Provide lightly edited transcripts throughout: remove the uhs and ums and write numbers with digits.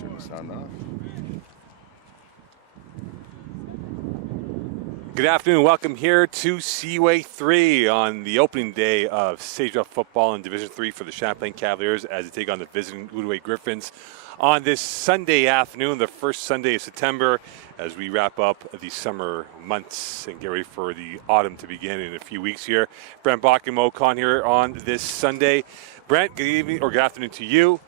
Turn the sound off. Good afternoon. Welcome here to Seaway 3 on the opening day of Sage football in Division 3 for the Champlain Cavaliers as they take on the visiting Outaouais Griffins on this Sunday afternoon, the first Sunday of September, as we wrap up the summer months and get ready for the autumn to begin in a few weeks here. Brent Bach and Mo Khan here on this Sunday. Brent, good evening or good afternoon to you.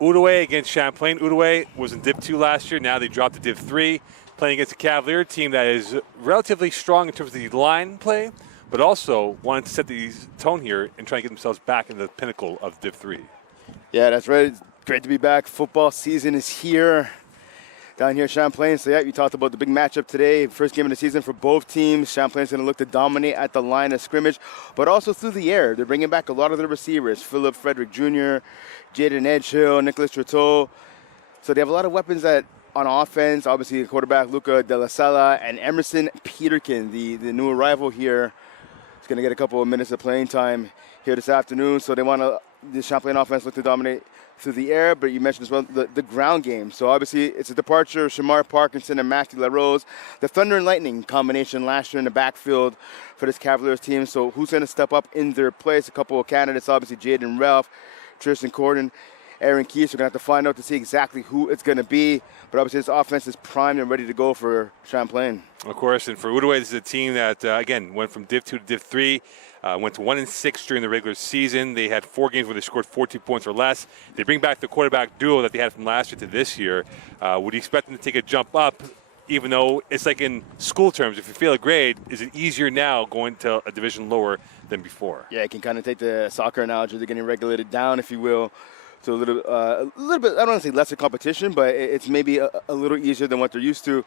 Outaouais against Champlain. Outaouais was in Div 2 last year. Now they dropped to Div 3. Playing against a Cavalier team that is relatively strong in terms of the line play, but also wanted to set the tone here and try and get themselves back in the pinnacle of Div 3. Yeah, that's right. It's great to be back. Football season is here down here at Champlain. So, yeah, you talked about the big matchup today. First game of the season for both teams. Champlain's going to look to dominate at the line of scrimmage, but also through the air. They're bringing back a lot of their receivers. Philip Frederick Jr., Jaden Edgehill, Nicholas Trotteau. So they have a lot of weapons on offense. Obviously, the quarterback, Luca De La Sala, and Emerson Peterkin, the new arrival here, is going to get a couple of minutes of playing time here this afternoon. So they want the Champlain offense look to dominate through the air, but you mentioned as well the ground game. So obviously, it's a departure of Shamar Parkinson and Matthew LaRose. The Thunder and Lightning combination last year in the backfield for this Cavaliers team. So who's going to step up in their place? A couple of candidates, obviously, Jaden Ralph, Tristan Corden, Aaron Keys. We're going to have to find out to see exactly who it's going to be. But obviously, this offense is primed and ready to go for Champlain. Of course, and for Outaouais, this is a team that, again, went from Div 2 to Div 3, went to 1-6 during the regular season. They had 4 games where they scored 14 points or less. They bring back the quarterback duo that they had from last year to this year. Would you expect them to take a jump up, even though it's like in school terms, if you fail a grade, is it easier now going to a division lower than before? Yeah, you can kind of take the soccer analogy. They're getting regulated down, if you will, to a little bit, I don't want to say lesser competition, but it's maybe a little easier than what they're used to.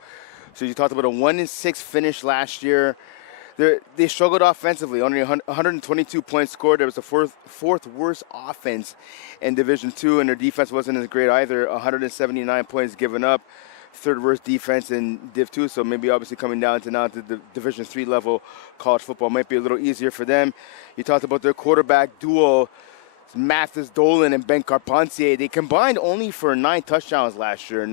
So you talked about a 1-6 finish last year. They struggled offensively, only 122 points scored. There was the fourth worst offense in Division 2, and their defense wasn't as great either. 179 points given up, third worst defense in Div 2. So maybe obviously coming down to now to the Division 3 level, college football might be a little easier for them. You talked about their quarterback duo, Mathis Dolan and Ben Carpentier. They combined only for 9 touchdowns last year,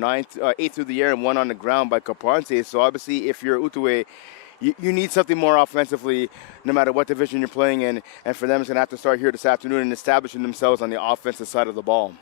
8 through the air and 1 on the ground by Carpentier. So obviously, if you're Outaouais, you need something more offensively, no matter what division you're playing in. And for them, it's going to have to start here this afternoon and establishing themselves on the offensive side of the ball.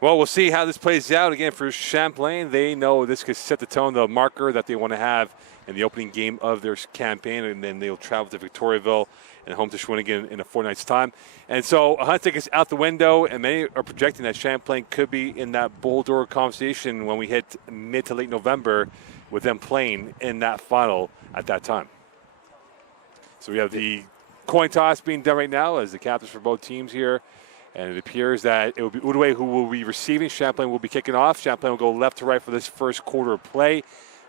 Well, we'll see how this plays out. Again, for Champlain, they know this could set the tone, the marker that they want to have in the opening game of their campaign, and then they'll travel to Victoriaville and home to Shawinigan in a fortnight's time. And so Huntsick is out the window, and many are projecting that Champlain could be in that bowl door conversation when we hit mid to late November with them playing in that final at that time. So we have the coin toss being done right now as the captains for both teams here. And it appears that it will be Outaouais who will be receiving. Champlain will be kicking off. Champlain will go left to right for this first quarter of play.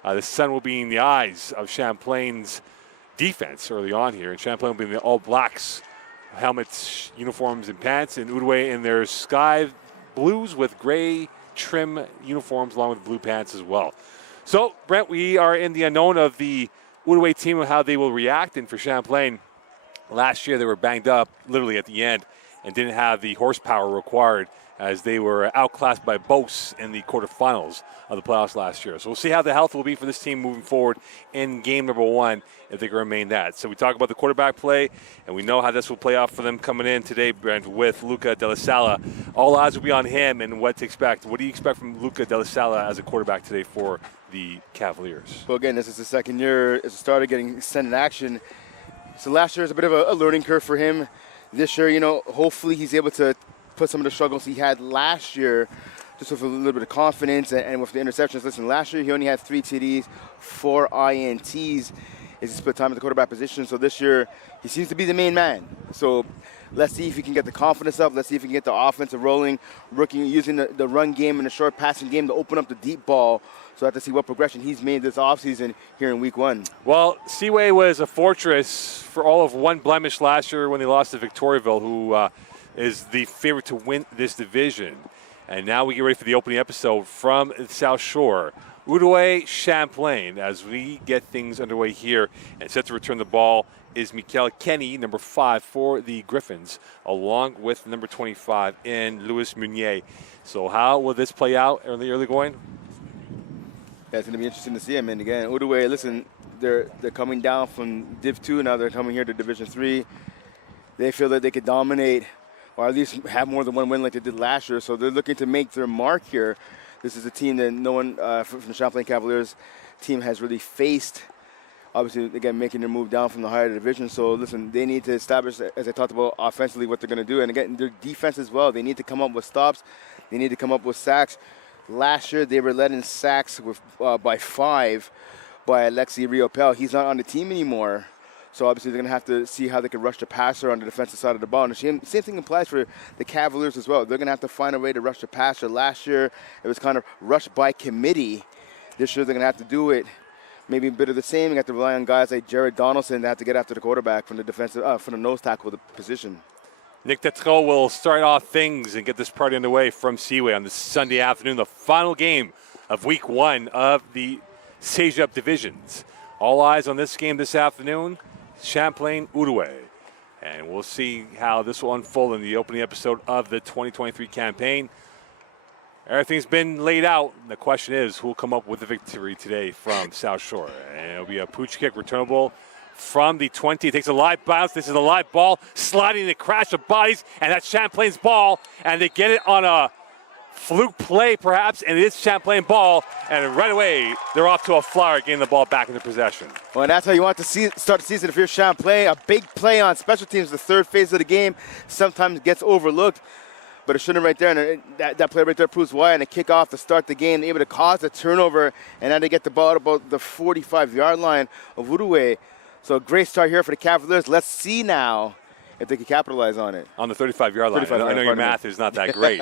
The sun will be in the eyes of Champlain's defense early on here. And Champlain will be in the all blacks, helmets, uniforms, and pants. And Outaouais in their sky blues with gray trim uniforms along with blue pants as well. So, Brent, we are in the unknown of the Outaouais team and how they will react. And for Champlain, last year they were banged up literally at the end and didn't have the horsepower required as they were outclassed by Beauce in the quarterfinals of the playoffs last year. So we'll see how the health will be for this team moving forward in game number 1 if they can remain that. So we talk about the quarterback play, and we know how this will play out for them coming in today, Brent, with Luca De La Sala. All eyes will be on him and what to expect. What do you expect from Luca De La Sala as a quarterback today for the Cavaliers? Well, again, this is the second year as a starter getting extended action. So last year was a bit of a learning curve for him. This year, hopefully he's able to put some of the struggles he had last year just with a little bit of confidence and with the interceptions. Listen, last year he only had 3 TDs, 4 INTs as he split time at the quarterback position. So this year he seems to be the main man. So let's see if he can get the confidence up. Let's see if he can get the offensive rolling, using the run game and the short passing game to open up the deep ball. So I have to see what progression he's made this offseason here in week 1. Well, Seaway was a fortress for all of one blemish last year when they lost to Victoriaville, who is the favorite to win this division. And now we get ready for the opening episode from the South Shore. Outaouais, Champlain, as we get things underway here. And set to return the ball is Mikel Kenny, number 5 for the Griffins, along with number 25 in Louis Meunier. So how will this play out early going? Yeah, it's going to be interesting to see him. And again, Outaouais, listen, they're coming down from Div 2, now they're coming here to Division 3. They feel that they could dominate or at least have more than one win like they did last year. So they're looking to make their mark here. This is a team that no one from the Champlain Cavaliers team has really faced. Obviously, again, making their move down from the higher division. So, listen, they need to establish, as I talked about, offensively what they're going to do. And, again, their defense as well. They need to come up with stops. They need to come up with sacks. Last year, they were led in sacks by 5 by Alexi Riopel. He's not on the team anymore. So, obviously, they're going to have to see how they can rush the passer on the defensive side of the ball. And the same thing applies for the Cavaliers as well. They're going to have to find a way to rush the passer. Last year, it was kind of rushed by committee. This year, they're going to have to do it maybe a bit of the same. You have to rely on guys like Jared Donaldson that have to get after the quarterback from the defensive, from the nose tackle position. Nick Tetreault will start off things and get this party underway from Seaway on this Sunday afternoon, the final game of Week 1 of the CEGEP divisions. All eyes on this game this afternoon, Champlain, Outaouais. And we'll see how this will unfold in the opening episode of the 2023 campaign. Everything's been laid out. The question is, who will come up with the victory today from South Shore? And it'll be a pooch kick returnable from the 20. It takes a live bounce. This is a live ball sliding in the crash of bodies, and that's Champlain's ball. And they get it on a fluke play, perhaps, and it is Champlain ball. And right away, they're off to a flyer, getting the ball back into possession. Well, and that's how you want to start the season if you're Champlain. A big play on special teams, the third phase of the game, sometimes gets overlooked. But it shouldn't right there, and that play right there proves why. And a kickoff to start the game, able to cause a turnover, and then they get the ball at about the 45-yard line of Outaouais. So a great start here for the Cavaliers. Let's see now if they can capitalize on it. On the 35-yard line. I know your math is not that great.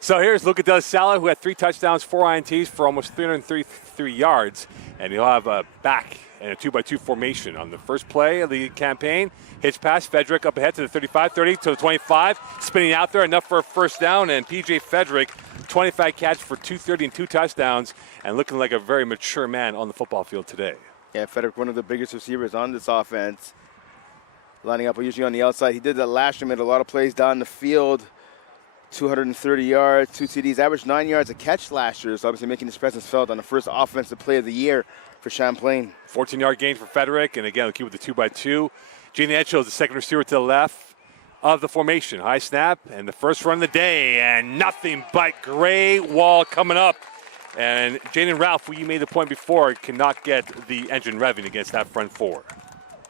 So here's Luca Del Sala, who had 3 touchdowns, 4 INTs for almost 333 yards. And he'll have a back in a 2-by-2 formation on the first play of the campaign. Hitch pass, Fedrick up ahead to the 35, 30 to the 25. Spinning out there, enough for a first down. And P.J. Fedrick, 25 catch for 230 and 2 touchdowns. And looking like a very mature man on the football field today. Yeah, Fedrick, one of the biggest receivers on this offense. Lining up usually on the outside. He did that last year, made a lot of plays down the field. 230 yards, 2 TDs, averaged 9 yards a catch last year. So obviously making his presence felt on the first offensive play of the year for Champlain. 14-yard gain for Fedrick, and again, the key with the 2-by-2. Gene Etchell is the second receiver to the left of the formation. High snap, and the first run of the day, and nothing but gray wall coming up. And Jaden Ralph, who you made the point before, cannot get the engine revving against that front 4.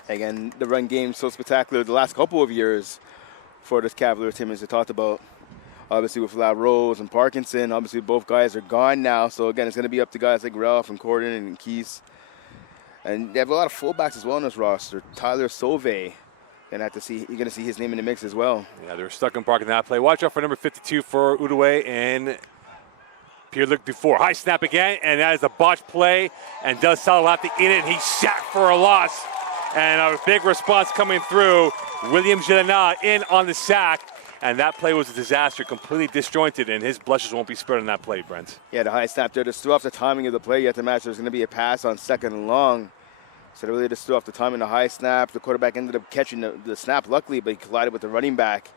Again, the run game so spectacular the last couple of years for this Cavaliers team, as we talked about. Obviously with Rose and Parkinson, obviously both guys are gone now. So again, it's going to be up to guys like Ralph and Corden and Keese. And they have a lot of fullbacks as well on this roster. Tyler Sauvé, you're going to see his name in the mix as well. Yeah, they're stuck in park in that play. Watch out for number 52 for Outaouais and Pierre-Luc Dufour. High snap again, and that is a botched play. And Del Sala will have to in it. He shot for a loss. And a big response coming through. William Gilena in on the sack. And that play was a disaster, completely disjointed, and his blushes won't be spared on that play, Brent. Yeah, the high snap there just threw off the timing of the play. You have to match there's going to be a pass on 2nd and long. So they really just threw off the timing, the high snap. The quarterback ended up catching the snap, luckily, but he collided with the running back.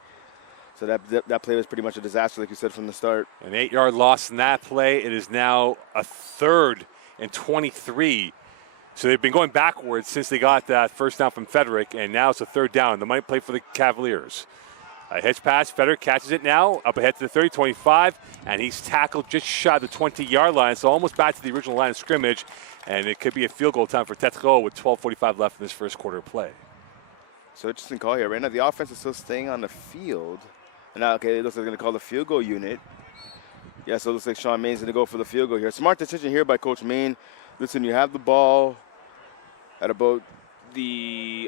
So that play was pretty much a disaster, like you said, from the start. An 8-yard loss in that play. It is now a 3rd and 23. So they've been going backwards since they got that first down from Fedrick, and now it's a 3rd down. The money play for the Cavaliers. A hitch pass, Fedrick catches it now, up ahead to the 30, 25, and he's tackled just shy of the 20-yard line, so almost back to the original line of scrimmage, and it could be a field goal time for Tetreault with 12:45 left in this first quarter play. So interesting call here. Right now the offense is still staying on the field. And now, okay, it looks like they're going to call the field goal unit. Yeah, so it looks like Sean Main's going to go for the field goal here. Smart decision here by Coach Main. Listen, you have the ball at about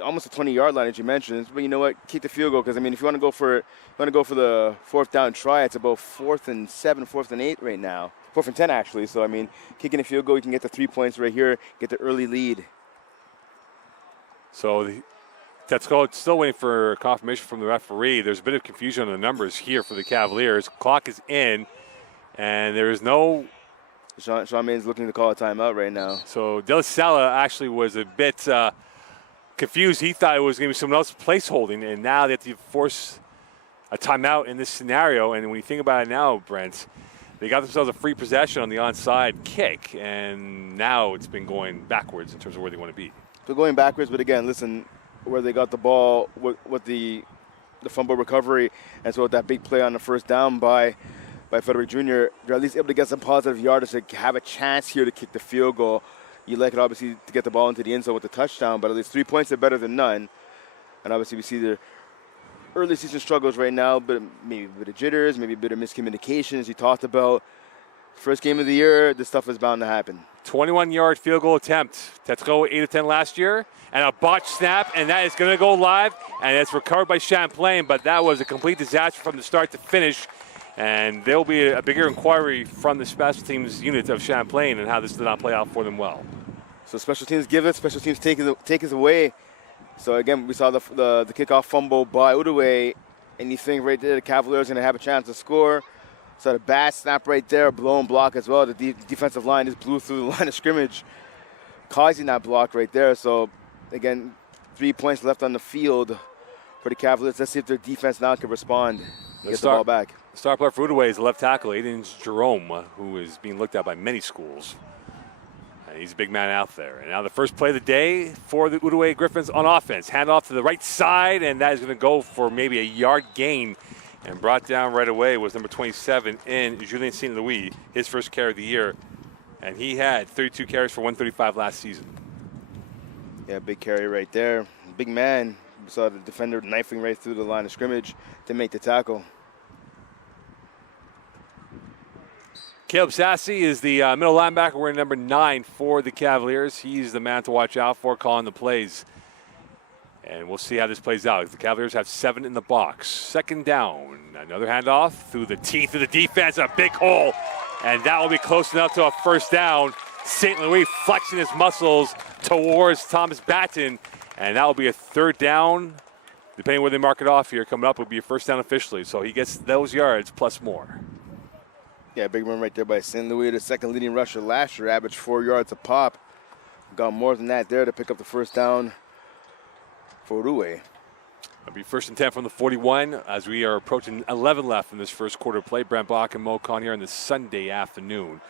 almost the 20-yard line, as you mentioned. But you know what? Keep the field goal, because I mean, if you want to go for the 4th down try, it's about 4th and 7, 4th and 8 right now. 4th and 10 actually. So I mean, kicking a field goal, you can get the 3 points right here, get the early lead. So Tetreault still waiting for confirmation from the referee. There's a bit of confusion on the numbers here for the Cavaliers. Clock is in. And there is no. Champlain's looking to call a timeout right now. So De La Salle actually was a bit confused. He thought it was going to be someone else placeholding, and now they have to force a timeout in this scenario. And when you think about it now, Brent, they got themselves a free possession on the onside kick, and now it's been going backwards in terms of where they want to be. So going backwards, but again, listen, where they got the ball with the fumble recovery, and so with that big play on the first down by Frederick Jr., they're at least able to get some positive yardage to have a chance here to kick the field goal. You like it, obviously, to get the ball into the end zone with the touchdown, but at least 3 points are better than none. And obviously, we see the early season struggles right now, but maybe a bit of jitters, maybe a bit of miscommunications. You talked about first game of the year, this stuff is bound to happen. 21-yard field goal attempt. Tetro 8 of 10 last year, and a botched snap, and that is going to go live, and it's recovered by Champlain, but that was a complete disaster from the start to finish. And there will be a bigger inquiry from the special teams unit of Champlain and how this did not play out for them well. So special teams give it, special teams take it away. So again, we saw the kickoff fumble by Outaouais, and you think right there the Cavaliers are going to have a chance to score. So the bad snap right there, blown block as well. The defensive line just blew through the line of scrimmage, causing that block right there. So again, 3 points left on the field for the Cavaliers. Let's see if their defense now can respond and get the ball back. The star player for Outaouais is the left tackle, Aiden Jerome, who is being looked at by many schools. And he's a big man out there. And now the first play of the day for the Outaouais Griffins on offense. Hand off to the right side, and that is going to go for maybe a yard gain. And brought down right away was number 27 in Julien St. Louis, his first carry of the year. And he had 32 carries for 135 last season. Yeah, big carry right there. Big man. We saw the defender knifing right through the line of scrimmage to make the tackle. Caleb Sassy is the middle linebacker wearing number 9 for the Cavaliers. He's the man to watch out for, calling the plays. And we'll see how this plays out. The Cavaliers have 7 in the box. Second down. Another handoff through the teeth of the defense. A big hole. And that will be close enough to a first down. St. Louis flexing his muscles towards Thomas Batten. And that will be a third down. Depending where they mark it off here, coming up will be a first down officially. So he gets those yards plus more. Yeah, big run right there by St. Louis, the second leading rusher last year, averaged 4 yards a pop. Got more than that there to pick up the first down for Outaouais. It'll be first and 10 from the 41 as we are approaching 11 left in this first quarter play. Brent Bach and Mo Khan here on this Sunday afternoon.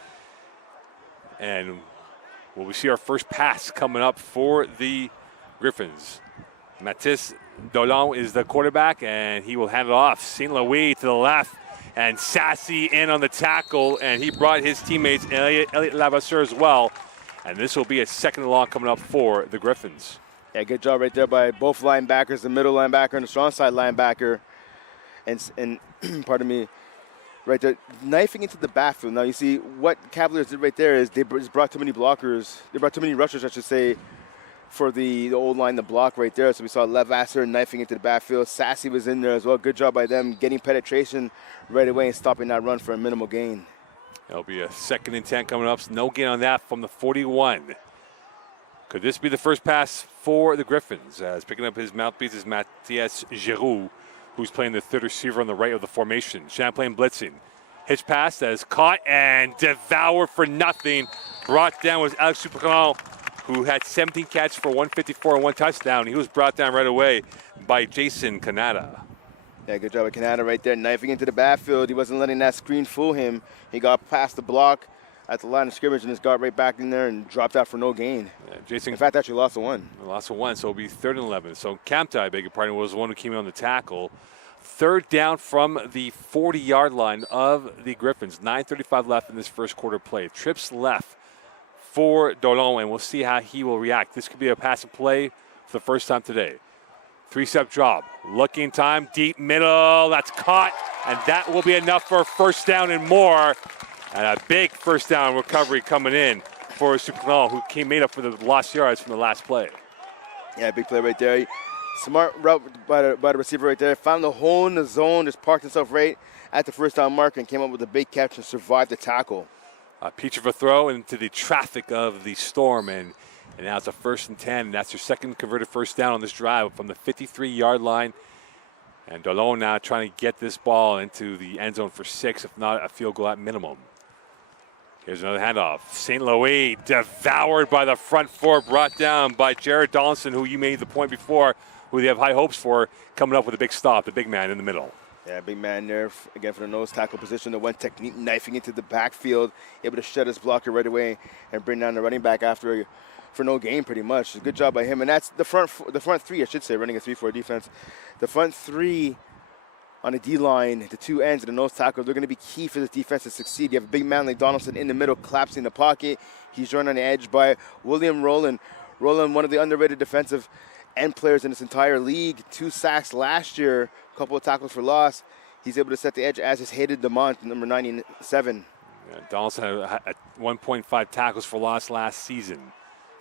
And will we see our first pass coming up for the Griffins. Mathis Dolan is the quarterback, and he will hand it off. St. Louis to the left. And Sassy in on the tackle, and he brought his teammates, Elliot Lavasseur, as well. And this will be a second and long coming up for the Griffins. Yeah, good job right there by both linebackers, the middle linebacker and the strong side linebacker. And pardon me, right there, knifing into the backfield. Now, you see, what Cavaliers did right there is they brought too many blockers. They brought too many rushers, I should say, for the old line to block right there. So we saw Lavasseur knifing into the backfield. Sassy was in there as well. Good job by them getting penetration right away and stopping that run for a minimal gain. There'll be a second and 10 coming up. So no gain on that from the 41. Could this be the first pass for the Griffins? As picking up his mouthpiece is Mathias Giroux, who's playing the third receiver on the right of the formation. Champlain blitzing. Hitch pass that is caught and devoured for nothing. Brought down was Alex Supran, who had 17 catches for 154 and 1 touchdown. He was brought down right away by Jason Canada. Yeah, good job with Canada right there, knifing into the backfield. He wasn't letting that screen fool him. He got past the block at the line of scrimmage and just got right back in there and dropped out for no gain. Yeah, Jason, in fact, actually lost a one. Lost a one, so it'll be 3rd and 11. So Kamta, I beg your pardon, was the one who came in on the tackle. Third down from the 40-yard line of the Griffins. 9:35 left in this first quarter play. Trips left for Dolan, and we'll see how he will react. This could be a pass and play for the first time today. 3-step drop, looking time, deep middle, that's caught, and that will be enough for a first down and more. And a big first down recovery coming in for Supran, who made up for the lost yards from the last play. Yeah, big play right there. Smart route by the receiver right there. Found the hole in the zone, just parked himself right at the first down mark and came up with a big catch and survived the tackle. A peach of a throw into the traffic of the storm, and now it's a 1st and 10. And that's your second converted first down on this drive from the 53-yard line. And Dolon now trying to get this ball into the end zone for 6, if not a field goal at minimum. Here's another handoff. St. Louis devoured by the front four, brought down by Jared Donaldson, who you made the point before, who they have high hopes for, coming up with a big stop, the big man in the middle. Yeah, big man there, again, for the nose tackle position. The one technique, knifing into the backfield, able to shut his blocker right away and bring down the running back for no gain, pretty much. Good job by him. And that's the front three, I should say, running a 3-4 defense. The front three on the D-line, the two ends and the nose tackle, they're going to be key for this defense to succeed. You have a big man like Donaldson in the middle, collapsing the pocket. He's joined on the edge by William Rowland. Rowland, one of the underrated defensive end players in this entire league. 2 sacks last year, a couple of tackles for loss. He's able to set the edge, as is Hayden Demont, number 97. Yeah, Donaldson had 1.5 tackles for loss last season.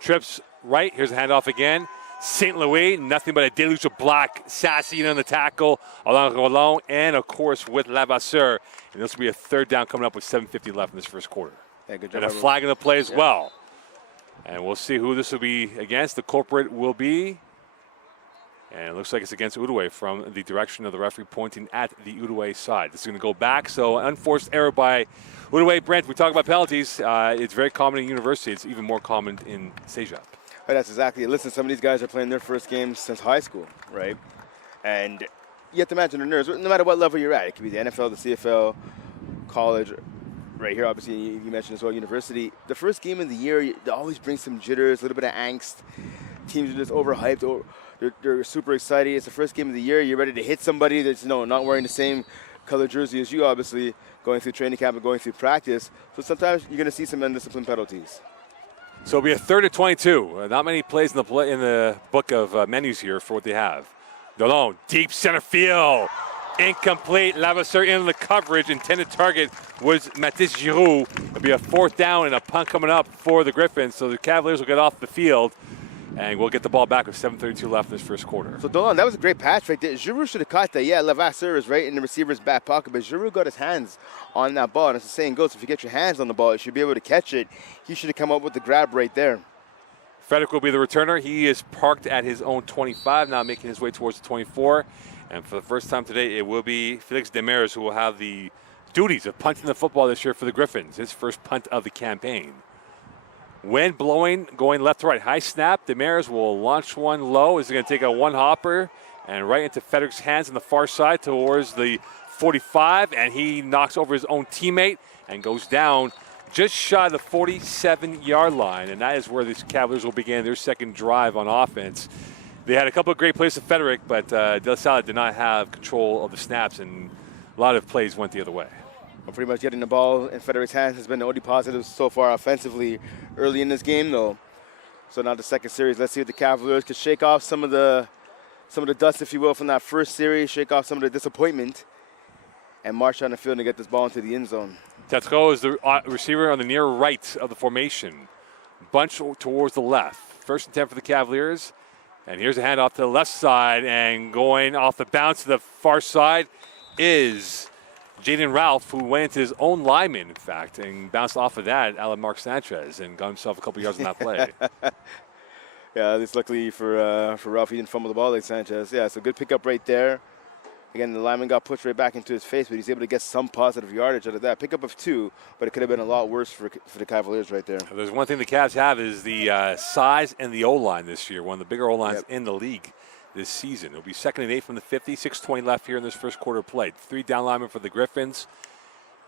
Trips right, here's a handoff again. St. Louis, nothing but a deluge of black. Sassy on the tackle, along Roland, and of course with Lavasseur. And this will be a third down coming up with 7:50 left in this first quarter. Yeah, good job. And a flag in the play as well. And we'll see who this will be against. The culprit will be, and it looks like it's against Outaouais from the direction of the referee pointing at the Outaouais side. This is going to go back, so unforced error by Outaouais. Brent, we talk about penalties. It's very common in university. It's even more common in Cégep. Right, that's exactly it. Listen, some of these guys are playing their first games since high school, right? And you have to imagine the nerves, no matter what level you're at. It could be the NFL, the CFL, college, right here, obviously, you mentioned as well, university. The first game of the year, they always bring some jitters, a little bit of angst. Teams are just overhyped. They're super excited. It's the first game of the year. You're ready to hit somebody that's not wearing the same color jersey as you, obviously, going through training camp and going through practice. So sometimes you're going to see some undisciplined penalties. So it'll be a 3rd and 22. Not many plays in the book of menus here for what they have. Dolon, deep center field. Incomplete. Lavasseur in the coverage. Intended target was Mathis Giroux. It'll be a 4th down and a punt coming up for the Griffins. So the Cavaliers will get off the field. And we'll get the ball back with 7:32 left in this first quarter. So, Dolan, that was a great pass right there. Giroux should have caught that. Yeah, Lavasseur is right in the receiver's back pocket, but Giroux got his hands on that ball. And as the saying goes, if you get your hands on the ball, you should be able to catch it. He should have come up with the grab right there. Frederick will be the returner. He is parked at his own 25, now making his way towards the 24. And for the first time today, it will be Felix Demers who will have the duties of punting the football this year for the Griffins. His first punt of the campaign. Wind blowing, going left to right. High snap. Demers will launch one low. Is going to take a one-hopper and right into Frederick's hands on the far side towards the 45. And he knocks over his own teammate and goes down just shy of the 47-yard line. And that is where the Cavaliers will begin their second drive on offense. They had a couple of great plays to Frederick, but De La Salle did not have control of the snaps, and a lot of plays went the other way. Well, pretty much getting the ball in Frederick's hands has been the only positive so far offensively early in this game, though. So now the second series, let's see if the Cavaliers can shake off some of the dust, if you will, from that first series, shake off some of the disappointment, and march on the field and get this ball into the end zone. Tetsko is the receiver on the near right of the formation. Bunch towards the left. 1st and 10 for the Cavaliers. And here's a handoff to the left side, and going off the bounce to the far side is Jaden Ralph, who went into his own lineman, in fact, and bounced off of that, Alan Mark Sanchez, and got himself a couple yards on that play. Yeah, it's luckily for Ralph, he didn't fumble the ball like Sanchez. Yeah, so good pickup right there. Again, the lineman got pushed right back into his face, but he's able to get some positive yardage out of that. Pickup of 2, but it could have been a lot worse for the Cavaliers right there. There's one thing the Cavs have is the size and the O-line this year, one of the bigger O-lines in the league this season. It'll be 2nd and 8 from the 50, 6:20 left here in this first quarter played. 3 down linemen for the Griffins,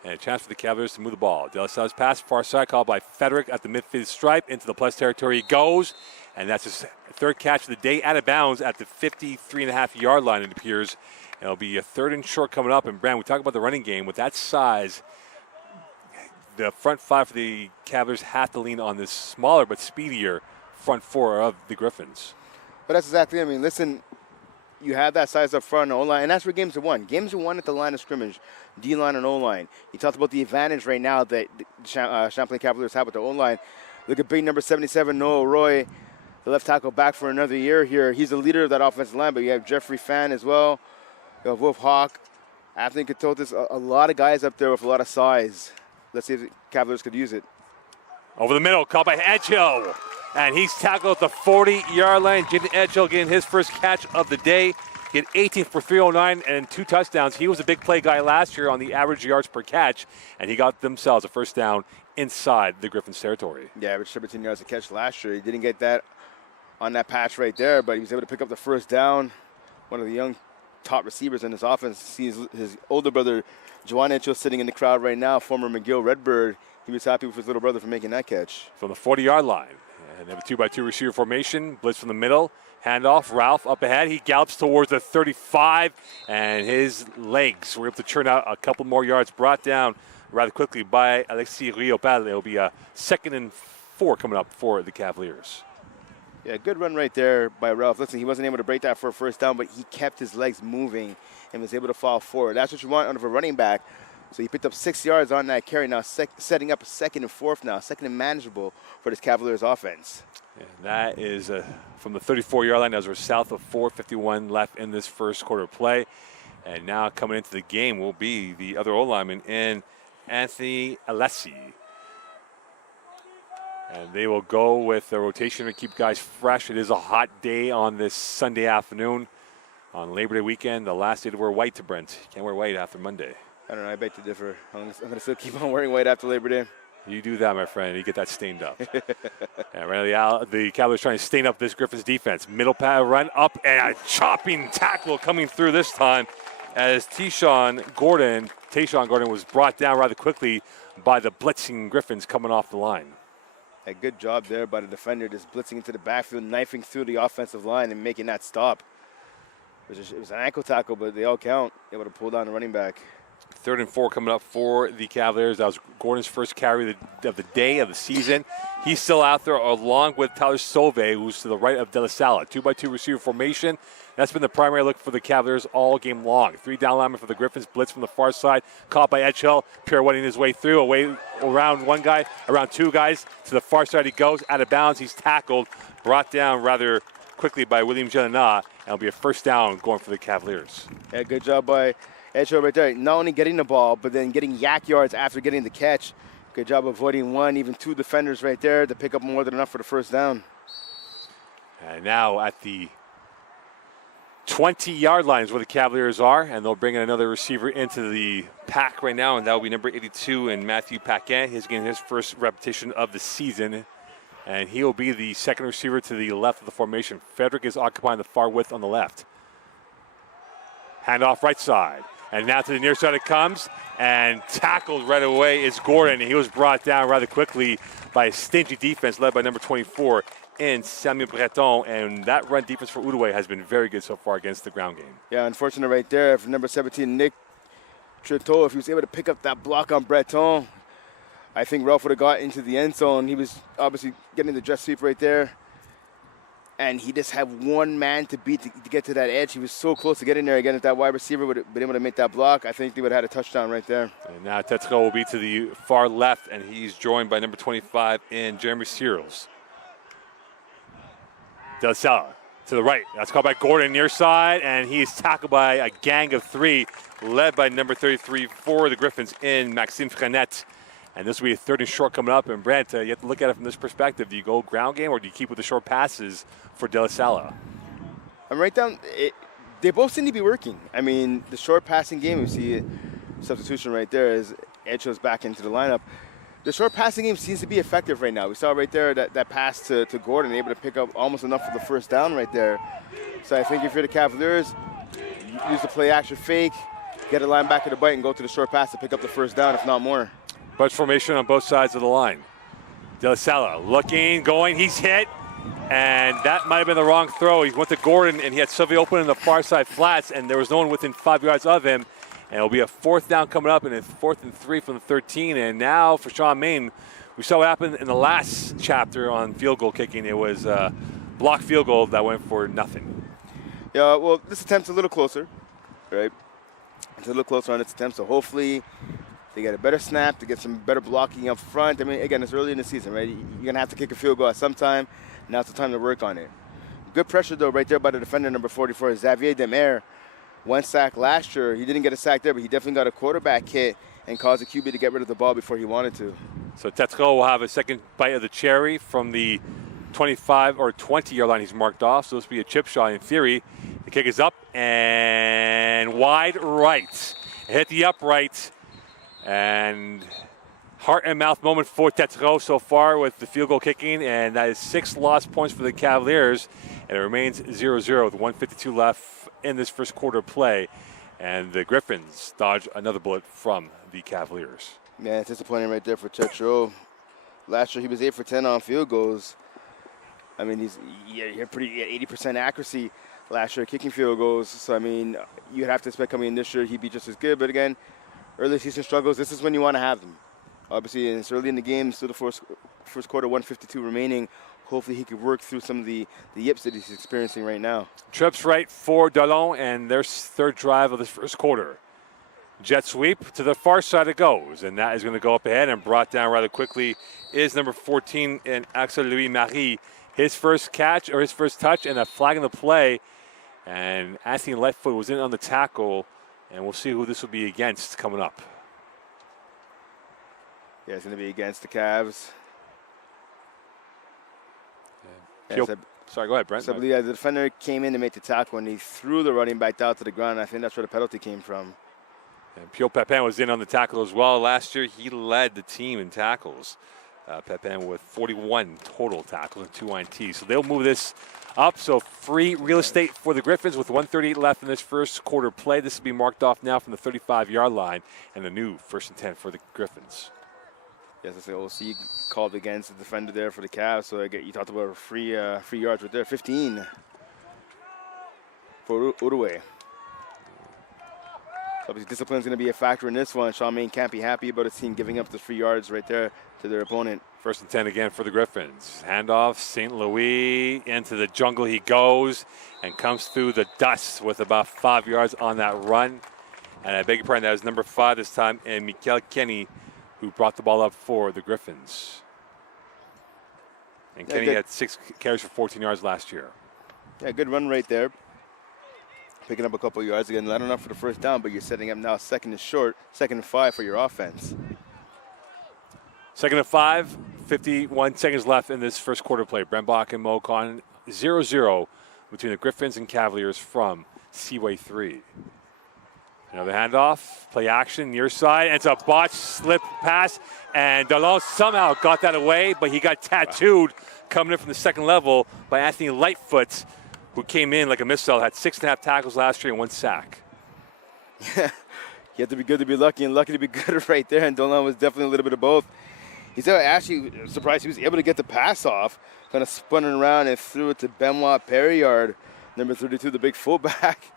and a chance for the Cavaliers to move the ball. De La Salle's pass, far side, called by Frederick at the midfield stripe. Into the plus territory he goes, and that's his 3rd catch of the day out of bounds at the 53.5-yard line, it appears. And it'll be a 3rd and short coming up. And, Brand, we talk about the running game. With that size, the front 5 for the Cavaliers have to lean on this smaller but speedier front 4 of the Griffins. But that's exactly, I mean, listen, you have that size up front and O-line, and that's where games are won. Games are won at the line of scrimmage, D-line and O-line. You talked about the advantage right now that the Champlain Cavaliers have with the O-line. Look at big number 77, Noah Roy, the left tackle, back for another year here. He's the leader of that offensive line, but you have Jeffrey Fan as well. You have Wolf Hawk, Anthony Katotis, a lot of guys up there with a lot of size. Let's see if the Cavaliers could use it. Over the middle, caught by Edgehill. And he's tackled at the 40-yard line. Jaden Edgehill getting his first catch of the day. He had 18 for 309 and 2 touchdowns. He was a big play guy last year on the average yards per catch, and he got themselves a first down inside the Griffins' territory. Yeah, average 17 yards a catch last year. He didn't get that on that patch right there, but he was able to pick up the first down. One of the young top receivers in his offense. Sees his older brother, Juan Echo, sitting in the crowd right now, former McGill Redbird. He was happy with his little brother for making that catch. From the 40-yard line. And they have a 2-by-2 receiver formation. Blitz from the middle. Handoff. Ralph up ahead. He gallops towards the 35, and his legs were able to churn out a couple more yards, brought down rather quickly by Alexis Riopal. It'll be a 2nd and 4 coming up for the Cavaliers. Yeah, good run right there by Ralph. Listen, he wasn't able to break that for a first down, but he kept his legs moving and was able to fall forward. That's what you want out of a running back. So he picked up 6 yards on that carry. Now setting up a 2nd and 4 now, 2nd and manageable for this Cavaliers offense. And that is from the 34-yard line. As we're south of 4:51 left in this first quarter play. And now coming into the game will be the other O-lineman in Anthony Alessi. And they will go with a rotation to keep guys fresh. It is a hot day on this Sunday afternoon on Labor Day weekend. The last day to wear white to Brent. You can't wear white after Monday. I don't know. I beg to differ. I'm going to still keep on wearing white after Labor Day. You do that, my friend. You get that stained up. And right now, the Cavaliers trying to stain up this Griffins defense. Middle pad run up and a chopping tackle coming through this time as Tayshawn Gordon was brought down rather quickly by the blitzing Griffins coming off the line. A good job there by the defender, just blitzing into the backfield, knifing through the offensive line and making that stop. It was an ankle tackle, but they all count. Able to pull down the running back. 3rd and 4 coming up for the Cavaliers. That was Gordon's first carry of the day of the season. He's still out there along with Tyler Sauve, who's to the right of De La Salle. 2-by-2 receiver formation. That's been the primary look for the Cavaliers all game long. 3 down linemen for the Griffins. Blitz from the far side. Caught by Edgehill. Pirouetting his way through. Away around one guy, around 2 guys. To the far side he goes. Out of bounds. He's tackled. Brought down rather quickly by William Jelena. And it'll be a first down going for the Cavaliers. Yeah, good job by Edgehill right there. Not only getting the ball, but then getting yak yards after getting the catch. Good job avoiding 1, even 2 defenders right there to pick up more than enough for the first down. And now at the 20-yard line is where the Cavaliers are, and they'll bring in another receiver into the pack right now, and that will be number 82 and Matthew Paquin. He's getting his first repetition of the season, and he will be the second receiver to the left of the formation. Frederick is occupying the far width on the left. Handoff right side. And now to the near side it comes, and tackled right away is Gordon. He was brought down rather quickly by a stingy defense led by number 24 in Samuel Breton, and that run defense for Outaouais has been very good so far against the ground game. Yeah, unfortunate right there for number 17, Nick Treteau. If he was able to pick up that block on Breton, I think Ralph would have got into the end zone. He was obviously getting the jet sweep right there. And he just had one man to beat to get to that edge. He was so close to getting there again. If that wide receiver would have been able to make that block, I think they would have had a touchdown right there. And now Tetsuko will be to the far left, and he's joined by number 25 in Jeremy Searles. De La Salle to the right. That's called by Gordon near side, and he's tackled by a gang of 3, led by number 33 for the Griffins in Maxime Frenette. And this will be a 3rd and short coming up. And Brent, you have to look at it from this perspective. Do you go ground game or do you keep with the short passes for De La Salle? I'm right down. They both seem to be working. I mean, the short passing game, we see a substitution right there as Edge's back into the lineup. The short passing game seems to be effective right now. We saw right there that pass to Gordon, able to pick up almost enough for the first down right there. So I think if you're the Cavaliers, use the play action fake, get a linebacker to bite and go to the short pass to pick up the first down, if not more. Bunch formation on both sides of the line. De La Salle looking, going, he's hit, and that might have been the wrong throw. He went to Gordon, and he had Sylvie open in the far side flats, and there was no one within 5 yards of him. And it'll be a 4th down coming up, and a 4th and 3 from the 13. And now for Sean Main, we saw what happened in the last chapter on field goal kicking. It was a blocked field goal that went for nothing. Yeah, well, this attempt's a little closer, right? It's a little closer on its attempt, so hopefully they get a better snap to get some better blocking up front. I mean, again, it's early in the season, right? You're going to have to kick a field goal at some time. Now's the time to work on it. Good pressure, though, right there by the defender, number 44, Xavier Demare. 1 sack last year. He didn't get a sack there, but he definitely got a quarterback hit and caused the QB to get rid of the ball before he wanted to. So Tetsuko will have a second bite of the cherry from the 25 or 20-yard line he's marked off. So this will be a chip shot in theory. The kick is up and wide right. It hit the upright, and heart and mouth moment for Tetreault so far with the field goal kicking, and that is 6 lost points for the Cavaliers, and it remains 0-0 with 1:52 left in this first quarter play, and the Griffins dodge another bullet from the Cavaliers. Man, it's disappointing right there for Tetreault. Last year he was 8 for 10 on field goals. I mean, he had 80% accuracy last year kicking field goals. So, I mean, you'd have to expect coming in this year he'd be just as good. But again, early season struggles, this is when you want to have them. Obviously, it's early in the game, still the first quarter, 1:52 remaining. Hopefully he could work through some of the yips that he's experiencing right now. Trips right for Delon and their third drive of the first quarter. Jet sweep to the far side it goes, and that is going to go up ahead and brought down rather quickly is number 14 in Axel Louis-Marie. His first catch or his first touch and a flag in the play, and Anthony Lightfoot was in on the tackle, and we'll see who this will be against coming up. Yeah, it's going to be against the Cavs. Sorry, go ahead, Brent. So I believe the defender came in to make the tackle, and he threw the running back down to the ground. I think that's where the penalty came from. And Pio Pepin was in on the tackle as well. Last year, he led the team in tackles. Pepin with 41 total tackles and 2 INTs. So they'll move this up. So free real estate for the Griffins with 1:38 left in this first quarter play. This will be marked off now from the 35-yard line, and the new 1st and 10 for the Griffins. Yes, it's the OC called against the defender there for the Cavs. So you talked about free yards right there. 15 for Outaouais. Obviously, discipline is going to be a factor in this one. Champlain can't be happy about his team giving up the 3 yards right there to their opponent. 1st and 10 again for the Griffins. Handoff, St. Louis, into the jungle he goes and comes through the dust with about 5 yards on that run. And I beg your pardon, that was number 5 this time, and Mikel Kenny, who brought the ball up for the Griffins. And Kenny had 6 carries for 14 yards last year. Yeah, good run right there. Picking up a couple yards again, not enough for the first down, but you're setting up now 2nd and short, 2nd and 5 for your offense. 2nd and 5, 51 seconds left in this first quarter play. Brembach and Mocon 0-0 between the Griffins and Cavaliers from Seaway 3. Another handoff, play action, near side, and it's a botch slip pass, and Delon somehow got that away, but he got tattooed coming in from the second level by Anthony Lightfoot, who came in like a missile, had 6.5 tackles last year and 1 sack. You have to be good to be lucky, and lucky to be good right there, and Delon was definitely a little bit of both. He's actually surprised he was able to get the pass off, kind of spun it around and threw it to Benoit Perriard, number 32, the big fullback.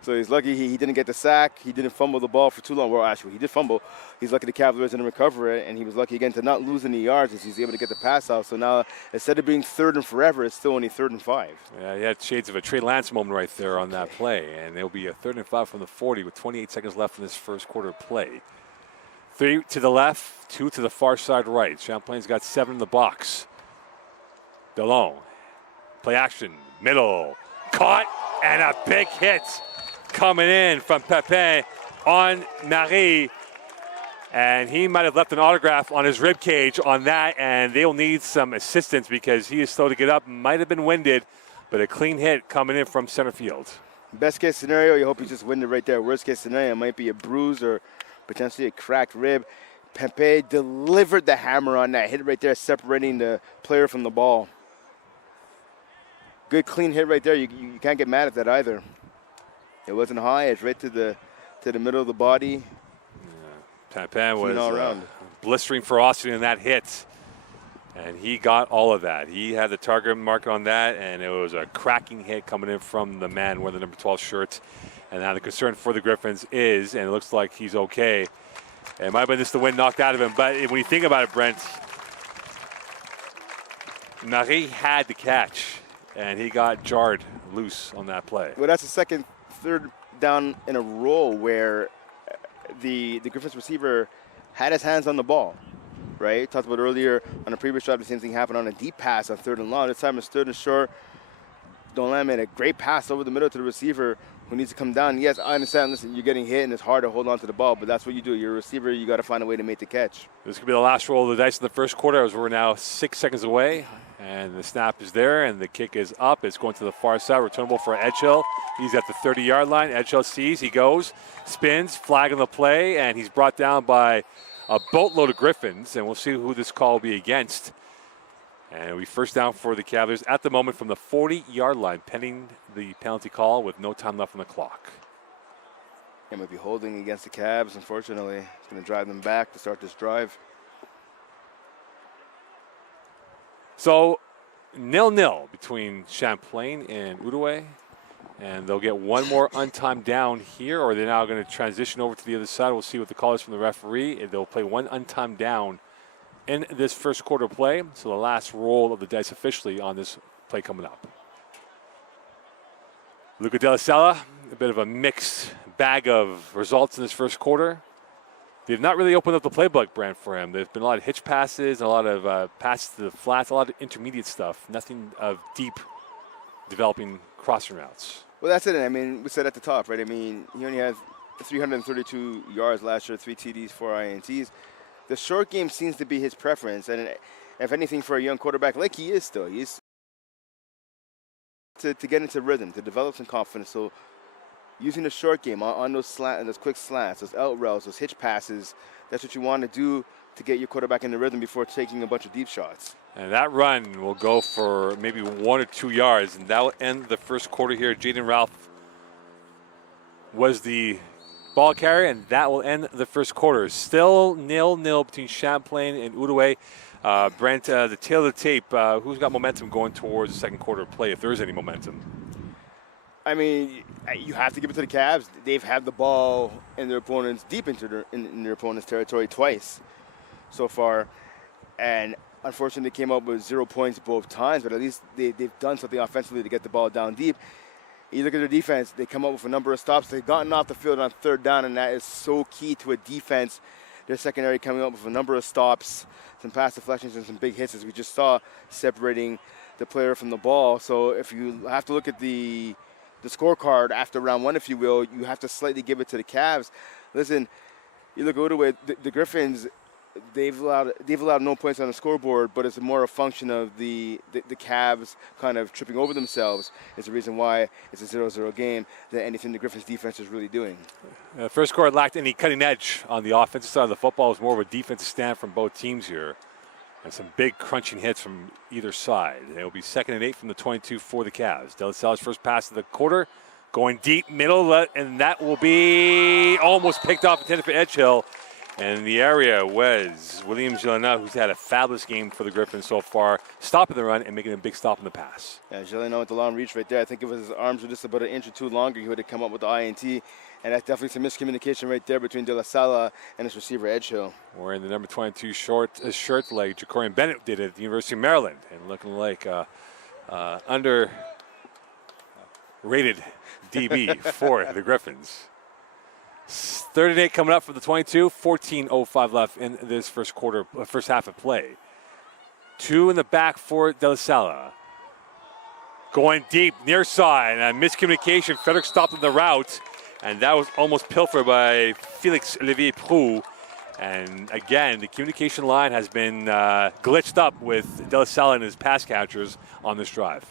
So he's lucky he didn't get the sack. He didn't fumble the ball for too long. Well, actually, he did fumble. He's lucky the Cavaliers didn't recover it, and he was lucky again to not lose any yards as he's able to get the pass off. So now, instead of being 3rd and forever, it's still only 3rd and 5. Yeah, he had shades of a Trey Lance moment right there on that play, and it'll be a 3rd and 5 from the 40 with 28 seconds left in this first quarter play. 3 to the left, 2 to the far side right. Champlain's got 7 in the box. Delon, play action, middle, caught, and a big hit coming in from Pepin on Marie, and he might have left an autograph on his rib cage on that, and they'll need some assistance because he is slow to get up, might have been winded, but a clean hit coming in from center field. Best case scenario, you hope he just winded right there. Worst case scenario, it might be a bruise or potentially a cracked rib. Pepin delivered the hammer on that hit right there, separating the player from the ball. Good clean hit right there. You can't get mad at that either. It wasn't high. It's right to the middle of the body. Yeah. Pepin was blistering ferocity in that hit, and he got all of that. He had the target marker on that, and it was a cracking hit coming in from the man wearing the number 12 shirt. And now the concern for the Griffins is, and it looks like he's okay. It might have been just the wind knocked out of him, but when you think about it, Brent, Marie had the catch, and he got jarred loose on that play. Well, that's the 3rd down in a row where the Griffins receiver had his hands on the ball, right? Talked about earlier on a previous drive, the same thing happened on a deep pass on 3rd and long. This time it's 3rd and short. Delon made a great pass over the middle to the receiver who needs to come down. Yes, I understand, listen, you're getting hit and it's hard to hold on to the ball, but that's what you do. You're a receiver, you got to find a way to make the catch. This could be the last roll of the dice in the first quarter as we're now 6 seconds away. And the snap is there, and the kick is up. It's going to the far side, returnable for Edgehill. He's at the 30-yard line. Edgehill sees, he goes, spins, flag on the play, and he's brought down by a boatload of Griffins, and we'll see who this call will be against. And we first down for the Cavaliers at the moment from the 40-yard line, pending the penalty call with no time left on the clock. It might be holding against the Cavs, unfortunately. It's going to drive them back to start this drive. So 0-0 between Champlain and Outaouais. And they'll get one more untimed down here, or they're now going to transition over to the other side. We'll see what the call is from the referee. And they'll play one untimed down in this first quarter play. So the last roll of the dice officially on this play coming up. Luca De La Sala, a bit of a mixed bag of results in this first quarter. They've not really opened up the playbook, Brent, for him. There's been a lot of hitch passes, a lot of passes to the flats, a lot of intermediate stuff. Nothing of deep developing crossing routes. Well, that's it. I mean, we said at the top, right? I mean, he only had 332 yards last year, 3 TDs, 4 INTs. The short game seems to be his preference. And if anything, for a young quarterback, like he is still, he's to get into rhythm, to develop some confidence. So using the short game on those quick slants, those out routes, those hitch passes, that's what you want to do to get your quarterback in the rhythm before taking a bunch of deep shots. And that run will go for maybe 1 or 2 yards, and that will end the first quarter here. Jaden Ralph was the ball carrier, and that will end the first quarter. Still 0-0 between Champlain and Outaouais. Brent, the tail of the tape, who's got momentum going towards the second quarter play, if there is any momentum? I mean, you have to give it to the Cavs. They've had the ball in their opponents, deep into their opponent's territory twice so far. And unfortunately, they came up with 0 points both times, but at least they've done something offensively to get the ball down deep. You look at their defense, they come up with a number of stops. They've gotten off the field on third down, and that is so key to a defense. Their secondary coming up with a number of stops, some pass deflections, and some big hits, as we just saw, separating the player from the ball. So if you have to look at the scorecard after round one, if you will, you have to slightly give it to the Cavs. Listen, you look at Outaouais, the Griffins, they've allowed no points on the scoreboard, but it's more a function of the Cavs kind of tripping over themselves. Is the reason why it's a 0-0 game than anything the Griffins defense is really doing. First quarter lacked any cutting edge on the offensive side of the football. It was more of a defensive stand from both teams here. And some big crunching hits from either side. It will be 2nd and 8 from the 22 for the Cavs. De La Sala's first pass of the quarter, going deep middle, and that will be almost picked off intended for Edgehill. And the area was William Gilena, who's had a fabulous game for the Griffins so far, stopping the run and making a big stop in the pass. Yeah, Gilena with the long reach right there. I think if his arms were just about an inch or two longer, he would have come up with the INT. And that's definitely some miscommunication right there between De La Sala and his receiver, Edgehill. Wearing the number 22 shirt like Jacorian Bennett did at the University of Maryland, and looking like underrated DB for the Griffins. 3rd and 8 coming up for the 22. 14:05 left in this first half of play. 2 in the back for De La Sala. Going deep, near side, and a miscommunication. Frederick stopped in the route, and that was almost pilfered by Felix Olivier Proux. And again, the communication line has been glitched up with De La Sala and his pass catchers on this drive.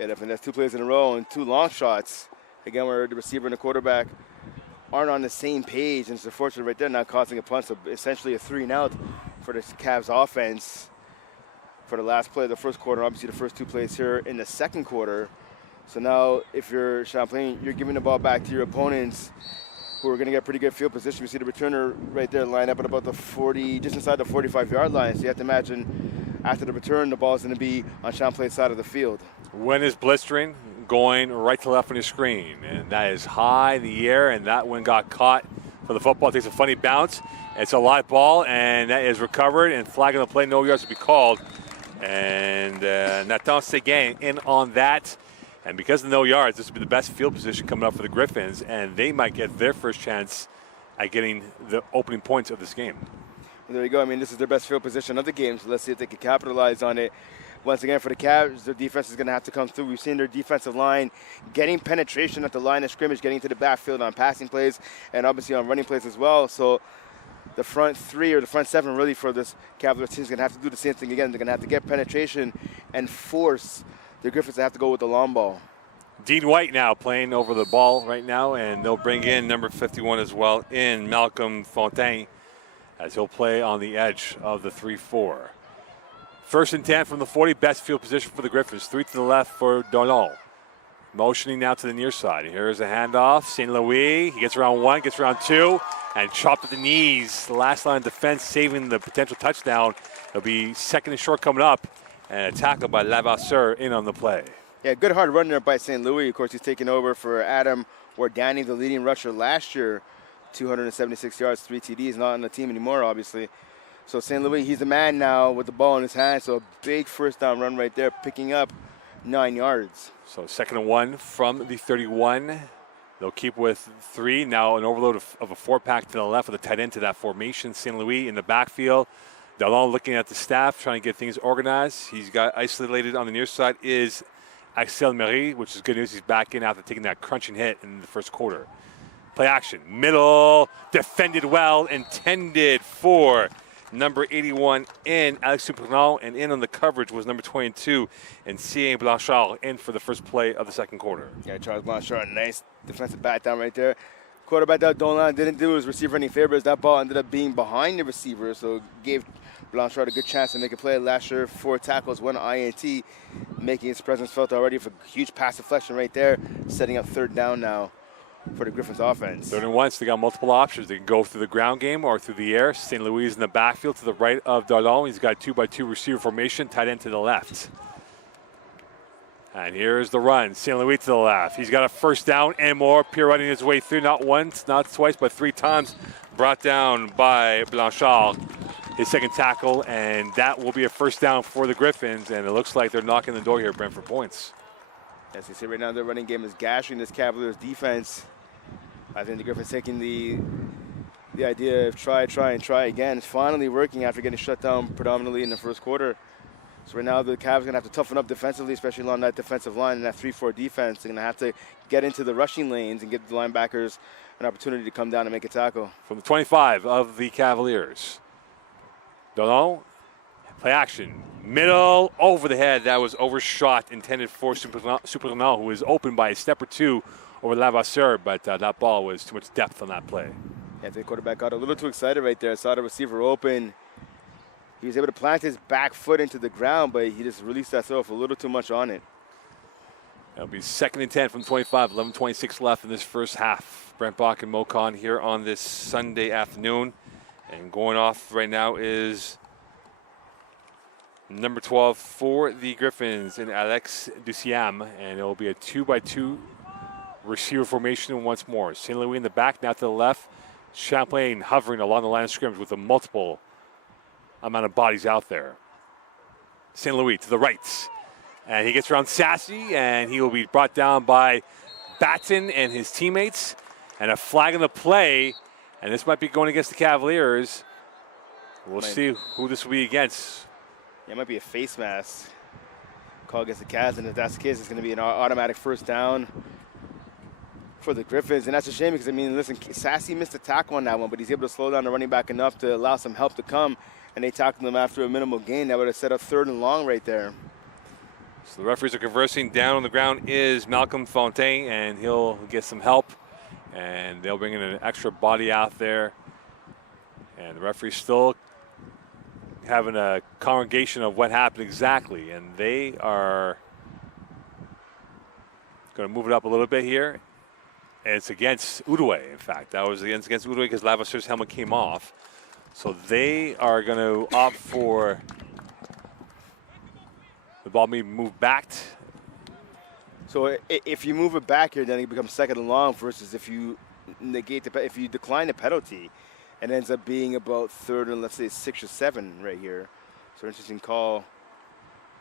Yeah, definitely. That's 2 plays in a row and 2 long shots. Again, where the receiver and the quarterback aren't on the same page, and it's unfortunate right there, not causing a punt. So essentially a 3-and-out for the Cavs offense for the last play of the first quarter. Obviously, the first 2 plays here in the second quarter. So now, if you're Champlain, you're giving the ball back to your opponents, who are going to get pretty good field position. We see the returner right there line up at about the 40, just inside the 45-yard line. So you have to imagine after the return, the ball is going to be on Champlain's side of the field. Wind is blistering, going right to left on your screen, and that is high in the air, and that one got caught for the football. It takes a funny bounce. It's a live ball, and that is recovered, and flag on the play, no yards to be called. And Nathan Seguin in on that. And because of no yards, this will be the best field position coming up for the Griffins, and they might get their first chance at getting the opening points of this game. Well, there you go. I mean, this is their best field position of the game, so let's see if they can capitalize on it. Once again, for the Cavs, their defense is going to have to come through. We've seen their defensive line getting penetration at the line of scrimmage, getting to the backfield on passing plays, and obviously on running plays as well. So the front three or the front seven really for this Cavaliers team is going to have to do the same thing again. They're going to have to get penetration and force the Griffins to have to go with the long ball. Dean White now playing over the ball right now, and they'll bring in number 51 as well in Malcolm Fontaine as he'll play on the edge of the 3-4. First and 10 from the 40, best field position for the Griffins. 3 to the left for Dolan. Motioning now to the near side. Here's a handoff. St. Louis, he gets around 1, gets around 2, and chopped at the knees. The last line of defense saving the potential touchdown. It'll be second and short coming up, and a tackle by Lavasseur in on the play. Yeah, good hard run there by St. Louis. Of course, he's taking over for Adam Wardani, the leading rusher last year. 276 yards, 3 TDs, not on the team anymore, obviously. So St. Louis, he's the man now with the ball in his hand. So a big first down run right there, picking up 9 yards. So second and 1 from the 31. They'll keep with 3. Now an overload of a 4-pack to the left with a tight end to that formation. St. Louis in the backfield. Dallon looking at the staff, trying to get things organized. He's got isolated on the near side is Axel Marie, which is good news. He's back in after taking that crunching hit in the first quarter. Play action. Middle. Defended well. Intended for number 81 in Alex Supernal, and in on the coverage was number 22 and Cien Blanchard in for the first play of the second quarter. Yeah, Charles Blanchard, nice defensive bat down right there. Quarterback that Dolan didn't do his receiver any favors. That ball ended up being behind the receiver, so gave Blanchard a good chance to make a play last year. 4 tackles, 1 INT, making his presence felt already for a huge pass deflection right there, setting up third down now for the Griffins offense. Third and 1, so they got multiple options. They can go through the ground game or through the air. St. Louis in the backfield to the right of Darlon. He's got 2-by-2 receiver formation, tight end to the left. And here's the run. St. Louis to the left. He's got a first down and more. Pierre running his way through, not once, not twice, but 3 times. Brought down by Blanchard, his second tackle, and that will be a first down for the Griffins. And it looks like they're knocking the door here, Brent, for points. As you see right now, their running game is gashing this Cavaliers defense. I think the Griffins taking the idea of try again. It's finally working after getting shut down predominantly in the first quarter. So right now the Cavs are going to have to toughen up defensively, especially along that defensive line and that 3-4 defense. They're going to have to get into the rushing lanes and give the linebackers an opportunity to come down and make a tackle. From the 25 of the Cavaliers. Dolan, play action. Middle, over the head. That was overshot, intended for Supernal, who was open by a step or 2 over Lavasseur, but that ball was too much depth on that play. Yeah, the quarterback got a little too excited right there. Saw the receiver open. He was able to plant his back foot into the ground, but he just released that throw for a little too much on it. That'll be second and 10 from 25, 11:26 left in this first half. Brent Bach and Mo Khan here on this Sunday afternoon. And going off right now is number 12 for the Griffins in Alex Duciam, and it will be a 2-by-2 receiver formation once more. St. Louis in the back, now to the left. Champlain hovering along the line of scrimmage with a multiple amount of bodies out there. St. Louis to the right. And he gets around Sassy, and he will be brought down by Batten and his teammates. And a flag on the play, and this might be going against the Cavaliers. We'll see who this will be against. Yeah, it might be a face mask call against the Cavs, and if that's the case, it's going to be an automatic first down for the Griffins. And that's a shame because, I mean, listen, Sassy missed a tackle on that one, but he's able to slow down the running back enough to allow some help to come, and they tackled him after a minimal gain. That would have set up third and long right there. So the referees are conversing. Down on the ground is Malcolm Fontaine, and he'll get some help, and they'll bring in an extra body out there. And the referee's still having a congregation of what happened exactly, and they are going to move it up a little bit here. And it's against Outaouais, in fact. That was against Outaouais because Lavasseur's helmet came off. So they are going to opt for the ball being moved back. So if you move it back here, then it becomes second and long versus if you if you decline the penalty, it ends up being about third and, let's say, 6 or 7 right here. So interesting call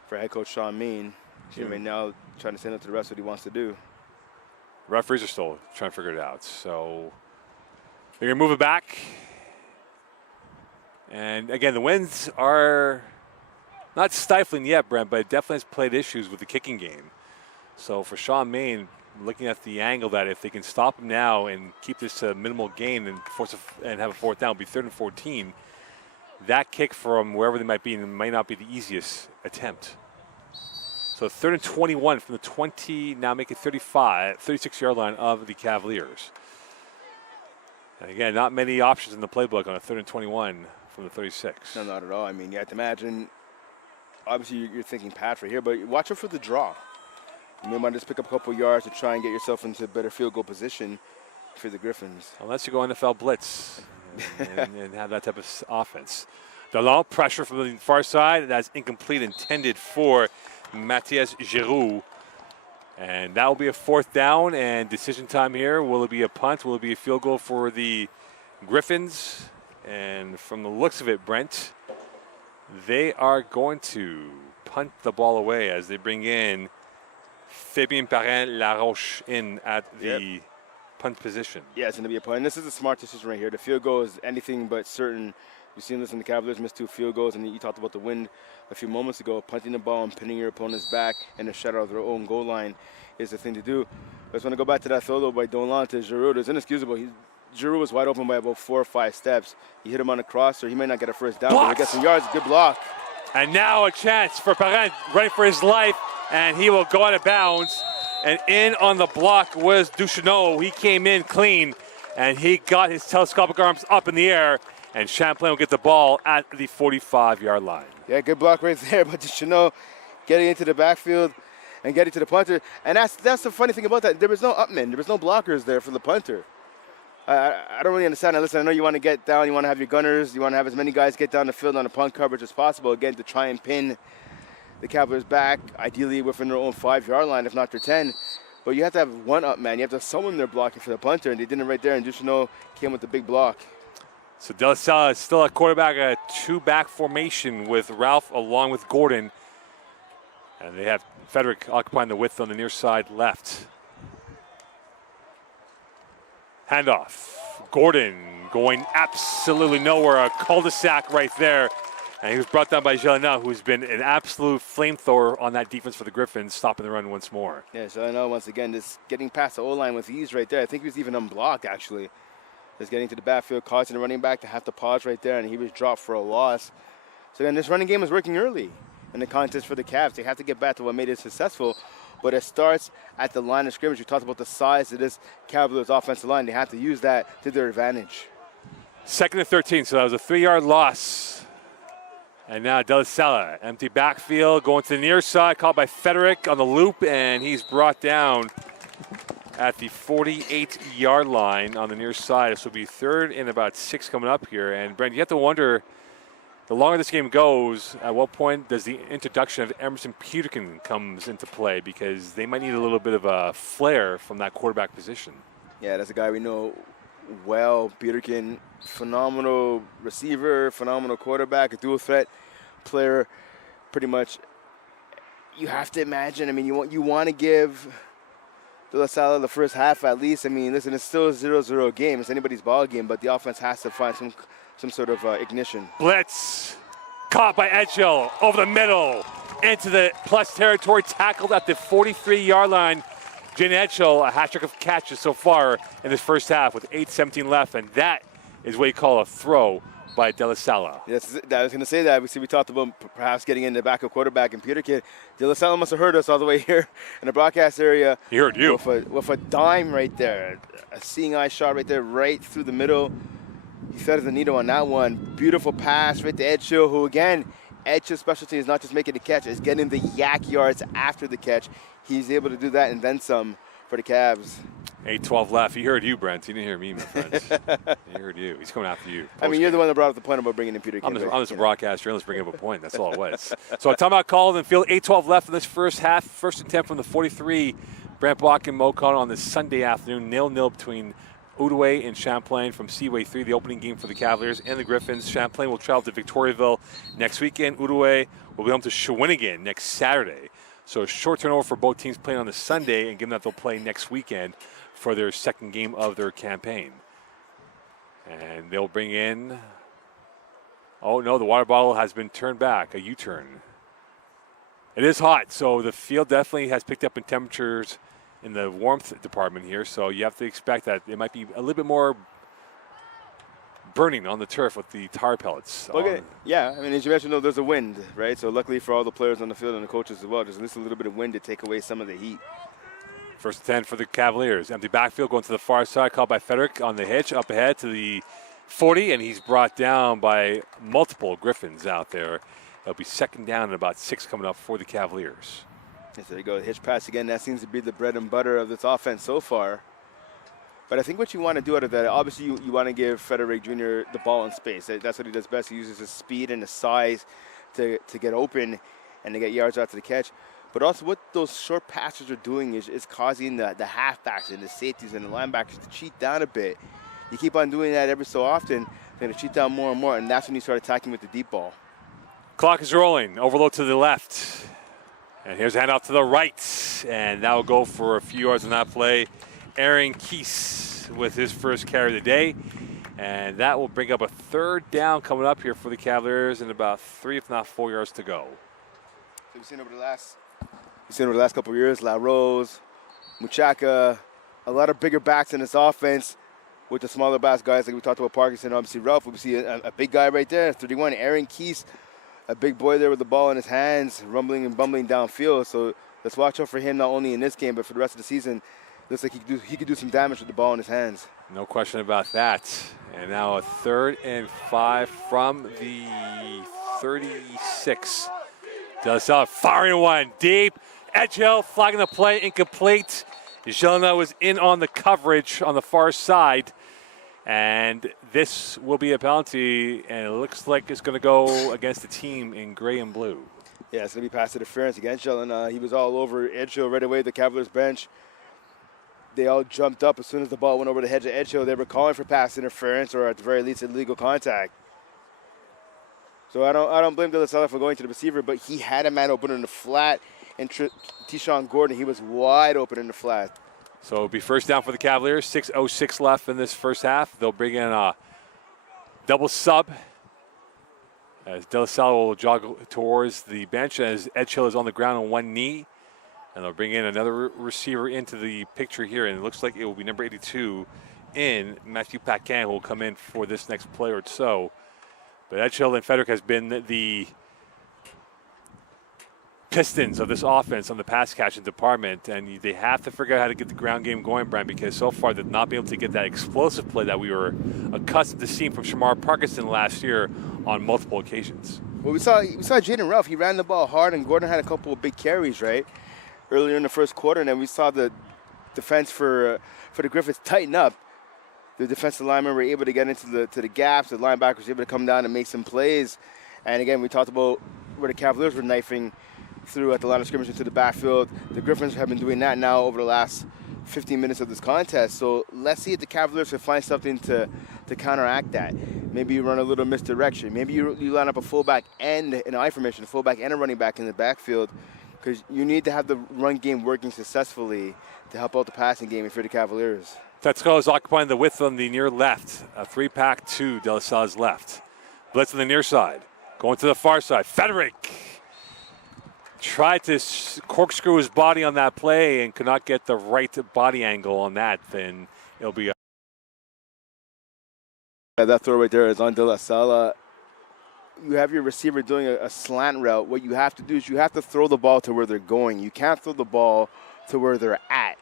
for head coach Sean Mean. He's right now trying to send it to the rest what he wants to do. Referees are still trying to figure it out. So they're going to move it back. And again, the winds are not stifling yet, Brent, but it definitely has played issues with the kicking game. So for Sean Main, looking at the angle that if they can stop him now and keep this minimal gain and have a fourth down, it'll be 3rd and 14. That kick from wherever they might be might not be the easiest attempt. So 3rd and 21 from the 20, now make it 36-yard line of the Cavaliers. And again, not many options in the playbook on a 3rd and 21 from the 36. No, not at all. I mean, you have to imagine, obviously you're thinking pass right here, but watch out for the draw. You may want to just pick up a couple yards to try and get yourself into a better field goal position for the Griffins. Unless you go NFL blitz and have that type of offense. The long pressure from the far side, that's incomplete, intended for Mathias Giroux. And that will be a 4th down and decision time here. Will it be a punt? Will it be a field goal for the Griffins? And from the looks of it, Brent, they are going to punt the ball away as they bring in Fabien Parrain-Laroche in at the punt position. Yeah, it's going to be a punt. And this is a smart decision right here. The field goal is anything but certain. You've seen this in the Cavaliers miss 2 field goals, and you talked about the wind a few moments ago. Punting the ball and pinning your opponent's back and a shut out of their own goal line is the thing to do. I just want to go back to that throw, though, by Dolan to Giroux. It's inexcusable. Giroux was wide open by about 4 or 5 steps. He hit him on the crosser. He may not get a first down, but he gets some yards. Good block. And now a chance for Parrain running for his life, and he will go out of bounds. And in on the block was Ducheneau. He came in clean, and he got his telescopic arms up in the air, and Champlain will get the ball at the 45-yard line. Yeah, good block right there, but Ducheneau getting into the backfield and getting to the punter. And that's the funny thing about that. There was no upman. There was no blockers there for the punter. I don't really understand. Now, listen, I know you want to get down. You want to have your gunners. You want to have as many guys get down the field on the punt coverage as possible, again, to try and pin the Cavaliers back, ideally within their own 5-yard line, if not their 10. But you have to have one up man. You have to have someone there blocking for the punter, and they did it right there, and Ducheneau came with the big block. So De La Salle is still at quarterback, a 2-back formation with Ralph along with Gordon. And they have Frederick occupying the width on the near side left. Handoff. Gordon going absolutely nowhere. A cul-de-sac right there. And he was brought down by Gelina, who's been an absolute flamethrower on that defense for the Griffins, stopping the run once more. Yeah, Gelina, once again, just getting past the O-line with ease right there. I think he was even unblocked, actually. Just getting to the backfield, causing the running back to have to pause right there, and he was dropped for a loss. So again, this running game was working early in the contest for the Cavs. They have to get back to what made it successful. But it starts at the line of scrimmage. We talked about the size of this Cavaliers offensive line. They have to use that to their advantage. 2nd and 13, so that was a 3-yard loss. And now De La Salle, empty backfield, going to the near side, caught by Frederick on the loop, and he's brought down at the 48-yard line on the near side. This will be 3rd and about 6 coming up here. And Brent, you have to wonder, the longer this game goes, at what point does the introduction of Emerson Peterkin comes into play? Because they might need a little bit of a flair from that quarterback position. Yeah, that's a guy we know well. Peterkin, phenomenal receiver, phenomenal quarterback, a dual threat player. Pretty much, you have to imagine. I mean, you want to give De La Salle the first half at least. I mean, listen, it's still a 0-0 game. It's anybody's ball game, but the offense has to find some sort of ignition. Blitz, caught by Edgel, over the middle, into the plus territory, tackled at the 43-yard line. Jane Edgel, a hat-trick of catches so far in this first half with 8:17 left, and that is what you call a throw by De La Salle. Yes, I was going to say that. We talked about perhaps getting in the backup quarterback and Peterkin. De La Salle must have heard us all the way here in the broadcast area. He heard you. With a dime right there, a seeing eye shot right there, right through the middle. He threaded the needle on that one. Beautiful pass right to Edgel, who again, Edgel's specialty is not just making the catch, it's getting the yak yards after the catch. He's able to do that and then some for the Cavs. 8:12 left. He heard you, Brent. He didn't hear me, my friend. He heard you. He's coming after you. I mean, you're the one that brought up the point about bringing in Peter King. I'm just a broadcast journalist bringing up a point. That's all it was. So a timeout called and field. 8:12 left in this first half. First and 10 from the 43. Brant Block and Mo Connell on this Sunday afternoon. 0-0 between Outaouais and Champlain from Seaway 3, the opening game for the Cavaliers and the Griffins. Champlain will travel to Victoriaville next weekend. Outaouais will be home to Shawinigan next Saturday. So a short turnover for both teams playing on the Sunday, and given that they'll play next weekend for their second game of their campaign. And they'll bring in, oh no, the water bottle has been turned back, a U-turn. It is hot, so the field definitely has picked up in temperatures in the warmth department here, so you have to expect that it might be a little bit more burning on the turf with the tar pellets. Yeah, I mean, as you mentioned, though, there's a wind, right? So luckily for all the players on the field and the coaches as well, there's at least a little bit of wind to take away some of the heat. First and 10 for the Cavaliers. Empty backfield going to the far side, called by Frederick on the hitch, up ahead to the 40, and he's brought down by multiple Griffins out there. It'll be second down and about 6 coming up for the Cavaliers. Yes, there you go, hitch pass again. That seems to be the bread and butter of this offense so far. But I think what you want to do out of that, obviously you want to give Frederick Jr. the ball in space. That's what he does best. He uses his speed and his size to get open and to get yards after the catch. But also what those short passes are doing is causing the halfbacks and the safeties and the linebackers to cheat down a bit. You keep on doing that every so often, they're going to cheat down more and more, and that's when you start attacking with the deep ball. Clock is rolling. Overload to the left. And here's a handoff to the right. And that will go for a few yards on that play. Aaron Keese with his first carry of the day. And that will bring up a third down coming up here for the Cavaliers and about 3, if not 4 yards to go. So we've seen over the last couple of years, La Rose, Muchaka, a lot of bigger backs in this offense with the smaller backs guys like we talked about Parkinson, obviously Ralph. We see a big guy right there, 31, Aaron Keese, a big boy there with the ball in his hands, rumbling and bumbling downfield. So let's watch out for him not only in this game, but for the rest of the season. Looks like he could do some damage with the ball in his hands. No question about that. And now a 3rd and 5 from the 36. Does firing one deep. Edgell flagging the play, incomplete. Jelena was in on the coverage on the far side. And this will be a penalty, and it looks like it's going to go against the team in gray and blue. Yeah, it's going to be pass interference against Jelena. He was all over Edgell right away, the Cavaliers bench. They all jumped up as soon as the ball went over the hedge of Edgell. They were calling for pass interference, or at the very least illegal contact. So I don't blame De La Salle for going to the receiver, but he had a man open in the flat, and Tyshawn Gordon, he was wide open in the flat. So it'll be first down for the Cavaliers. 6:06 left in this first half. They'll bring in a double sub as De La Salle will jog towards the bench as Edgell is on the ground on one knee. And they'll bring in another receiver into the picture here, and it looks like it will be number 82 in Matthew Paquin, who will come in for this next play or so. But Edgell and Frederick has been the pistons of this offense on the pass catching department, and they have to figure out how to get the ground game going, Brian, because so far they've not been able to get that explosive play that we were accustomed to seeing from Shamar Parkinson last year on multiple occasions. Well, we saw Jaden Ralph. He ran the ball hard, and Gordon had a couple of big carries, right, earlier in the first quarter, and then we saw the defense for the Griffins tighten up. The defensive linemen were able to get into the gaps. The linebackers were able to come down and make some plays. And again, we talked about where the Cavaliers were knifing through at the line of scrimmage into the backfield. The Griffins have been doing that now over the last 15 minutes of this contest. So let's see if the Cavaliers can find something to counteract that. Maybe you run a little misdirection. Maybe you line up a fullback and an I formation, a fullback and a running back in the backfield, because you need to have the run game working successfully to help out the passing game if you're the Cavaliers. Tetsuko is occupying the width on the near left. A 3-pack to De La Salle's left. Blitz on the near side. Going to the far side. Frederick tried to corkscrew his body on that play and could not get the right body angle on that. Then it'll be that throw right there is on De La Salle. You have your receiver doing a slant route. What you have to do is you have to throw the ball to where they're going. You can't throw the ball to where they're at,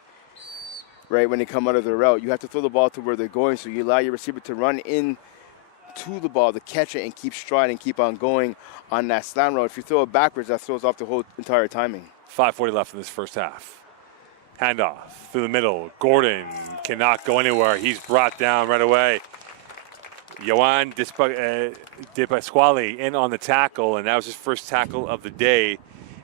right, when they come out of their route. You have to throw the ball to where they're going, so you allow your receiver to run in to the ball, to catch it and keep striding, keep on going on that slant route. If you throw it backwards, that throws off the whole entire timing. 5:40 left in this first half. Handoff through the middle. Gordon cannot go anywhere. He's brought down right away. Yohan De Pasquale in on the tackle, and that was his first tackle of the day.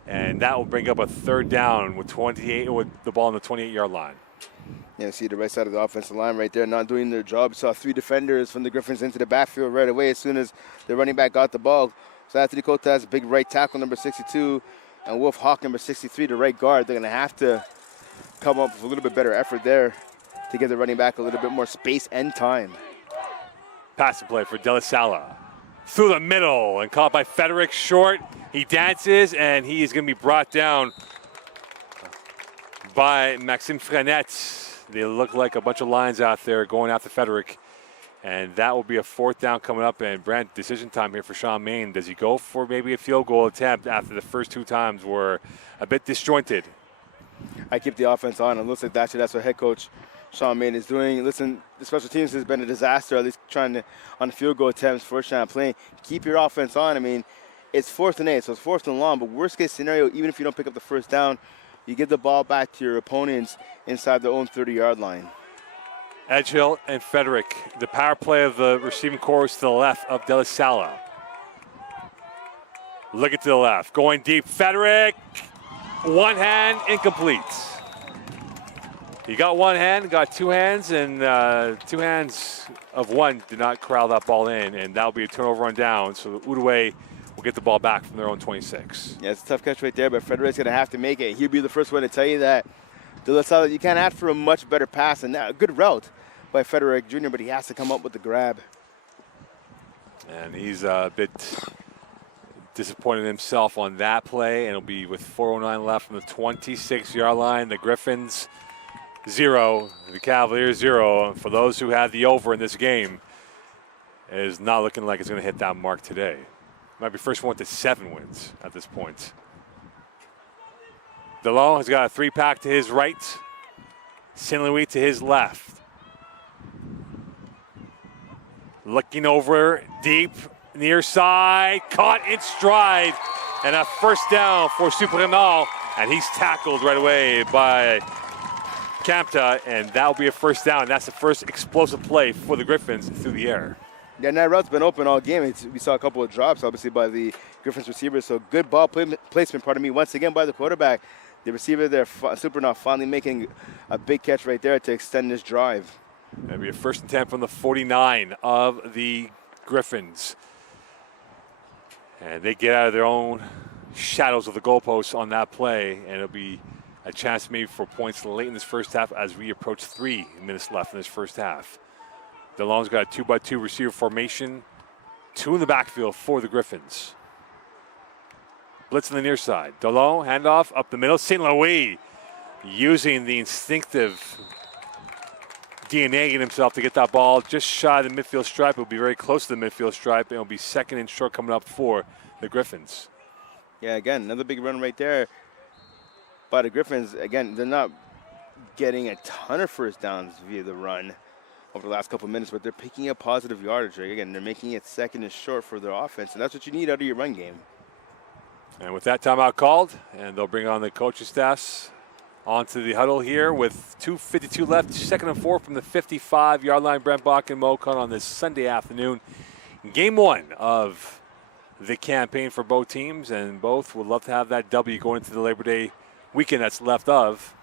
And that will bring up a third down with the ball on the 28-yard line. Yeah, see the right side of the offensive line right there, not doing their job. Saw 3 defenders from the Griffins into the backfield right away as soon as the running back got the ball. So Anthony Cotas, big right tackle, number 62, and Wolf Hawk, number 63, the right guard. They're going to have to come up with a little bit better effort there to give the running back a little bit more space and time. Passing play for De La Salle. Through the middle and caught by Frederick short. He dances, and he is going to be brought down by Maxime Frenette. They look like a bunch of lions out there going after Frederick. And that will be a 4th down coming up. And Brent, decision time here for Sean Main. Does he go for maybe a field goal attempt after the first 2 times were a bit disjointed? I keep the offense on. It looks like that's what head coach Sean Main is doing. Listen, the special teams has been a disaster, at least trying to, on the field goal attempts for Champlain. Keep your offense on. I mean, it's 4th and 8, so it's 4th and long. But worst case scenario, even if you don't pick up the 1st down, you give the ball back to your opponents inside their own 30-yard line. Edgehill and Frederick. The power play of the receiving corps is to the left of De La Sala. Looking to the left. Going deep. Frederick. One hand. Incomplete. He got one hand, got 2 hands, and 2 hands of one did not corral that ball in, and that'll be a turnover on down. So the Outaouais will get the ball back from their own 26. Yeah, it's a tough catch right there, but Frederick's going to have to make it. He'll be the first one to tell you that. De La Sala, you can't ask for a much better pass, and a good route by Frederick Jr., but he has to come up with the grab. And he's a bit disappointed in himself on that play, and it'll be with 4:09 left from the 26-yard line. The Griffins 0, the Cavaliers 0. For those who had the over in this game, it is not looking like it's going to hit that mark today. Might be first one to 7 wins at this point. DeLong has got a 3-pack to his right. St. Louis to his left. Looking over deep, near side, caught in stride, and a 1st down for Suprenal, and he's tackled right away by Campta, and that'll be a 1st down. That's the first explosive play for the Griffins through the air. Yeah, and that route's been open all game. We saw a couple of drops, obviously, by the Griffins receivers, so good ball placement, once again by the quarterback. The receiver there, Suprenal, finally making a big catch right there to extend this drive. That'll be a 1st and 10 from the 49 of the Griffins. And they get out of their own shadows of the goalposts on that play, and it'll be a chance maybe for points late in this first half as we approach 3 minutes left in this first half. DeLong's got a 2-by-2 receiver formation, 2 in the backfield for the Griffins. Blitz on the near side. DeLong, handoff up the middle. St. Louis using the instinctive DNA in himself to get that ball just shy of the midfield stripe. It'll be very close to the midfield stripe, and it'll be 2nd and short coming up for the Griffins. Yeah, again, another big run right there by the Griffins. Again, they're not getting a ton of 1st downs via the run over the last couple of minutes, but they're picking up positive yardage. Again, they're making it 2nd and short for their offense, and that's what you need out of your run game. And with that timeout called, and they'll bring on the coaching staffs onto the huddle here with 2:52 left, 2nd and 4 from the 55-yard line. Brent Bach and Mo Khan on this Sunday afternoon. Game 1 of the campaign for both teams, and both would love to have that W going into the Labor Day weekend that's left of.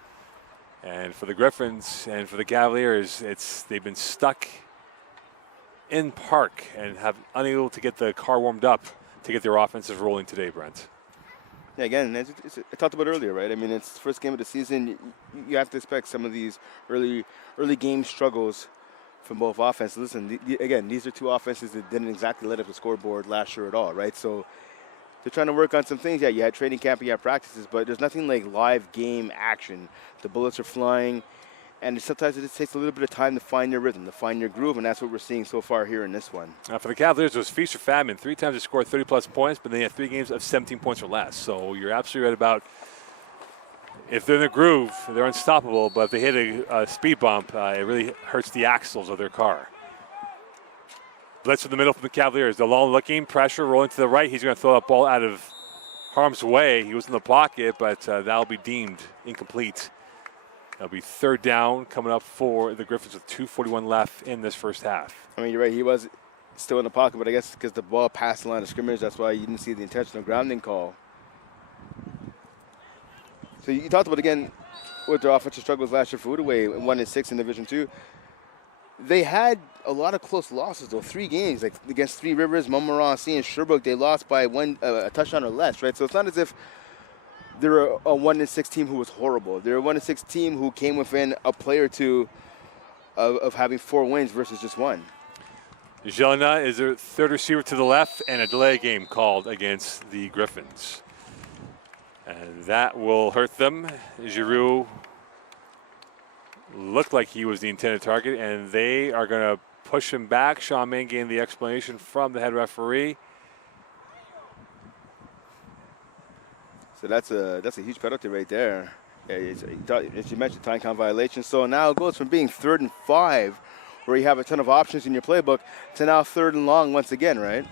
And for the Griffins and for the Cavaliers, they've been stuck in park and have unable to get the car warmed up to get their offenses rolling today, Brent. Yeah, again, I talked about earlier, right? I mean, it's the first game of the season. You have to expect some of these early game struggles from both offenses. Listen, again, these are 2 offenses that didn't exactly let up the scoreboard last year at all, right? So they're trying to work on some things. Yeah, you had training camp, you had practices, but there's nothing like live game action. The bullets are flying, and sometimes it just takes a little bit of time to find your rhythm, to find your groove, and that's what we're seeing so far here in this one. For the Cavaliers, it was feast or famine. 3 times they scored 30-plus points, but then they had 3 games of 17 points or less. So you're absolutely right about if they're in the groove, they're unstoppable, but if they hit a speed bump, it really hurts the axles of their car. Blitz in the middle from the Cavaliers. DeLong looking, pressure, rolling to the right. He's going to throw that ball out of harm's way. He was in the pocket, but that'll be deemed incomplete. That'll be 3rd down coming up for the Griffins with 2:41 left in this first half. I mean, you're right. He was still in the pocket, but I guess because the ball passed the line of scrimmage, that's why you didn't see the intentional grounding call. So you talked about, again, what their offensive struggles last year for Outaouais, 1-6 in Division 2. They had a lot of close losses, though. 3 games, like against 3 Rivers, Montmorency, and Sherbrooke, they lost by a touchdown or less, right? So it's not as if they're a 1-6 team who was horrible. They're a 1-6 team who came within a play or 2 of having 4 wins versus just 1. Jelena is their 3rd receiver to the left, and a delay game called against the Griffins. And that will hurt them. Giroux looked like he was the intended target, and they are going to push him back. Sean Main getting the explanation from the head referee. So that's a huge penalty right there. Yeah, as you mentioned, time count violation. So now it goes from being 3rd and 5, where you have a ton of options in your playbook, to now 3rd and long once again, right?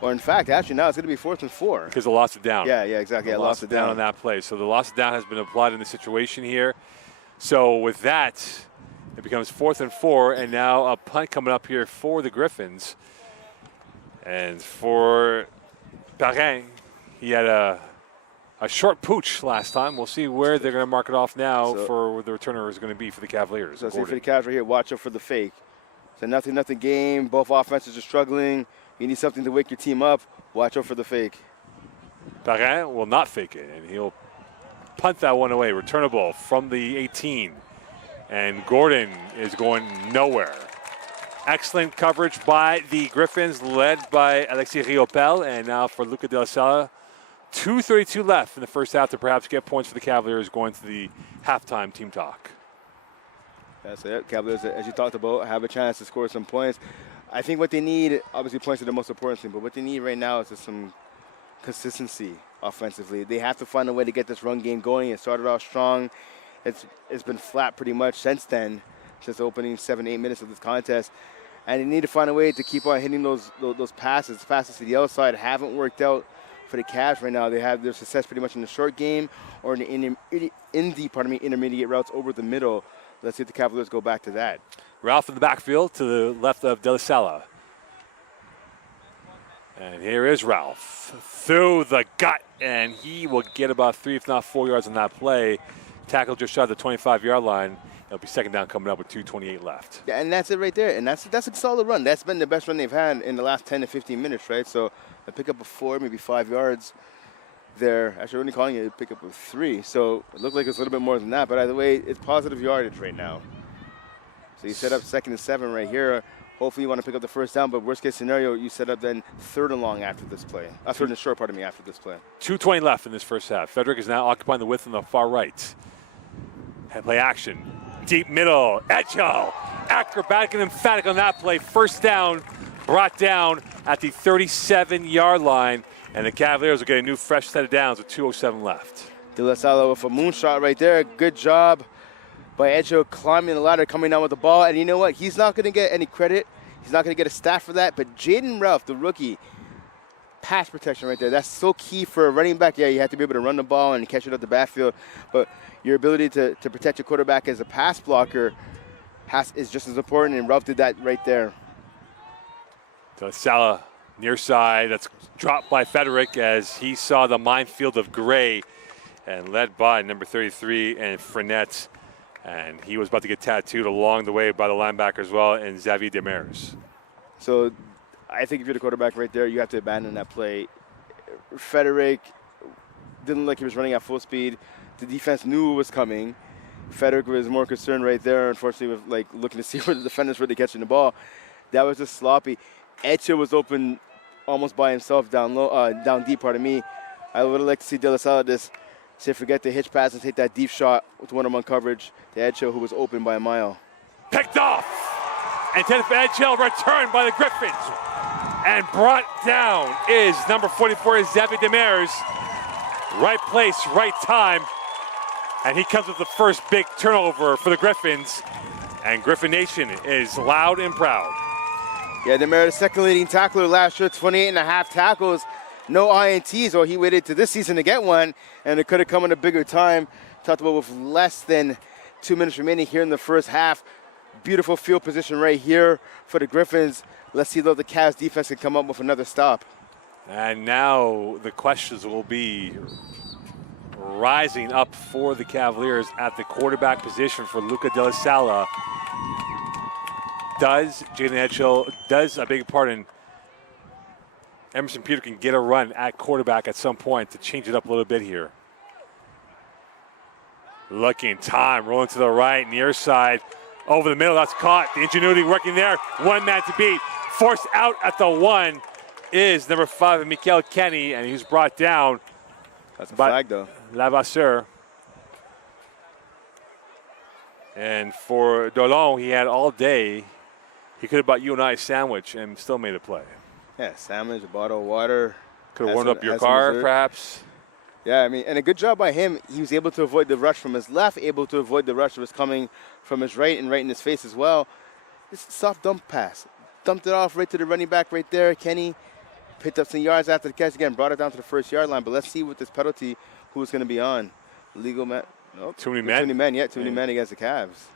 Or in fact, actually now it's going to be 4th and 4. Because they lost it down. Yeah, exactly. I lost it down on that play. So the loss it down has been applied in the situation here. So with that, it becomes 4th and 4, and now a punt coming up here for the Griffins. And for Perrin, he had a short pooch last time. We'll see where they're going to mark it off now for where the returner is going to be for the Cavaliers. So see for the Cavs right here, watch out for the fake. So nothing game. Both offenses are struggling. You need something to wake your team up. Watch out for the fake. Perrin will not fake it, and he'll punt that one away. Returnable from the 18. And Gordon is going nowhere. Excellent coverage by the Griffins, led by Alexis Riopel. And now for Luca De La Sala. 2:32 left in the first half to perhaps get points for the Cavaliers going to the halftime team talk. That's it. Cavaliers, as you talked about, have a chance to score some points. I think what they need, obviously points are the most important thing, but what they need right now is just some consistency offensively. They have to find a way to get this run game going. It started off strong. It's been flat pretty much since then, since the opening 7-8 minutes of this contest. And they need to find a way to keep on hitting those passes. Passes to the outside haven't worked out for the Cavs right now. They have their success pretty much in the short game or in the intermediate routes over the middle. Let's see if the Cavaliers go back to that. Ralph in the backfield to the left of De La Sala. And here is Ralph through the gut, and he will get about 3, if not 4 yards on that play. Tackle just shot the 25-yard line. It'll be second down coming up with 2:28 left. Yeah, and that's it right there. And that's a solid run. That's been the best run they've had in the last 10 to 15 minutes, right? So a pick up of 4, maybe 5 yards there. Actually, we're only calling it a pick up of 3. So it looked like it's a little bit more than that. But either way, it's positive yardage right now. So you set up 2nd and 7 right here. Hopefully you want to pick up the first down, but worst case scenario, you set up then 3rd and long after this play. 3rd and short, after this play. 2:20 left in this first half. Frederick is now occupying the width on the far right. Head play action. Deep middle. Edgel. Acrobatic and emphatic on that play. First down, brought down at the 37-yard line. And the Cavaliers will get a new fresh set of downs with 2:07 left. De La Sala with a moonshot right there. Good job by Edgel climbing the ladder, coming down with the ball. And you know what? He's not going to get any credit. He's not going to get a stat for that. But Jaden Ralph, the rookie, pass protection right there. That's so key for a running back. Yeah, you have to be able to run the ball and catch it up the backfield. But your ability to protect your quarterback as a pass blocker is just as important, and Ralph did that right there. De La Sala near side. That's dropped by Frederick as he saw the minefield of Gray and led by number 33 and Frenette. And he was about to get tattooed along the way by the linebacker as well, and Xavier Demers. So I think if you're the quarterback right there, you have to abandon that play. Frederick didn't look like he was running at full speed. The defense knew it was coming. Frederick was more concerned right there, unfortunately, with looking to see where the defenders were catching the ball. That was just sloppy. Etche was open almost by himself down deep. I would have liked to see De La Sala just forget the hitch pass and take that deep shot with one-on-one coverage to Edgel, who was open by a mile. Picked off. Intended for Edgel, returned by the Griffins. And brought down is number 44, Xavier Demers. Right place, right time. And he comes with the first big turnover for the Griffins. And Griffin Nation is loud and proud. Yeah, Demers, the second leading tackler last year, 28.5 tackles. No INTs, or he waited to this season to get one, and it could have come in a bigger time. Talked about with less than 2 minutes remaining here in the first half. Beautiful field position right here for the Griffins. Let's see though the Cavs defense can come up with another stop. And now the questions will be rising up for the Cavaliers at the quarterback position for Luca De La Sala. Does Jaden Edgel, I beg your pardon, Emerson Peter can get a run at quarterback at some point to change it up a little bit here. Looking, time, rolling to the right, near side, over the middle, that's caught. The ingenuity working there, one man to beat. Forced out at the 1 is number 5, Mikael Kenny, and he's brought down. That's a flag though. Lavasseur. And for Dolon, he had all day. He could have bought you and I a sandwich and still made a play. Yeah, sandwich, a bottle of water. Could have warmed up your car, perhaps. Yeah, I mean, and a good job by him. He was able to avoid the rush from his left, able to avoid the rush that was coming from his right and right in his face as well. Just soft dump pass. Dumped it off right to the running back right there. Kenny picked up some yards after the catch again, brought it down to the first yard line. But let's see with this penalty who's going to be on. Legal man. Nope. Too many men. Too many men, yeah. Too many men against the Cavs.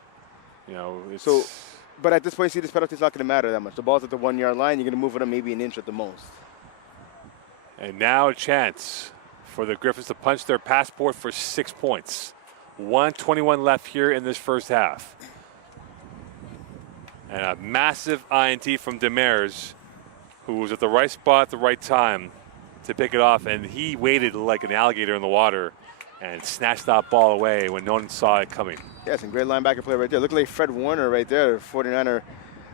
You know, it's so, but at this point, see, this penalty's not going to matter that much. The ball's at the 1 yard line. You're going to move it up maybe an inch at the most. And now a chance for the Griffins to punch their passport for 6 points. 1:21 left here in this first half. And a massive INT from Demers, who was at the right spot at the right time to pick it off. And he waited like an alligator in the water and snatched that ball away when no one saw it coming. Yeah, some great linebacker play right there. Looking like Fred Warner right there, 49er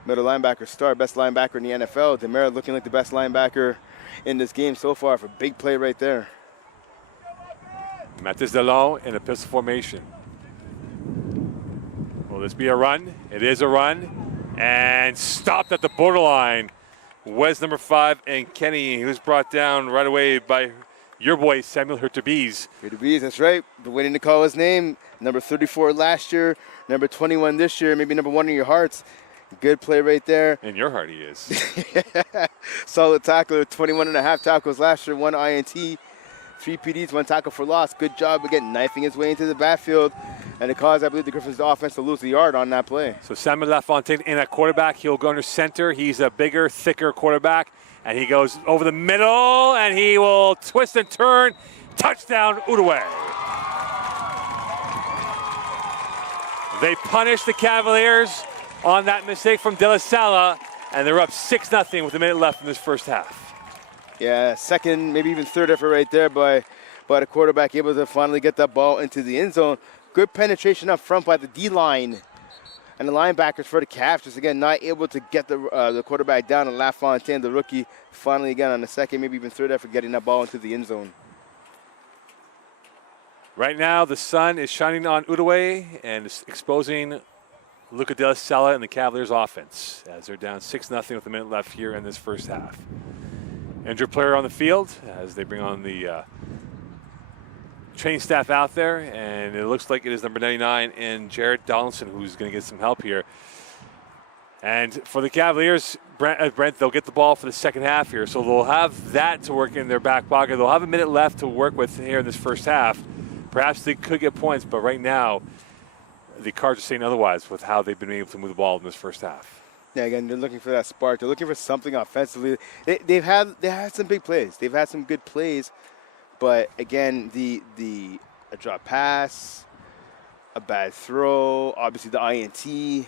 middle linebacker star, best linebacker in the NFL. Demers looking like the best linebacker in this game so far for big play right there. Mathis Delon in a pistol formation. Will this be a run? It is a run. And stopped at the borderline. Was number 5 and Kenny, who was brought down right away by your boy Samuel Hurtubise. Hurtubise, that's right. Been waiting to call his name. Number 34 last year, number 21 this year, maybe number 1 in your hearts. Good play right there. In your heart, he is. Solid tackler, 21 and a half tackles last year, 1 INT. 3 PDs, 1 tackle for loss. Good job again, knifing his way into the backfield. And it caused, I believe, the Griffins' offense to lose the yard on that play. So Samuel Lafontaine in at quarterback. He'll go under center. He's a bigger, thicker quarterback. And he goes over the middle, and he will twist and turn. Touchdown, Outaouais. They punish the Cavaliers on that mistake from De La Sala, and they're up 6-0 with a minute left in this first half. Yeah, second, maybe even third effort right there by the quarterback, able to finally get that ball into the end zone. Good penetration up front by the D-line. And the linebackers for the Cavs, just again, not able to get the quarterback down. And LaFontaine, the rookie, finally again on the second, maybe even third effort, getting that ball into the end zone. Right now, the sun is shining on Outaouais and is exposing Luca De La Sala and the Cavaliers offense as they're down 6-0 with a minute left here in this first half. Injured player on the field as they bring on the training staff out there, and it looks like it is number 99 in Jared Donaldson who's going to get some help here. And for the Cavaliers, Brent, they'll get the ball for the second half here, so they'll have that to work in their back pocket. They'll have a minute left to work with here in this first half. Perhaps they could get points, but right now the Cards are saying otherwise with how they've been able to move the ball in this first half. Yeah, again, they're looking for that spark. They're looking for something offensively. They've had some big plays. They've had some good plays, but again, a drop pass, a bad throw, obviously the INT,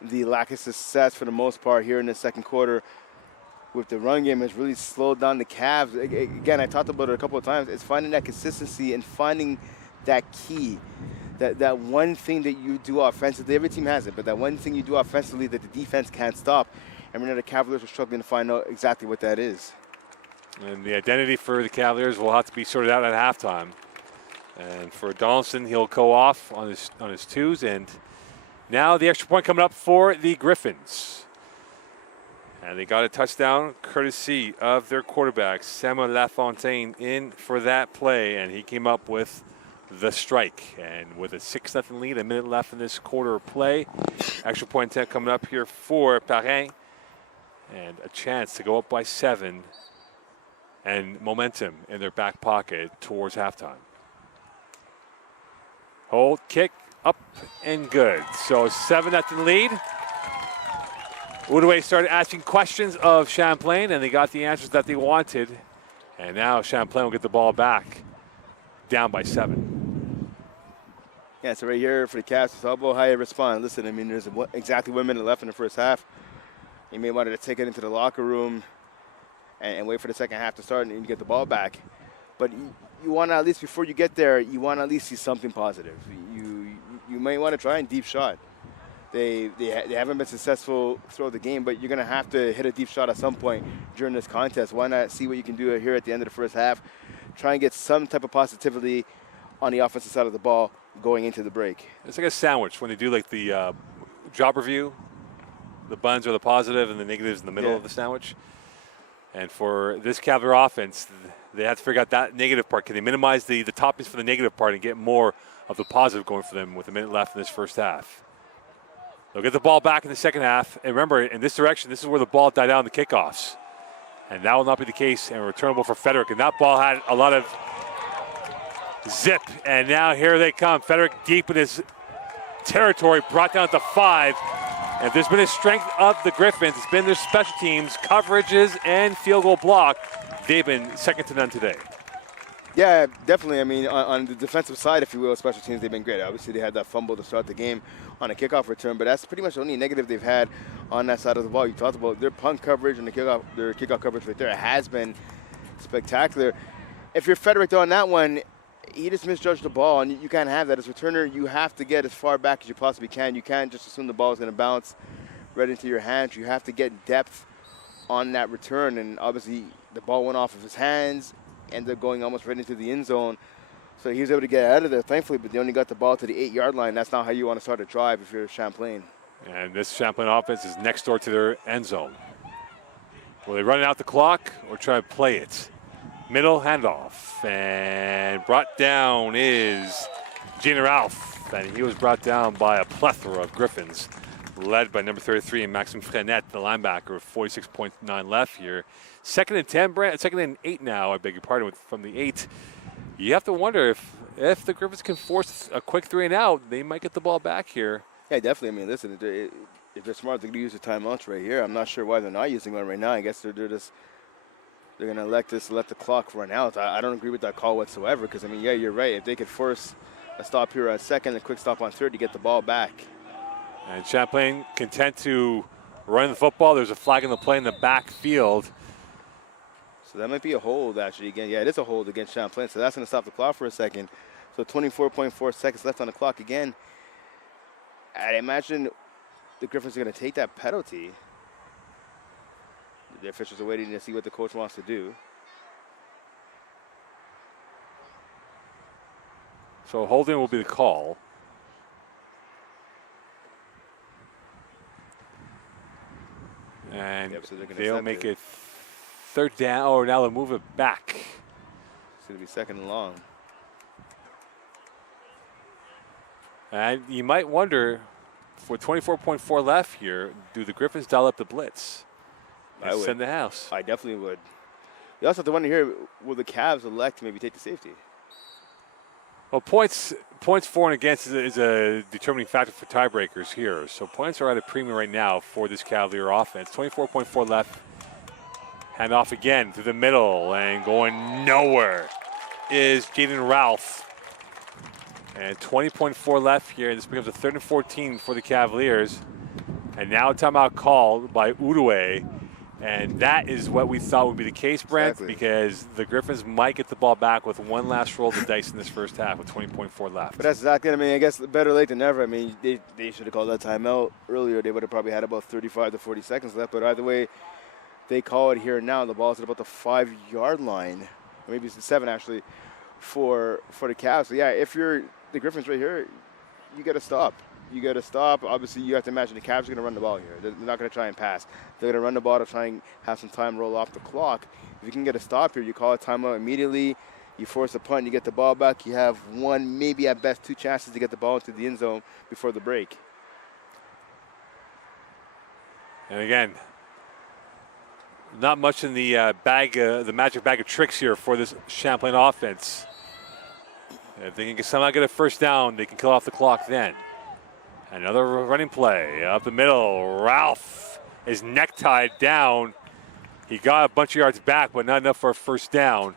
the lack of success for the most part here in the second quarter with the run game has really slowed down the Cavs. Again, I talked about it a couple of times. It's finding that consistency and finding that key. That one thing that you do offensively, every team has it, but that one thing you do offensively that the defense can't stop. And we know the Cavaliers are struggling to find out exactly what that is. And the identity for the Cavaliers will have to be sorted out at halftime. And for Donaldson, he'll go off on his twos. And now the extra point coming up for the Griffins. And they got a touchdown courtesy of their quarterback, Samuel Lafontaine, in for that play. And he came up with the strike. And with a 6-0 lead, a minute left in this quarter of play. Extra point 10 coming up here for Parrain. And a chance to go up by 7. And momentum in their back pocket towards halftime. Hold, kick, up, and good. So 7-0 lead. Outaouais started asking questions of Champlain, and they got the answers that they wanted. And now Champlain will get the ball back, down by 7. Yeah, so right here for the Cavs, it's all about how you respond. Listen, I mean, there's exactly 1 minute left in the first half. You may want to take it into the locker room and wait for the second half to start and get the ball back. But you want to, at least before you get there, you want to at least see something positive. You might want to try and deep shot. They haven't been successful throughout the game, but you're going to have to hit a deep shot at some point during this contest. Why not see what you can do here at the end of the first half? Try and get some type of positivity on the offensive side of the ball going into the break. It's like a sandwich when they do like the job review. The buns are the positive and the negatives in the middle of the sandwich. And for this Cavalier offense, they have to figure out that negative part. Can they minimize the toppings for the negative part and get more of the positive going for them with a minute left in this first half? They'll get the ball back in the second half. And remember, in this direction, this is where the ball died down in the kickoffs. And that will not be the case and returnable for Frederick. And that ball had a lot of zip. And now here they come. Frederick deep in his territory, brought down to 5. And if there's been a strength of the Griffins, it's been their special teams, coverages, and field goal block. They've been second to none today. Yeah, definitely. I mean, on the defensive side, if you will, special teams, they've been great. Obviously, they had that fumble to start the game on a kickoff return, but that's pretty much the only negative they've had on that side of the ball. You talked about their punt coverage and their kickoff coverage right there. It has been spectacular. If you're Frederick, though, on that one, he just misjudged the ball, and you can't have that. As a returner, you have to get as far back as you possibly can. You can't just assume the ball is going to bounce right into your hands. You have to get depth on that return, and obviously the ball went off of his hands, ended up going almost right into the end zone. So he was able to get out of there, thankfully, but they only got the ball to the 8-yard line. That's not how you want to start a drive if you're Champlain. And this Champlain offense is next door to their end zone. Will they run out the clock or try to play it? Middle handoff, and brought down is Gina Ralph, and he was brought down by a plethora of Griffins, led by number 33, Maxime Frenette, the linebacker, with 46.9 left here. Second and 10, Brent, second and 8 now, I beg your pardon, from the 8. You have to wonder if the Griffins can force a quick 3 and out, they might get the ball back here. Yeah, definitely. I mean, listen, if they're smart, they're going to use the timeouts right here. I'm not sure why they're not using one right now. I guess they're just they're going to let the clock run out. I don't agree with that call whatsoever because, I mean, yeah, you're right. If they could force a stop here on second, a quick stop on third to get the ball back. And Champlain content to run the football. There's a flag in the play in the backfield. So that might be a hold, actually, again. Yeah, it is a hold against Champlain, so that's going to stop the clock for a second. So 24.4 seconds left on the clock again. I imagine the Griffins are going to take that penalty. The officials are waiting to see what the coach wants to do. So holding will be the call. And so they'll make it third down. Oh, now they'll move it back. It's going to be second and long. And you might wonder, for 24.4 left here, do the Griffins dial up the blitz? I would. Send the house. I definitely would. You also have to wonder here, will the Cavs elect to maybe take the safety? Well, points for and against is a determining factor for tiebreakers here. So points are at a premium right now for this Cavalier offense. 24.4 left. Hand off again to the middle and going nowhere is Jaden Ralph. And 20.4 left here. This becomes a 3rd and 14 for the Cavaliers. And now a timeout called by Outaouais. And that is what we thought would be the case, Brent, exactly. Because the Griffins might get the ball back with one last roll of the dice in this first half with 20.4 left. But that's exactly, I mean, I guess better late than never. I mean, they should have called that timeout earlier. They would have probably had about 35 to 40 seconds left. But either way, they call it here now. The ball's at about the 5-yard line, or maybe it's the 7 actually, for the Cavs. So yeah, if you're the Griffins right here, you got to stop. You got to stop. Obviously, you have to imagine the Cavs are going to run the ball here. They're not going to try and pass. They're going to run the ball to try and have some time roll off the clock. If you can get a stop here, you call a timeout immediately. You force a punt, you get the ball back. You have one, maybe at best 2 chances to get the ball into the end zone before the break. And again, not much in the the magic bag of tricks here for this Champlain offense. If they can somehow get a first down, they can kill off the clock then. Another running play up the middle. Ralph is necktied down. He got a bunch of yards back, but not enough for a first down.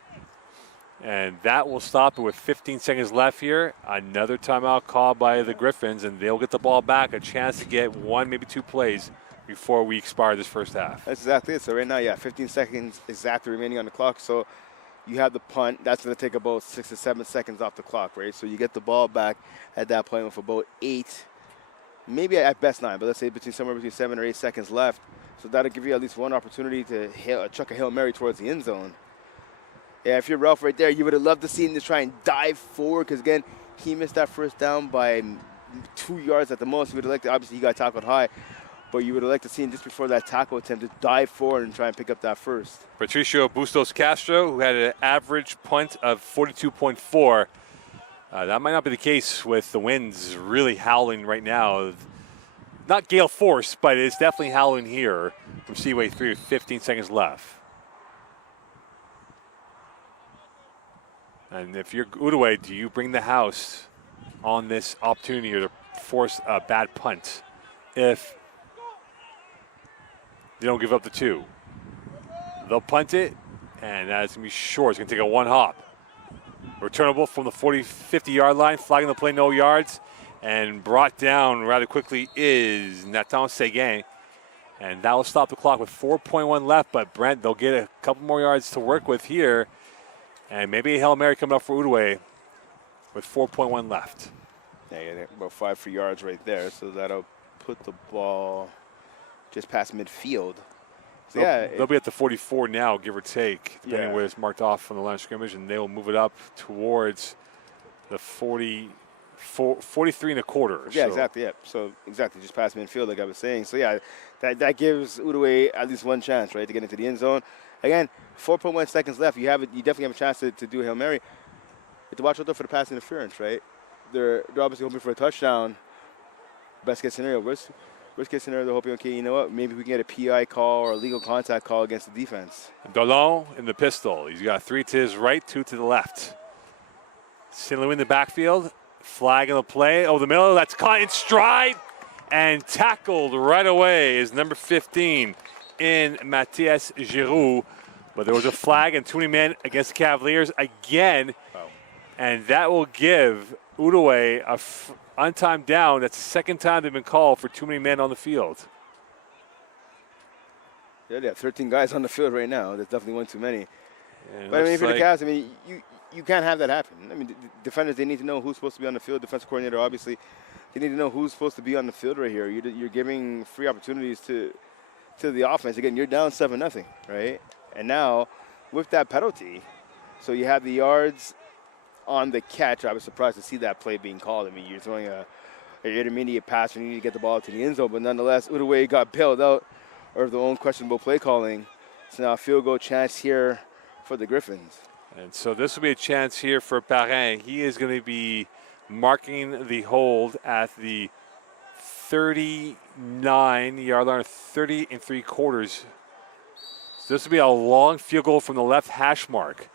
And that will stop it with 15 seconds left here. Another timeout called by the Griffins, and they'll get the ball back. A chance to get 1, maybe 2 plays before we expire this first half. That's exactly it. So right now, yeah, 15 seconds exactly remaining on the clock. So you have the punt. That's going to take about 6 to 7 seconds off the clock, right? So you get the ball back at that point with about 8, maybe at best 9, but let's say somewhere between 7 or 8 seconds left. So that'll give you at least one opportunity to chuck a Hail Mary towards the end zone. Yeah, if you're Ralph right there, you would have loved to see him just try and dive forward because, again, he missed that first down by 2 yards at the most. We would have liked to, obviously, he got tackled high, but you would have liked to see him just before that tackle attempt to dive forward and try and pick up that first. Patricio Bustos Castro, who had an average punt of 42.4. That might not be the case with the winds really howling right now. Not gale force, but it's definitely howling here from Seaway 3 with 15 seconds left. And if you're Outaouais, do you bring the house on this opportunity to force a bad punt if they don't give up the 2? They'll punt it, and that's going to be short. It's going to take a one hop. Returnable from the 50-yard line, flagging the play, no yards, and brought down rather quickly is Nathan Seguin. And that will stop the clock with 4.1 left, but Brent, they'll get a couple more yards to work with here. And maybe a Hail Mary coming up for Outaouais with 4.1 left. Yeah, about 5 free yards right there, so that'll put the ball just past midfield. So they'll be at the 44 now, give or take, depending where it's marked off from the line of scrimmage, and they will move it up towards the 43 and a quarter. Yeah, exactly. Yeah, so exactly, just past midfield, like I was saying. So yeah, that gives Outaouais at least one chance, right, to get into the end zone. Again, 4.1 seconds left. You definitely have a chance to do a Hail Mary. You have to watch out though for the pass interference, right? They're obviously hoping for a touchdown. Best case scenario. Worst case scenario, they're hoping, okay, you know what? Maybe we can get a PI call or a legal contact call against the defense. Dolan in the pistol. He's got 3 to his right, 2 to the left. St. Louis in the backfield. Flag in the play. Over the middle. That's caught in stride and tackled right away is number 15 in Mathias Giroux. But there was a flag and too many men against the Cavaliers again. Wow. And that will give Outaouais a on-time down. That's the second time they've been called for too many men on the field. Yeah, they have 13 guys on the field right now. That's definitely one too many. And but I mean, for the Cavs, I mean, you can't have that happen. I mean, the defenders, they need to know who's supposed to be on the field. Defensive coordinator, obviously, they need to know who's supposed to be on the field right here. You're giving free opportunities to the offense. Again, you're down 7-0, right? And now, with that penalty, so you have the yards on the catch. I was surprised to see that play being called. I mean, you're throwing an intermediate pass and you need to get the ball to the end zone, but nonetheless, Outaouais got bailed out of their own questionable play calling. So now a field goal chance here for the Griffins. And so this will be a chance here for Parrain. He is going to be marking the hold at the 39-yard line, 30 3/4. So this will be a long field goal from the left hash mark.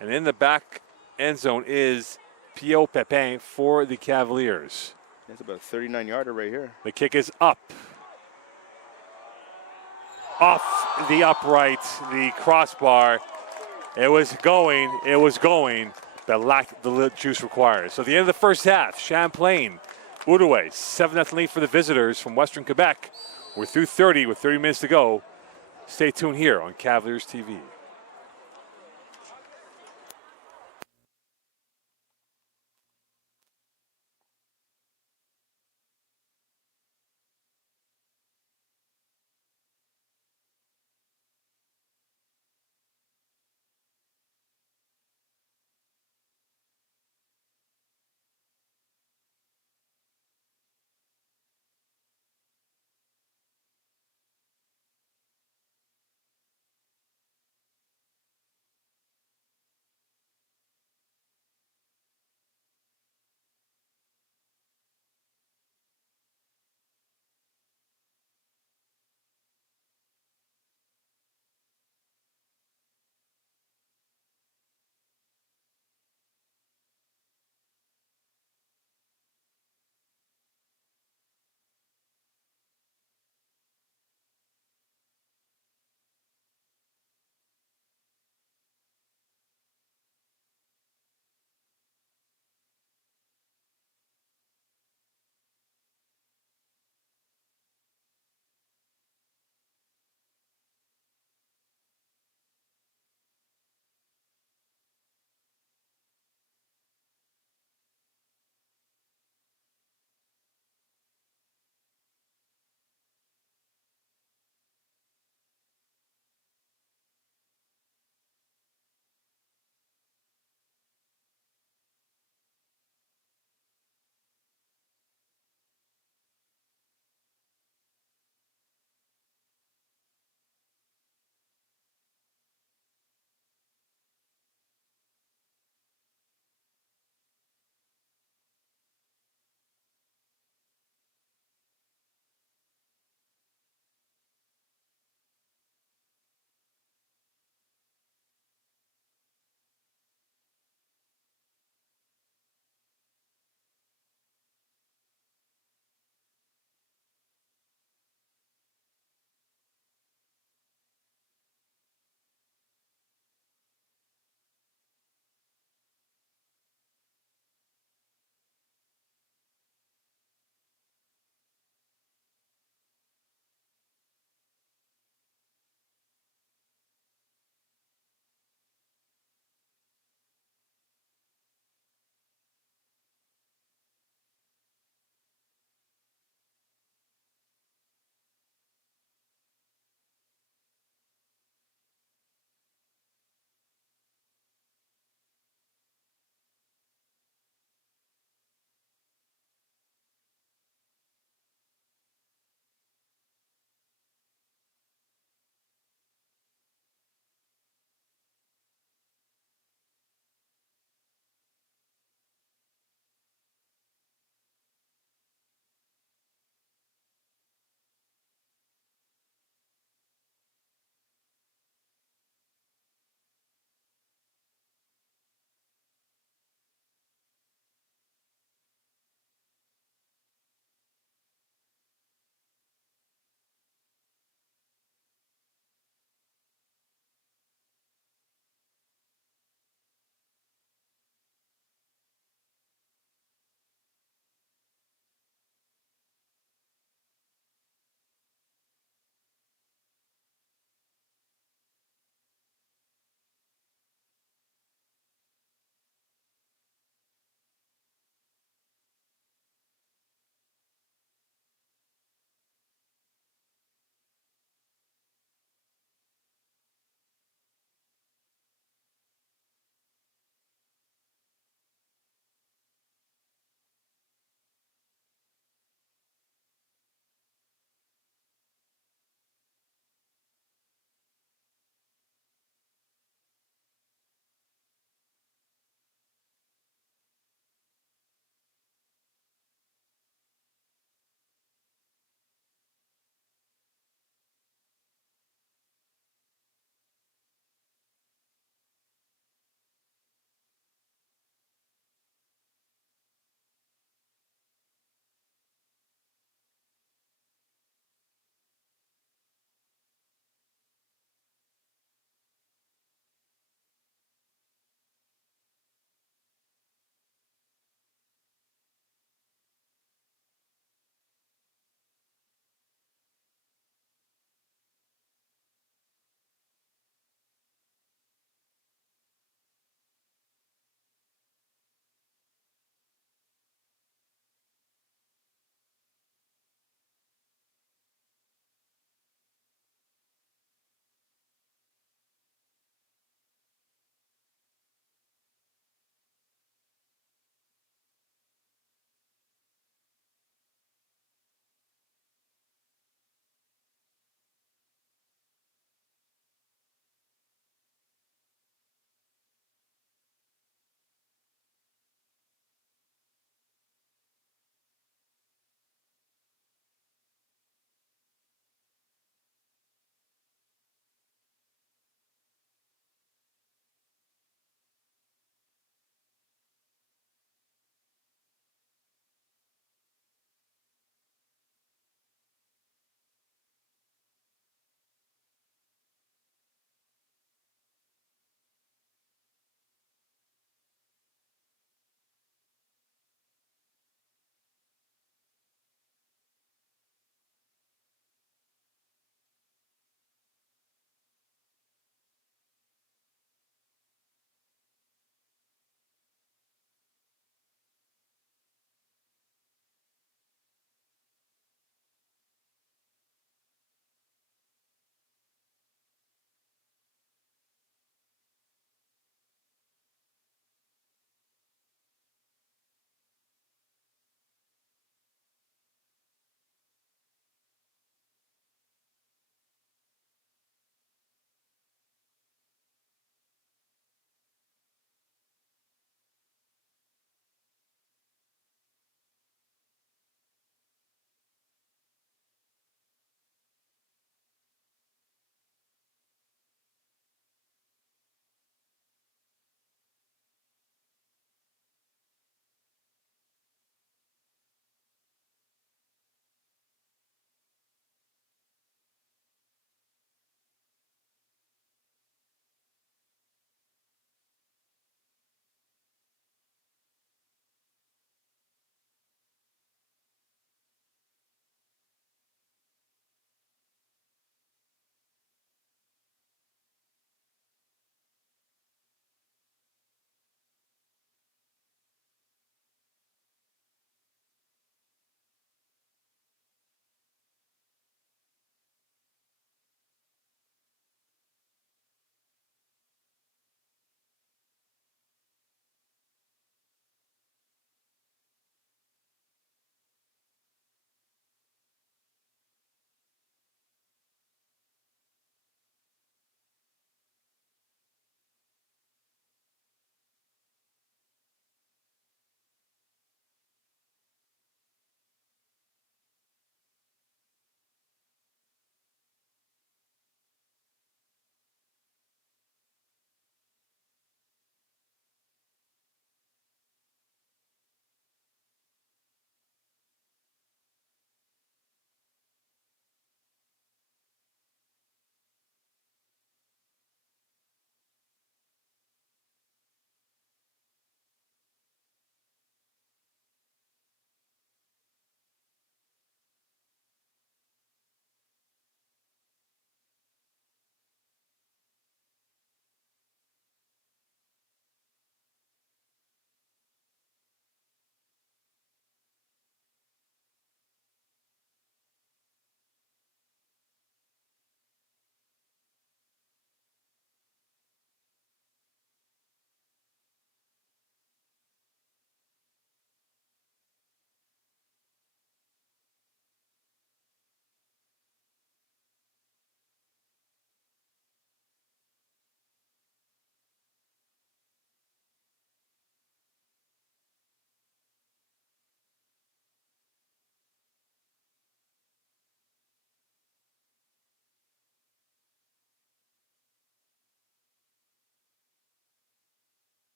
And in the back end zone is Pio Pepin for the Cavaliers. That's about a 39-yarder right here. The kick is up. Off the upright, the crossbar. It was going, but lacked the juice required. So at the end of the first half, Champlain, Outaouais, 7-0 lead for the visitors from Western Quebec. We're through 30 with 30 minutes to go. Stay tuned here on Cavaliers TV.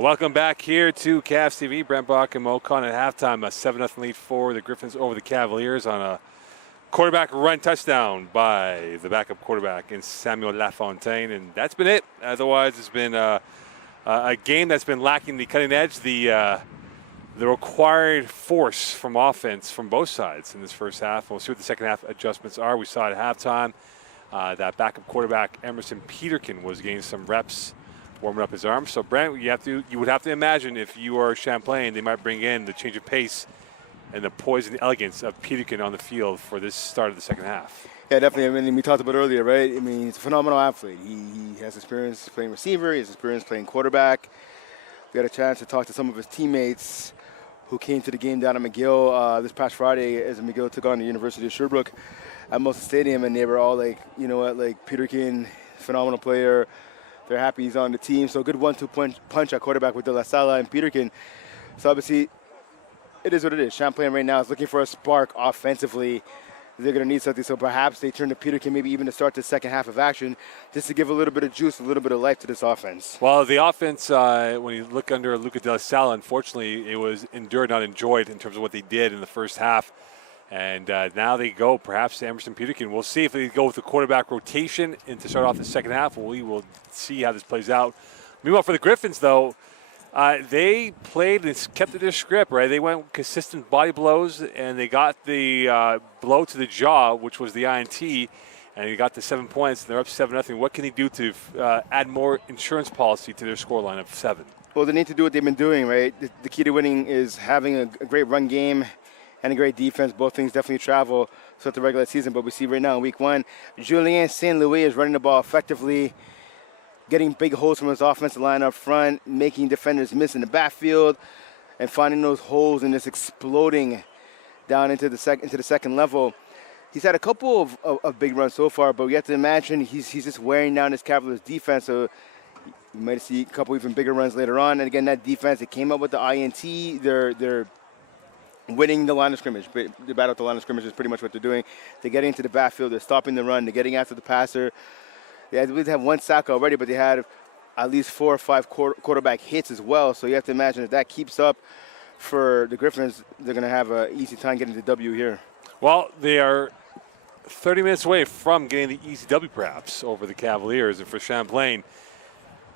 Welcome back here to Cavs TV. Brent Bach and Mo Khan at halftime. A 7-0 lead for the Griffins over the Cavaliers on a quarterback run touchdown by the backup quarterback in Samuel Lafontaine. And that's been it. Otherwise, it's been a game that's been lacking the cutting edge, the required force from offense from both sides in this first half. We'll see what the second half adjustments are. We saw at halftime that backup quarterback Emerson Peterkin was getting some reps warming up his arms. So Brent, you would have to imagine if you are Champlain, they might bring in the change of pace and the poise and elegance of Peterkin on the field for this start of the second half. Yeah, definitely. I mean, we talked about earlier, right? I mean, he's a phenomenal athlete. He has experience playing receiver. He has experience playing quarterback. We had a chance to talk to some of his teammates who came to the game down at McGill this past Friday as McGill took on the University of Sherbrooke at Molson Stadium, and they were all like, you know what, like Peterkin, phenomenal player. They're happy he's on the team. So good 1-2 punch at quarterback with De La Sala and Peterkin. So obviously, it is what it is. Champlain right now is looking for a spark offensively. They're going to need something. So perhaps they turn to Peterkin maybe even to start the second half of action just to give a little bit of juice, a little bit of life to this offense. Well, the offense, when you look under Luca De La Sala, unfortunately, it was endured, not enjoyed in terms of what they did in the first half. And now they go perhaps to Emerson Peterkin. We'll see if they go with the quarterback rotation and to start off the second half. We will see how this plays out. Meanwhile, for the Griffins, though, they played and kept to their script, right? They went consistent body blows, and they got the blow to the jaw, which was the INT, and they got the 7 points. And they're up 7-0. What can they do to add more insurance policy to their scoreline of 7? Well, they need to do what they've been doing, right? The key to winning is having a great run game and a great defense. Both things definitely travel throughout the regular season. But we see right now in week 1, Julien St. Louis is running the ball effectively, getting big holes from his offensive line up front, making defenders miss in the backfield, and finding those holes and just exploding down into the second level. He's had a couple of big runs so far, but we have to imagine he's just wearing down his Cavaliers defense. So you might see a couple even bigger runs later on. And again, that defense, it came up with the INT. They're winning the line of scrimmage. The battle at the line of scrimmage is pretty much what they're doing. They're getting into the backfield. They're stopping the run. They're getting after the passer. They have one sack already, but they had at least 4 or 5 quarterback hits as well. So you have to imagine if that keeps up for the Griffins, they're going to have an easy time getting the W here. Well, they are 30 minutes away from getting the easy W perhaps over the Cavaliers. And for Champlain,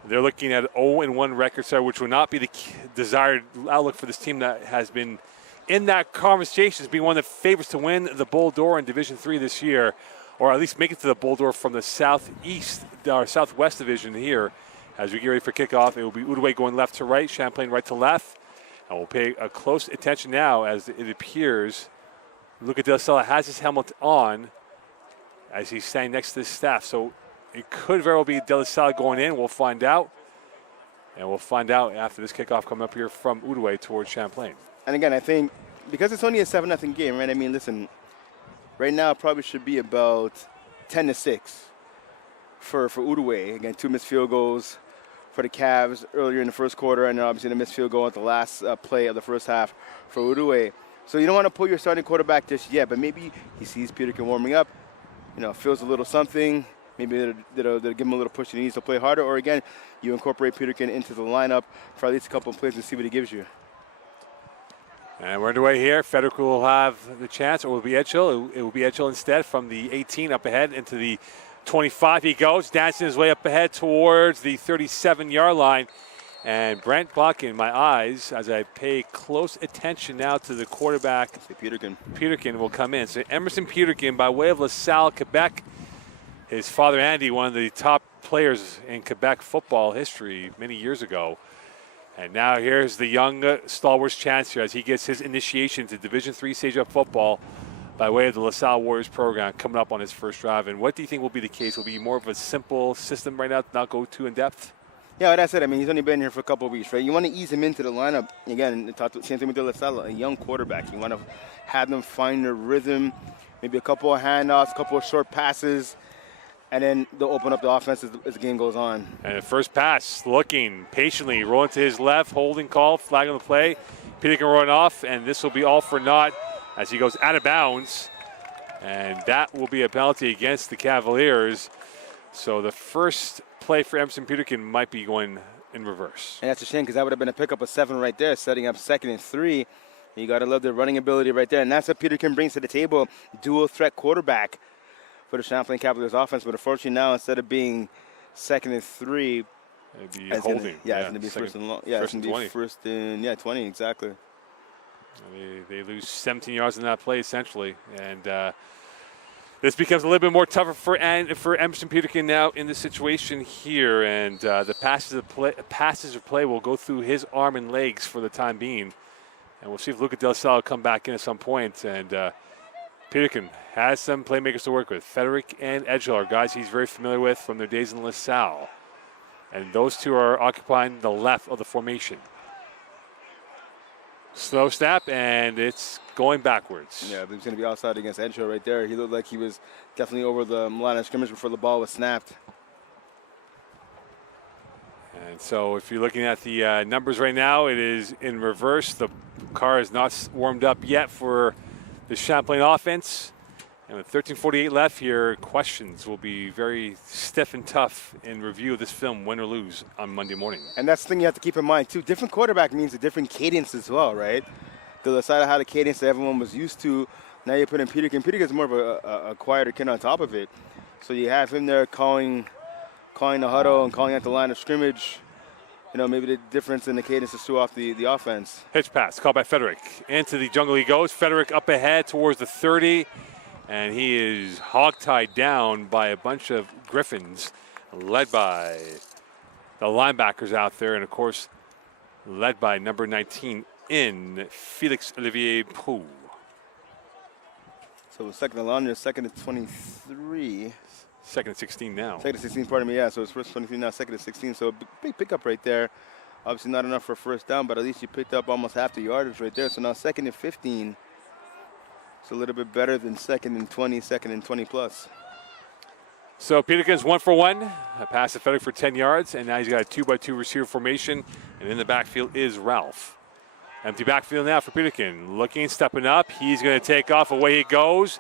they're looking at an 0-1 record start, which will not be the desired outlook for this team that has been in that conversation as being one of the favorites to win the Bull Door in Division III this year, or at least make it to the Bull Door from the southeast or southwest division here. As we get ready for kickoff, it will be Outaouais going left to right, Champlain right to left. And we'll pay a close attention now as it appears Luca De La Sala has his helmet on as he's standing next to his staff. So it could very well be De La Sala going in. We'll find out. And we'll find out after this kickoff coming up here from Outaouais towards Champlain. And again, I think because it's only a 7-0 game, right? I mean, listen, right now it probably should be about 10-6 for Outaouais. Again, 2 missed field goals for the Cavs earlier in the first quarter, and obviously the missed field goal at the last play of the first half for Outaouais. So you don't want to pull your starting quarterback just yet, but maybe he sees Peterkin warming up, feels a little something. Maybe they'll give him a little push and he needs to play harder. Or again, you incorporate Peterkin into the lineup for at least a couple of plays and see what he gives you. And we're underway here. Federico will have the chance, or will be Edgel. It will be Edgel instead from the 18 up ahead into the 25. He goes, dancing his way up ahead towards the 37-yard line. And Brent Bach in my eyes as I pay close attention now to the quarterback. Peterkin will come in. So Emerson Peterkin by way of LaSalle, Quebec. His father, Andy, one of the top players in Quebec football history many years ago. And now here's the young stalwart's chance here as he gets his initiation to Division III stage of football by way of the LaSalle Warriors program coming up on his first drive. And what do you think will be the case? Will it be more of a simple system right now to not go too in-depth? Yeah, like I said, I mean, he's only been here for a couple of weeks, right? You want to ease him into the lineup. Again, same thing with De La Sala, a young quarterback. You want to have them find their rhythm, maybe a couple of handoffs, a couple of short passes, and then they'll open up the offense as the game goes on. And the first pass, looking patiently, rolling to his left, holding call, flag on the play. Peter can run off, and this will be all for naught as he goes out of bounds. And that will be a penalty against the Cavaliers. So the first play for Emerson Peterkin might be going in reverse. And that's a shame because that would have been a pickup of 7 right there, setting up 2nd and 3. You got to love the running ability right there. And that's what Peterkin brings to the table, dual threat quarterback for the Champlain Cavaliers offense. But unfortunately now, instead of being 2nd and 3, it'd be holding. It's going to be first and long. Yeah, it's going to be 20. first and 20, exactly. They lose 17 yards in that play, essentially. And this becomes a little bit more tougher for Emerson Peterkin now in this situation here. And the passes of play will go through his arm and legs for the time being. And we'll see if Luca Del Salle will come back in at some point. And Peterkin has some playmakers to work with. Frederick and Edgehill are guys he's very familiar with from their days in LaSalle. And those two are occupying the left of the formation. Slow snap, and it's going backwards. Yeah, but he's going to be outside against Edgehill right there. He looked like he was definitely over the line of scrimmage before the ball was snapped. And so if you're looking at the numbers right now, it is in reverse. The car is not warmed up yet for the Champlain offense. And with 13:48 left here, questions will be very stiff and tough in review of this film, win or lose, on Monday morning. And that's the thing you have to keep in mind, too. Different quarterback means a different cadence as well, right? The Lasada had a cadence that everyone was used to. Now you put in Peterkin. Peterkin's more of a quieter kid on top of it. So you have him there calling the huddle and calling at the line of scrimmage. You know, maybe the difference in the cadence is threw off the offense. Pitch pass called by Frederick. Into the jungle he goes. Frederick up ahead towards the 30. And he is hog-tied down by a bunch of Griffins, led by the linebackers out there. And, of course, led by number 19 in Felix Olivier Pou. So second and long, you're 2nd and 23. 2nd and 16 now. 2nd and 16, pardon me, yeah. So it's first 23 now, 2nd and 16. So a big pickup right there. Obviously not enough for a first down, but at least you picked up almost half the yardage right there. So now 2nd and 15. It's a little bit better than 2nd and 20, 2nd and 20 plus. So Peterkin's 1 for 1. A pass to Frederick for 10 yards, and now he's got a 2-by-2 receiver formation. And in the backfield is Ralph. Empty backfield now for Peterkin. Looking, stepping up. He's going to take off. Away he goes.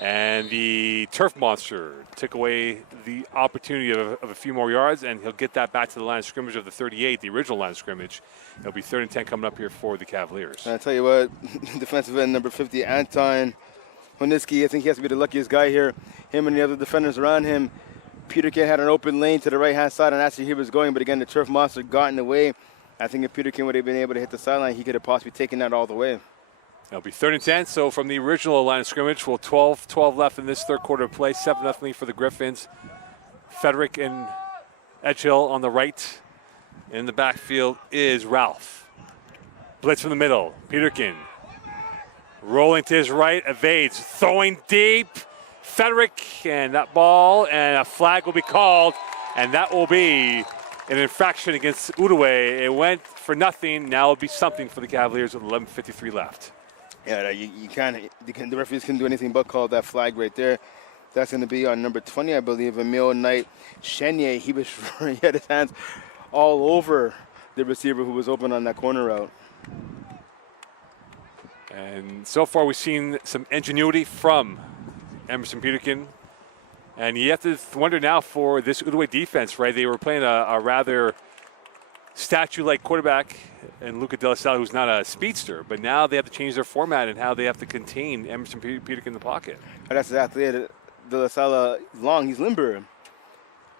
And the turf monster took away the opportunity of a few more yards, and he'll get that back to the line of scrimmage of the 38, the original line of scrimmage. It'll be 3rd and 10 coming up here for the Cavaliers. And I tell you what, defensive end number 50, Anton Honiski, I think he has to be the luckiest guy here. Him and the other defenders around him. Peterkin had an open lane to the right-hand side, and that's where he was going. But again, the turf monster got in the way. I think if Peterkin would have been able to hit the sideline, he could have possibly taken that all the way. It'll be 3rd and 10. So from the original line of scrimmage, 12 left in this third quarter of play. 7-0 for the Griffins. Frederick and Edgehill on the right. In the backfield is Ralph. Blitz from the middle. Peterkin rolling to his right, evades, throwing deep. Frederick, and that ball, and a flag will be called, and that will be an infraction against Outaouais. It went for nothing. Now it'll be something for the Cavaliers with 11:53 left. Yeah, the referees couldn't do anything but call that flag right there. That's going to be on number 20, I believe, Emil Knight Chenier. He had his hands all over the receiver who was open on that corner route. And so far we've seen some ingenuity from Emerson Peterkin. And you have to wonder now for this Outaouais defense, right? They were playing a rather statue-like quarterback and Luca De La Salle, who's not a speedster, but now they have to change their format and how they have to contain Emerson Peterkin in the pocket. And that's exactly it. De La Salle long, he's limber.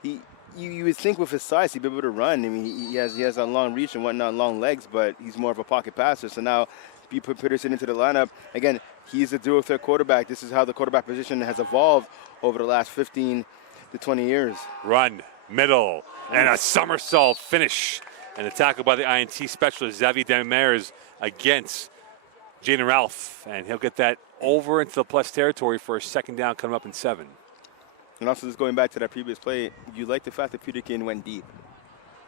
You would think with his size he'd be able to run. I mean, he has that long reach and whatnot, long legs, but he's more of a pocket passer. So now you put Peterson into the lineup. Again, he's a dual threat quarterback. This is how the quarterback position has evolved over the last 15 to 20 years. Run, middle, and a somersault finish. And a tackle by the INT specialist, Xavier Demers, against Jaden Ralph. And he'll get that over into the plus territory for a 2nd down coming up in 7. And also just going back to that previous play, you like the fact that Peterkin went deep,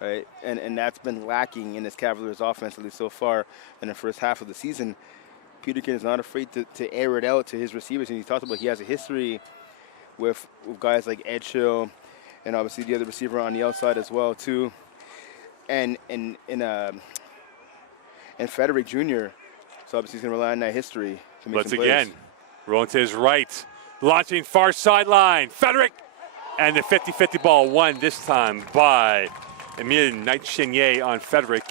right? And that's been lacking in this Cavaliers offense, at least so far in the first half of the season. Peterkin is not afraid to air it out to his receivers. And he talked about he has a history with guys like Edgehill and obviously the other receiver on the outside as well, too. And Frederick Jr. So obviously he's going to rely on that history to make some plays. Again, rolling to his right, launching far sideline. Frederick, and the 50-50 ball won this time by Emile Knight-Chenier on Frederick.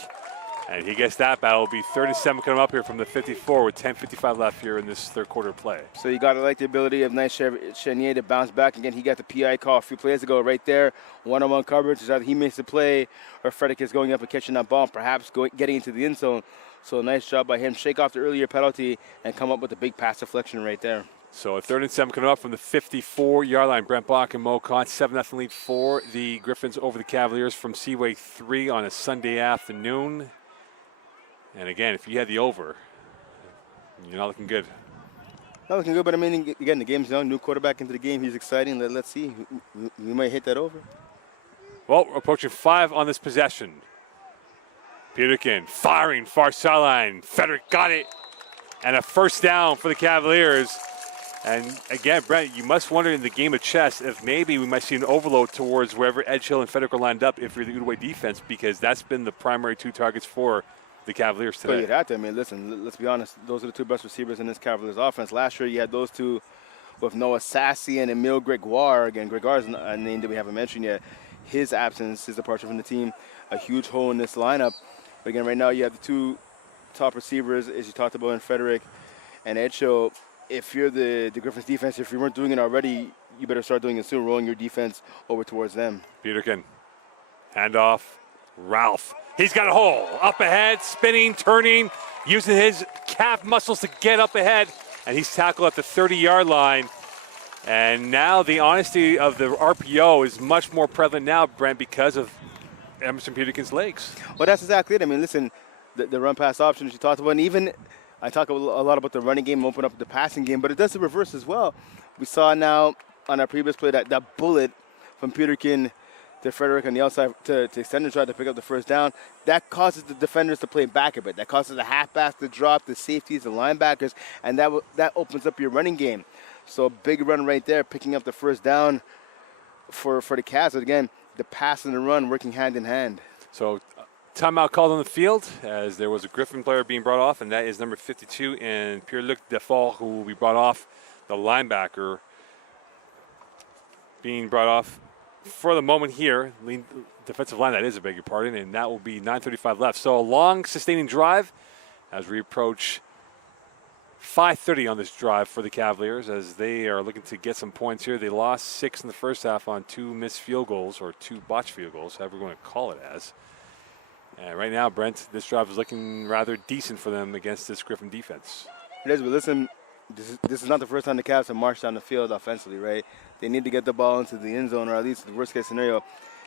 And he gets that battle. It'll be 3rd and 7 coming up here from the 54 with 10:55 left here in this third quarter play. So you got to like the ability of Knight-Chenier to bounce back. Again, he got the PI call a few plays ago right there. One-on-one coverage. Either he makes the play or Frederick is going up and catching that ball, perhaps getting into the end zone. So nice job by him. Shake off the earlier penalty and come up with a big pass deflection right there. So a 3rd and 7 coming up from the 54-yard line. Brent Bach and Mo Khan, 7-0 lead for the Griffins over the Cavaliers from Seaway 3 on a Sunday afternoon. And again, if you had the over, you're not looking good. Not looking good, but I mean, again, the game's young. New quarterback into the game. He's exciting. Let's see. We might hit that over. Well, we're approaching 5 on this possession. Peterkin firing far sideline. Frederick got it. And a first down for the Cavaliers. And again, Brent, you must wonder in the game of chess if maybe we might see an overload towards wherever Edgehill and Frederick are lined up if you're the Outaouais defense, because that's been the primary 2 targets for the Cavaliers today. Well, you'd have to. I mean, listen, let's be honest. Those are the 2 best receivers in this Cavaliers offense. Last year, you had those 2 with Noah Sassy and Emile Gregoire. Again, Gregoire's a name that we haven't mentioned yet. His absence, his departure from the team, a huge hole in this lineup. But again, right now, you have the 2 top receivers, as you talked about, in Frederick and Edgehill. If you're the Griffins defense, if you weren't doing it already, you better start doing it soon, rolling your defense over towards them. Peterkin, handoff, Ralph. He's got a hole, up ahead, spinning, turning, using his calf muscles to get up ahead, and he's tackled at the 30-yard line. And now the honesty of the RPO is much more prevalent now, Brent, because of Emerson Peterkin's legs. Well, that's exactly it. I mean, listen, the run-pass options you talked about, and even I talk a lot about the running game, open up the passing game, but it does the reverse as well. We saw now on our previous play that bullet from Peterkin to Frederick on the outside to extend and try to pick up the first down. That causes the defenders to play back a bit. That causes the halfbacks to drop, the safeties, the linebackers, and that opens up your running game. So big run right there, picking up the first down for the Cavs. But again, the pass and the run working hand in hand. So timeout called on the field as there was a Griffin player being brought off, and that is number 52 and Pierre-Luc Defort, who will be brought off, the linebacker being brought off for the moment here. Defensive line, that is, I beg your pardon, and that will be 9:35 left. So a long sustaining drive as we approach 5:30 on this drive for the Cavaliers as they are looking to get some points here. They lost 6 in the first half on 2 missed field goals, or 2 botched field goals, however we're going to call it as. And right now, Brent, this drive is looking rather decent for them against this Griffin defense. It is, but listen, this is not the first time the Cavs have marched down the field offensively, right? They need to get the ball into the end zone, or at least the worst case scenario,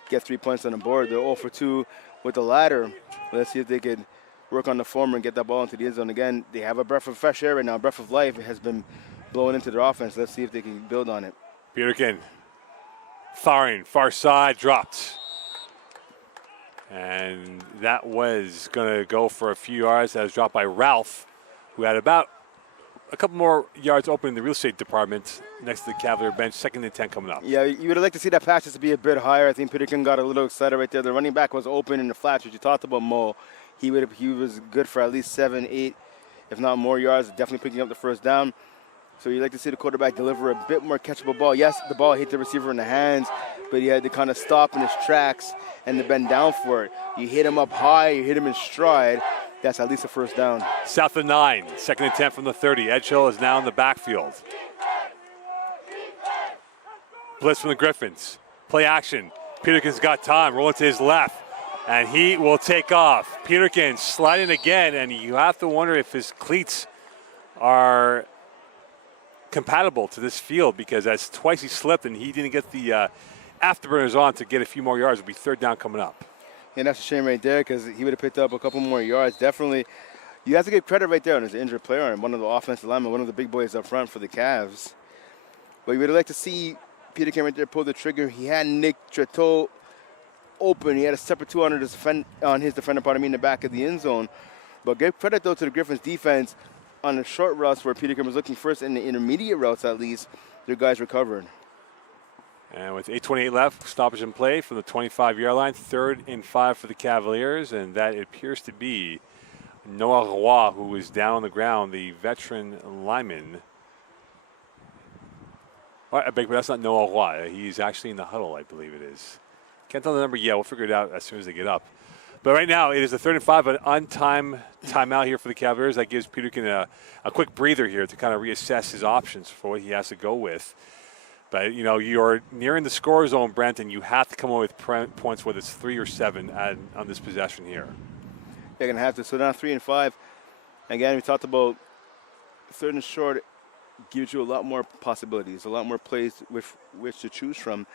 get 3 points on the board. They're 0 for 2 with the latter. Let's see if they could work on the former and get that ball into the end zone. Again, they have a breath of fresh air right now. A breath of life has been blowing into their offense. Let's see if they can build on it. Peterkin firing, far side, dropped. And that was going to go for a few yards. That was dropped by Ralph, who had about a couple more yards open in the real estate department next to the Cavalier bench. 2nd and 10 coming up. Yeah, you would have liked to see that pass just to be a bit higher. I think Peterkin got a little excited right there. The running back was open in the flats, which you talked about, Mo. He was good for at least 7, 8, if not more yards, definitely picking up the first down. So you'd like to see the quarterback deliver a bit more catchable ball. Yes, the ball hit the receiver in the hands, but he had to kind of stop in his tracks and to bend down for it. You hit him up high, you hit him in stride, that's at least a first down. South of 9, 2nd and 10 from the 30. Edgehill is now in the backfield. Blitz from the Griffins. Play action. Peterkin's got time, rolling to his left. And he will take off. Peterkin sliding again, and you have to wonder if his cleats are compatible to this field, because that's twice he slipped and he didn't get the afterburners on to get a few more yards. It'll be 3rd down coming up. And that's a shame right there, because he would have picked up a couple more yards. Definitely, you have to give credit right there on his injured player and one of the offensive linemen, one of the big boys up front for the Cavs. But you would have liked to see Peterkin right there pull the trigger. He had Nick Tretteau open. He had a separate 2 on his defender, in the back of the end zone. But give credit, though, to the Griffins defense on the short routes where Peterkin was looking first, in the intermediate routes at least, their guys recovered. And with 8:28 left, stoppage in play from the 25-yard line, 3rd and 5 for the Cavaliers, and that appears to be Noah Roy, who is down on the ground, the veteran lineman. I beg, but that's not Noah Roy. He's actually in the huddle, I believe it is. Can't tell the number yet. We'll figure it out as soon as they get up. But right now, it is a 3rd and 5, an untimed timeout here for the Cavaliers. That gives Peterkin a quick breather here to kind of reassess his options for what he has to go with. But, you know, you're nearing the score zone, Brent, and you have to come away with points, whether it's 3 or 7 on this possession here. They're going to have to. So now 3 and 5. Again, we talked about 3rd and short gives you a lot more possibilities, a lot more plays with which to choose from.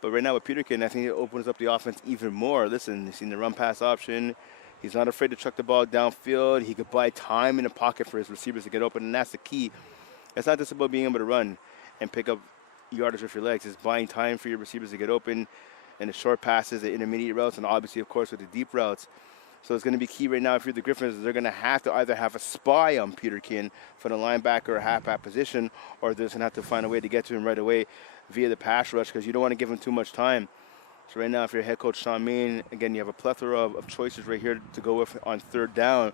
But right now with Peterkin, I think it opens up the offense even more. Listen, he's seen the run-pass option. He's not afraid to chuck the ball downfield. He could buy time in the pocket for his receivers to get open, and that's the key. It's not just about being able to run and pick up yardage with your legs. It's buying time for your receivers to get open and the short passes, the intermediate routes, and obviously, of course, with the deep routes. So it's going to be key right now if you're the Griffins. They're going to have to either have a spy on Peterkin for the linebacker or halfback position, or they're going to have to find a way to get to him right away via the pass rush, because you don't want to give him too much time. So right now, if you're head coach Sean Main, again, you have a plethora of choices right here to go with on 3rd down.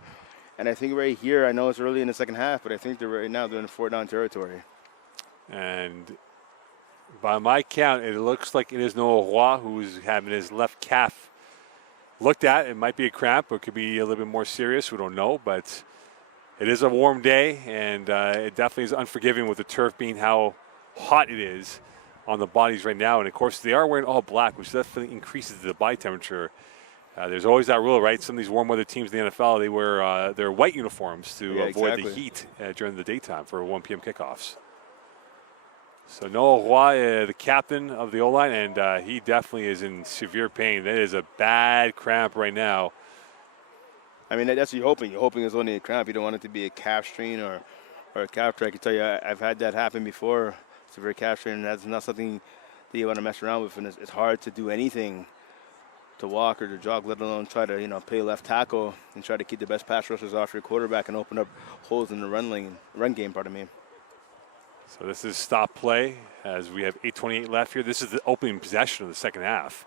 And I think right here, I know it's early in the second half, but I think right now they're in 4th down territory. And by my count, it looks like it is Noah Roy who's having his left calf looked at. It might be a cramp, or it could be a little bit more serious. We don't know, but it is a warm day, and it definitely is unforgiving with the turf being how hot it is on the bodies right now. And, of course, they are wearing all black, which definitely increases the body temperature. There's always that rule, right? Some of these warm weather teams in the NFL, they wear their white uniforms to avoid the heat during the daytime for 1 p.m. kickoffs. So Noah Roy, the captain of the O-line, and he definitely is in severe pain. That is a bad cramp right now. I mean, that's what you're hoping. You're hoping it's only a cramp. You don't want it to be a calf strain or a calf tear. I can tell you, I've had that happen before. Severe calf strain, and that's not something that you want to mess around with. And it's hard to do anything to walk or to jog, let alone try to, play left tackle and try to keep the best pass rushers off your quarterback and open up holes in the run game, pardon me. So this is stop play as we have 8:28 left here. This is the opening possession of the second half.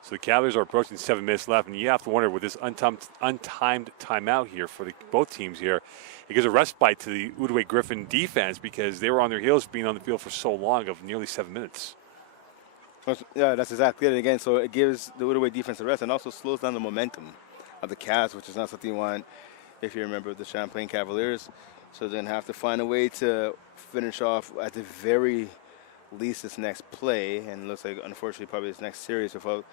So the Cavaliers are approaching 7 minutes left, and you have to wonder with this untimed timeout here for both teams here, it gives a respite to the Outaouais Griffin defense because they were on their heels being on the field for so long of nearly 7 minutes. Yeah, that's exactly it. Again, so it gives the Outaouais defense a rest and also slows down the momentum of the Cavs, which is not something you want if you remember the Champlain Cavaliers. So they're going to have to find a way to finish off at the very least this next play, and it looks like, unfortunately, probably this next series without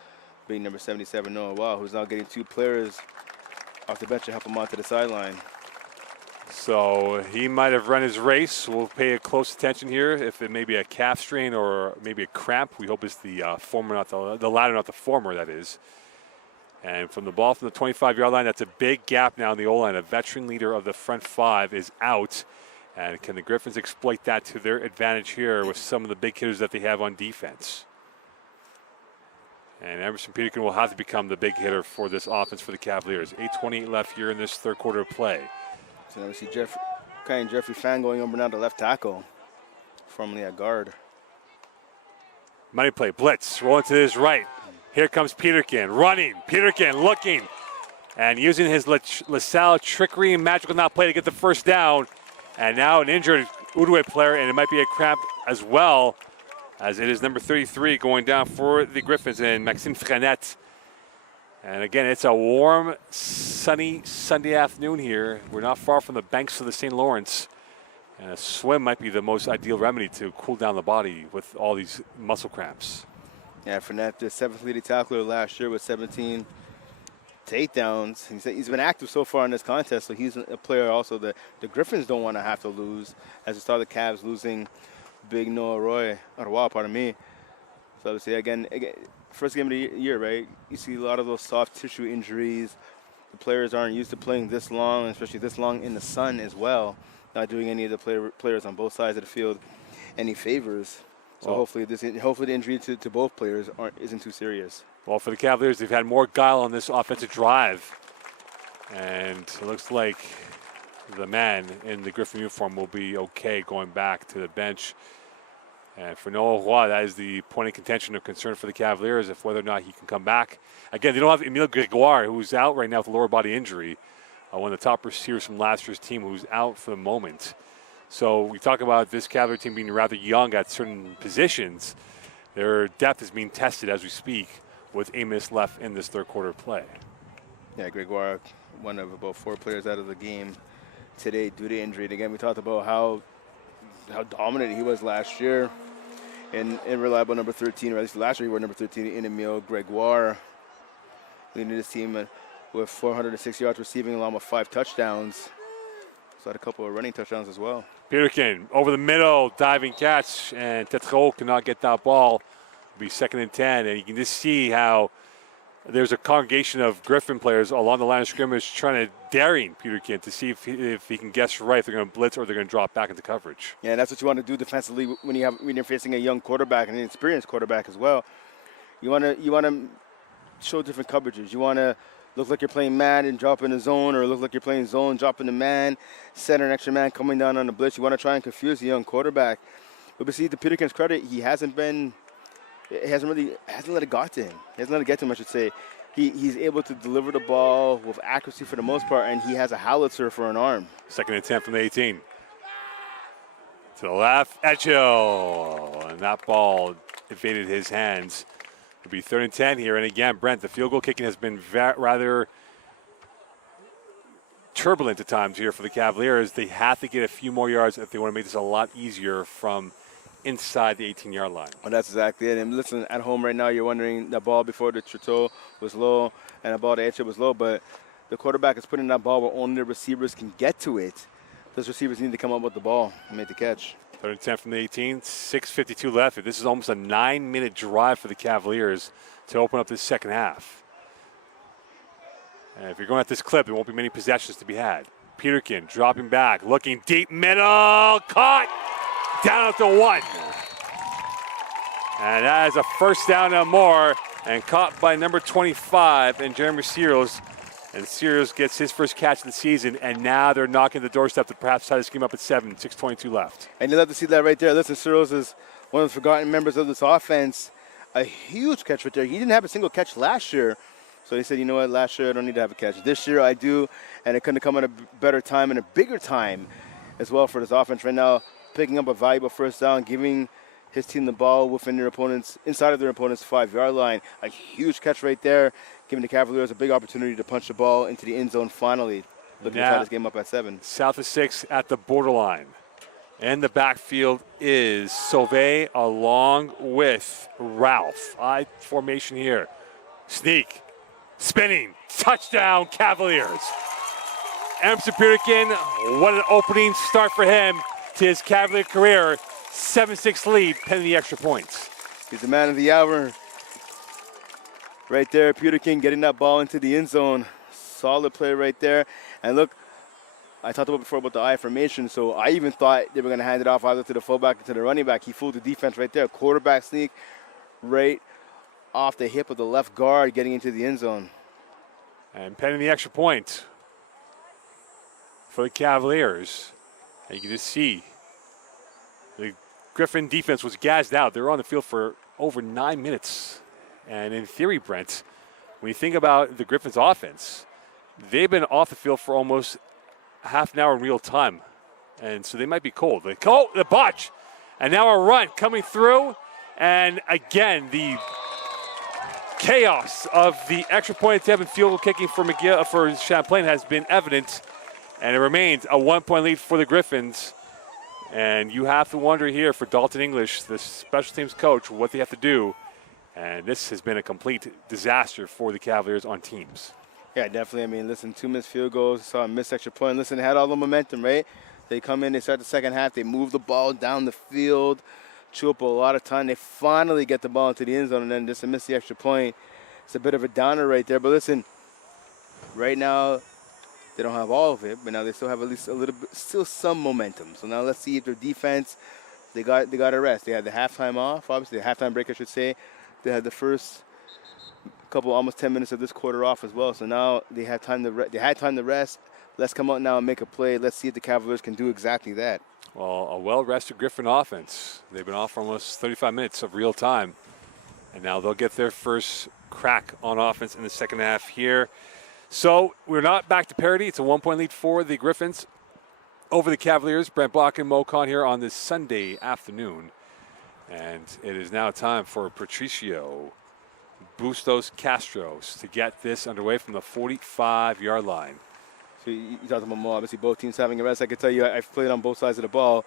being number 77, Noah Roy, who's now getting 2 players off the bench to help him onto the sideline. So he might have run his race. We'll pay close attention here. If it may be a calf strain or maybe a cramp, we hope it's the former, not the latter, not the former, that is. And from the ball from the 25-yard line, that's a big gap now in the O-line. A veteran leader of the front 5 is out. And can the Griffins exploit that to their advantage here with some of the big hitters that they have on defense? And Emerson Peterkin will have to become the big hitter for this offense for the Cavaliers. 8:28 left here in this third quarter of play. So now we see Jeffrey Fan going over now to left tackle, formerly at guard. Money play, blitz, rolling to his right. Here comes Peterkin, running. Peterkin looking and using his LaSalle trickery and magical now play to get the first down. And now an injured Outaouais player, and it might be a cramp as well, as it is number 33 going down for the Griffins and Maxime Frenette. And again, it's a warm, sunny Sunday afternoon here. We're not far from the banks of the St. Lawrence. And a swim might be the most ideal remedy to cool down the body with all these muscle cramps. Yeah, Frenette, the 7th leading tackler last year with 17 takedowns. He's been active so far in this contest, so he's a player also that the Griffins don't want to have to lose, as we saw the Cavs losing big Noah Roy, pardon me. So obviously, again, first game of the year, right? You see a lot of those soft tissue injuries. The players aren't used to playing this long, especially this long in the sun as well. Not doing any of the players on both sides of the field any favors. So hopefully the injury to both players isn't too serious. Well, for the Cavaliers, they've had more guile on this offensive drive. And it looks like the man in the Griffin uniform will be okay going back to the bench. And for Noah Roy, that is the point of contention of concern for the Cavaliers, if whether or not he can come back. Again, they don't have Emile Gregoire, who's out right now with a lower body injury. One of the top receivers from last year's team who's out for the moment. So we talk about this Cavalier team being rather young at certain positions. Their depth is being tested as we speak with 8 minutes left in this third quarter play. Yeah, Gregoire, one of about 4 players out of the game today due to injury. And again, we talked about how dominant he was last year in reliable number 13, or at least last year he wore number 13 in Emile Gregoire, leading his team with 406 yards receiving along with 5 touchdowns. So had a couple of running touchdowns as well. Peterkin over the middle, diving catch, and Tetreault cannot get that ball. It'll be 2nd and 10, and you can just see how there's a congregation of Griffin players along the line of scrimmage trying to daring Peterkin to see if he can guess right if they're going to blitz or they're going to drop back into coverage. Yeah, and that's what you want to do defensively when you're facing a young quarterback and an experienced quarterback as well. You want to show different coverages. You want to look like you're playing man and drop in the zone, or look like you're playing zone, drop in the man, center an extra man coming down on the blitz. You want to try and confuse the young quarterback. But see, to Peterkin's credit, he hasn't let it get to him. He hasn't let it get to him, I should say. He's able to deliver the ball with accuracy for the most part, and he has a howitzer for an arm. 2nd and 10 from the 18. To the left, Etchell, and that ball evaded his hands. It'll be 3rd and 10 here, and again, Brent, the field goal kicking has been rather turbulent at times here for the Cavaliers. They have to get a few more yards if they want to make this a lot easier from inside the 18-yard line. Well, that's exactly it. And listen, at home right now, you're wondering the ball before the Tetreault was low and the ball to Etchell was low, but the quarterback is putting that ball where only the receivers can get to it. Those receivers need to come up with the ball and make the catch. 3rd and 10 from the 18, 6:52 left. This is almost a 9-minute drive for the Cavaliers to open up this second half. And if you're going at this clip, there won't be many possessions to be had. Peterkin dropping back, looking deep middle, caught, down at the 1. And that is a first down and more, and caught by number 25 and Jeremy Searles. And Searles gets his first catch of the season, and now they're knocking the doorstep to perhaps try this game up at 7, 6:22 left. And you love to see that right there. Listen, Searles is one of the forgotten members of this offense. A huge catch right there. He didn't have a single catch last year. So he said, you know what, last year I don't need to have a catch. This year I do, and it couldn't have come at a better time and a bigger time as well for this offense right now, picking up a valuable first down, giving his team the ball within their opponents, inside of their opponent's 5-yard line. A huge catch right there, giving the Cavaliers a big opportunity to punch the ball into the end zone finally. Looking to tie this game up at 7. South of 6 at the borderline. And the backfield is Sauvé along with Ralph. I formation here. Sneak, spinning, touchdown Cavaliers. Emerson Peterkin, what an opening start for him to his Cavalier career. 7-6 lead, pending the extra points. He's the man of the hour. Right there, Peterkin getting that ball into the end zone. Solid play right there. And look, I talked about before about the I formation, so I even thought they were going to hand it off either to the fullback or to the running back. He fooled the defense right there. Quarterback sneak right off the hip of the left guard, getting into the end zone. And pending the extra point for the Cavaliers. And you can just see the Griffin defense was gassed out. They were on the field for over 9 minutes. And in theory, Brent, when you think about the Griffins offense, they've been off the field for almost half an hour in real time. And so they might be cold. Oh, the botch. And now a run coming through. And again, the chaos of the extra point attempt and field goal kicking for Champlain has been evident. And it remains a 1-point lead for the Griffins. And you have to wonder here for Dalton English, the special teams coach, what they have to do. And this has been a complete disaster for the Cavaliers on teams. Yeah, definitely. I mean, listen, 2 missed field goals, saw a missed extra point. Listen, they had all the momentum, right? They come in, they start the second half, they move the ball down the field, chew up a lot of time. They finally get the ball into the end zone, and then just to miss the extra point. It's a bit of a downer right there. But listen, right now, they don't have all of it, but now they still have at least a little bit, still some momentum. So now let's see if their defense, they got a rest. They had the halftime off, obviously, the halftime break, I should say. They had the first couple, almost 10 minutes of this quarter off as well. So now they had time to rest. Let's come out now and make a play. Let's see if the Cavaliers can do exactly that. Well, a well-rested Griffin offense. They've been off for almost 35 minutes of real time. And now they'll get their first crack on offense in the second half here. So we're not back to parity. It's a 1-point lead for the Griffins over the Cavaliers. Brent Block and Mo Khan here on this Sunday afternoon. And it is now time for Patricio Bustos Castros to get this underway from the 45-yard line. So you talked about more. Obviously, both teams having a rest. I can tell you, I've played on both sides of the ball.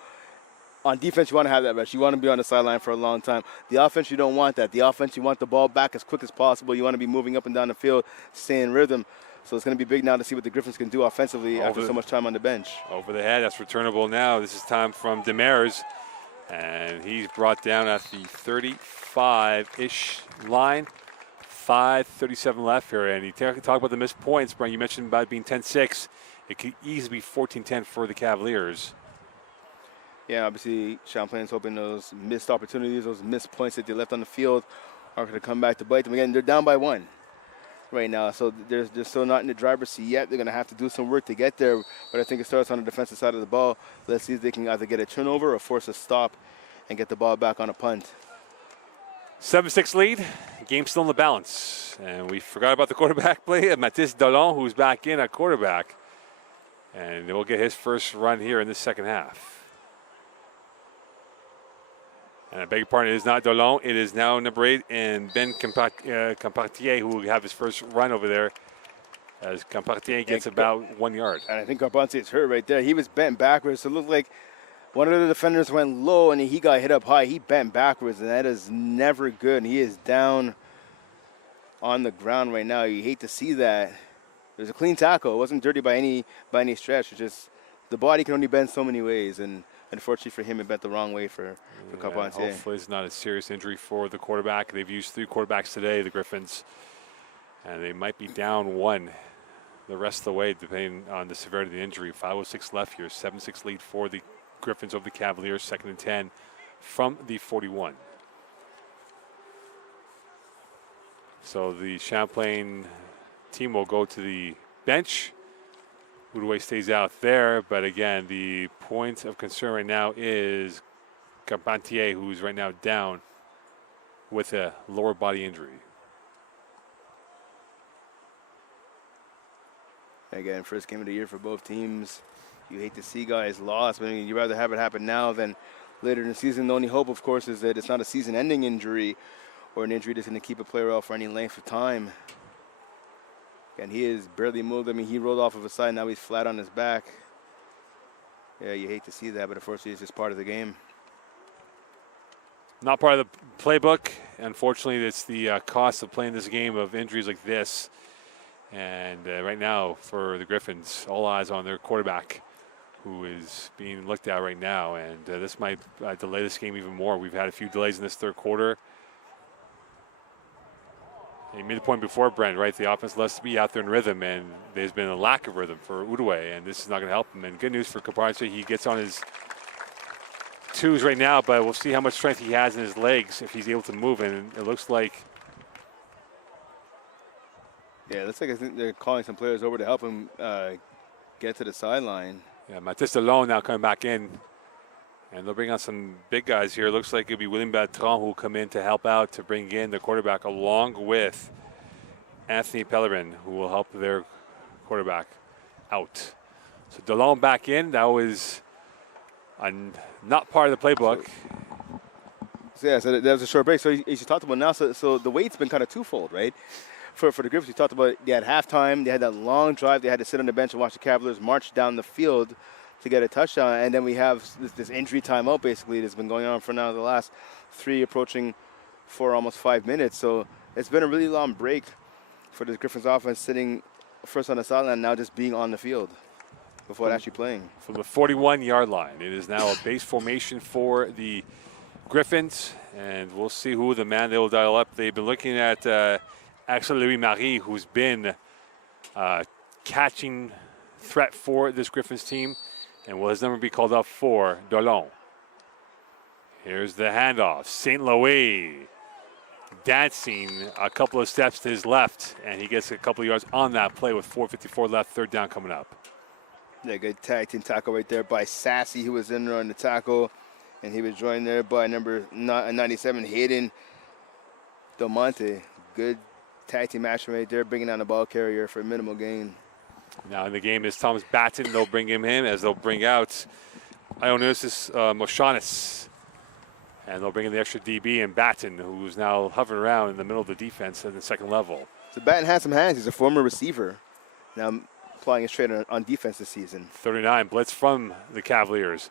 On defense, you want to have that rest. You want to be on the sideline for a long time. The offense, you don't want that. The offense, you want the ball back as quick as possible. You want to be moving up and down the field, stay in rhythm. So it's going to be big now to see what the Griffins can do offensively after so much time on the bench. Over the head, that's returnable now. This is time from Demers, and he's brought down at the 35-ish line. 5:37 left here, and you talk about the missed points, Brian. You mentioned about being 10-6. It could easily be 14-10 for the Cavaliers. Yeah, obviously, Champlain's hoping those missed opportunities, those missed points that they left on the field are going to come back to bite them again. They're down by 1 right now, so they're still not in the driver's seat yet. They're going to have to do some work to get there, but I think it starts on the defensive side of the ball. Let's see if they can either get a turnover or force a stop and get the ball back on a punt. 7-6 lead. Game still in the balance. And we forgot about the quarterback play. Mathis Dolan, who's back in at quarterback. And we'll get his first run here in the second half. And I beg your pardon, it is not Dolan. It is now number 8 and Ben Campartier who will have his first run over there as Campartier gets about 1 yard. And I think Carpentier's hurt right there. He was bent backwards. So it looked like one of the defenders went low and he got hit up high. He bent backwards, and that is never good. He is down on the ground right now. You hate to see that. It was a clean tackle. It wasn't dirty by any stretch. It's just the body can only bend so many ways, and unfortunately for him, it bent the wrong way for Carpentier. Hopefully it's not a serious injury for the quarterback. They've used 3 quarterbacks today, the Griffins, and they might be down 1 the rest of the way, depending on the severity of the injury. 5:06 left here, 7-6 lead for the Griffins over the Cavaliers, 2nd and 10 from the 41. So the Champlain team will go to the bench. Outaouais stays out there, but again, the point of concern right now is Carpentier, who's right now down with a lower body injury. Again, first game of the year for both teams. You hate to see guys lost, but you'd rather have it happen now than later in the season. The only hope, of course, is that it's not a season-ending injury or an injury that's going to keep a player out for any length of time. And he is barely moved. I mean, he rolled off of a side. Now he's flat on his back. Yeah, you hate to see that, but unfortunately, it's just part of the game. Not part of the playbook. Unfortunately, it's the cost of playing this game of injuries like this. And right now, for the Griffins, all eyes on their quarterback, who is being looked at right now. And this might delay this game even more. We've had a few delays in this third quarter. And you made the point before, Brent, right? The offense loves to be out there in rhythm, and there's been a lack of rhythm for Outaouais, and this is not going to help him. And good news for Carpentier, he gets on his 2s right now, but we'll see how much strength he has in his legs if he's able to move. And it looks like... Yeah, it looks like I think they're calling some players over to help him get to the sideline. Yeah, Mathis Delon now coming back in. And they'll bring on some big guys here. Looks like it'll be William Bertrand who will come in to help out to bring in the quarterback along with Anthony Pellerin, who will help their quarterback out. So Delon back in. That was not part of the playbook. So that was a short break. So as you talked about now, so the wait's been kind of twofold, right? For the Griffins, you talked about they had halftime, they had that long drive, they had to sit on the bench and watch the Cavaliers march down the field to get a touchdown, and then we have this injury timeout basically that's been going on for now the last 3 approaching 4, almost 5 minutes. So it's been a really long break for the Griffins offense, sitting first on the sideline, now just being on the field before actually playing. From the 41-yard line, it is now a base formation for the Griffins, and we'll see who the man they will dial up. They've been looking at Axel Louis-Marie, who's been catching threat for this Griffins team. And will his number be called up for Dolan? Here's the handoff. St. Louis dancing a couple of steps to his left, and he gets a couple of yards on that play with 4:54 left, 3rd down coming up. Yeah, good tag team tackle right there by Sassy, who was in there on the tackle, and he was joined there by number 97, Hayden Delmonte. Good tag team action right there, bringing down the ball carrier for a minimal gain. Now in the game is Thomas Batten. They'll bring him in as they'll bring out Ioannis Moshanis. And they'll bring in the extra DB and Batten, who's now hovering around in the middle of the defense at the second level. So Batten has some hands. He's a former receiver. Now applying his trade on defense this season. 39, blitz from the Cavaliers.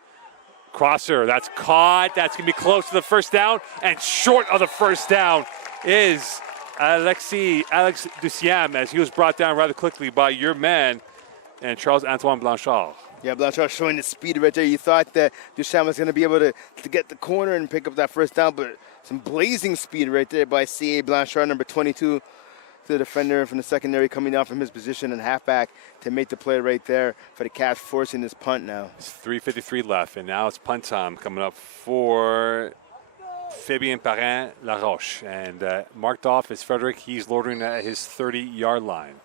Crosser, that's caught. That's going to be close to the first down. And short of the first down is Alex Duciam, as he was brought down rather quickly by your man and Charles-Antoine Blanchard. Yeah, Blanchard showing the speed right there. You thought that Duchamp was going to be able to get the corner and pick up that first down, but some blazing speed right there by C.A. Blanchard, number 22, the defender from the secondary coming down from his position and halfback to make the play right there for the Cavs, forcing this punt now. It's 3:53 left, and now it's punt time coming up for Fabien Parent-Laroche. And marked off is Frederick. He's loitering at his 30-yard line.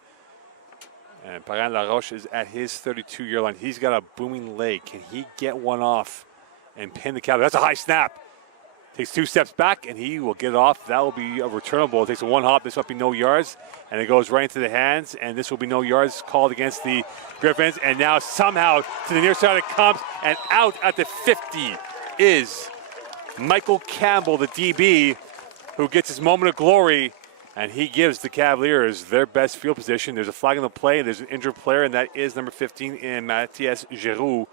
And Parent-Laroche is at his 32-yard line. He's got a booming leg. Can he get one off and pin the Cavaliers? That's a high snap. Takes 2 steps back, and he will get it off. That will be a returnable. It takes a one hop. This will be no yards, and it goes right into the hands, and this will be no yards called against the Griffins. And now somehow to the near side it comes, and out at the 50 is Michael Campbell, the DB, who gets his moment of glory, and he gives the Cavaliers their best field position. There's a flag on the play, and there's an injured player, and that is number 15 in Mathias Giroux.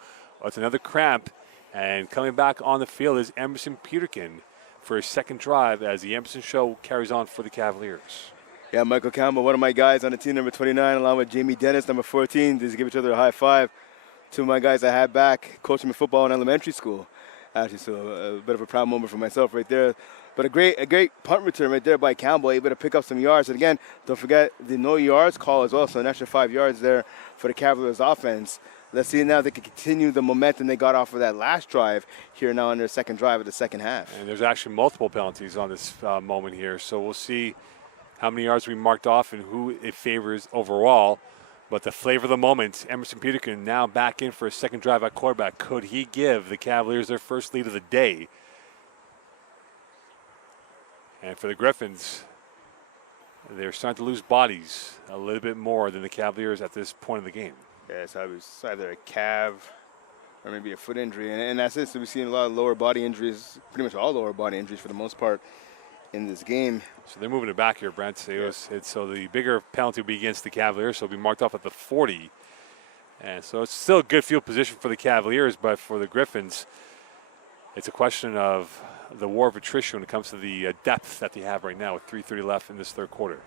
It's another cramp. And coming back on the field is Emerson Peterkin for his second drive as the Emerson show carries on for the Cavaliers. Yeah, Michael Campbell, one of my guys on the team, number 29, along with Jamie Dennis, number 14. Just give each other a high five. 2 of my guys I had back coaching me football in elementary school. Actually, so a bit of a proud moment for myself right there. But a great punt return right there by Campbell, able to pick up some yards. And again, don't forget the no yards call as well, so an extra 5 yards there for the Cavaliers offense. Let's see now if they can continue the momentum they got off of that last drive here now on their second drive of the second half. And there's actually multiple penalties on this moment here, so we'll see how many yards we marked off and who it favors overall. But the flavor of the moment, Emerson Peterkin now back in for a second drive at quarterback. Could he give the Cavaliers their first lead of the day? And for the Griffins, they're starting to lose bodies a little bit more than the Cavaliers at this point in the game. Yeah, so it was either a calf or maybe a foot injury. And that's it. So we've seen a lot of lower body injuries, pretty much all lower body injuries for the most part in this game. So they're moving it back here, Brent. So the bigger penalty will be against the Cavaliers, so it'll be marked off at the 40. And so it's still a good field position for the Cavaliers, but for the Griffins, it's a question of the war of attrition when it comes to the depth that they have right now with 3:30 left in this third quarter.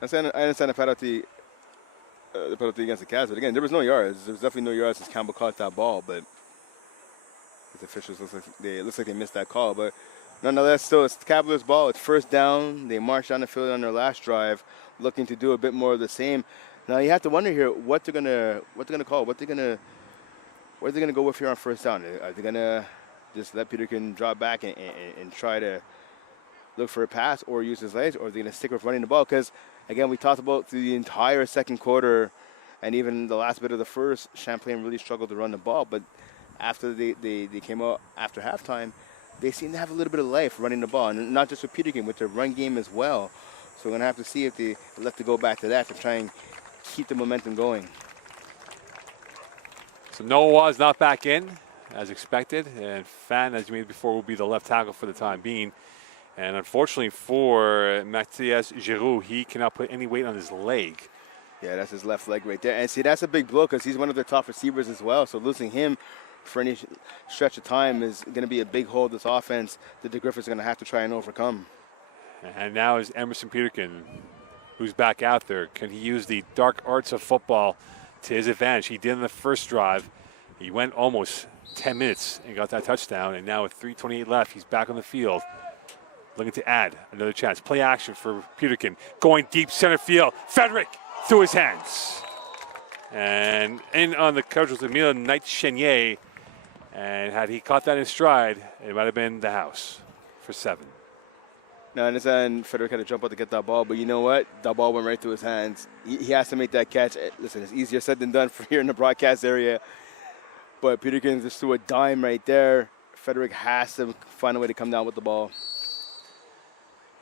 I understand the penalty against the Cavs, but again, there was no yards. There was definitely no yards as Campbell caught that ball, but the officials looks like they missed that call. But nonetheless, still it's the Cavaliers' ball. It's first down. They marched down the field on their last drive, looking to do a bit more of the same. Now you have to wonder here what they're gonna call, where they're gonna go with here on first down. Are they gonna just let Peterkin drop back and try to look for a pass or use his legs, or are they gonna stick with running the ball? Because again, we talked about through the entire second quarter and even the last bit of the first, Champlain really struggled to run the ball. But after they came out after halftime, they seem to have a little bit of life running the ball. And not just with Peterkin, with their run game as well. So we're going to have to see if they elect to go back to that to try and keep the momentum going. So Noah is not back in, as expected. And Fan, as you made before, will be the left tackle for the time being. And unfortunately for Mathias Giroux, he cannot put any weight on his leg. Yeah, that's his left leg right there. And see, that's a big blow because he's one of their top receivers as well. So losing him for any stretch of time is going to be a big hole in this offense that the Griffins are going to have to try and overcome. And now is Emerson Peterkin, who's back out there. Can he use the dark arts of football to his advantage? He did in the first drive. He went almost 10 minutes and got that touchdown. And now with 3:28 left, he's back on the field, looking to add another chance. Play action for Peterkin. Going deep center field. Frederick through his hands. And in on the coach was Emile Knight-Chenier. And had he caught that in stride, it might have been the house for 7. Now, I understand Frederick had to jump out to get that ball, but you know what? That ball went right through his hands. He has to make that catch. Listen, it's easier said than done for here in the broadcast area. But Peterkin just threw a dime right there. Frederick has to find a way to come down with the ball.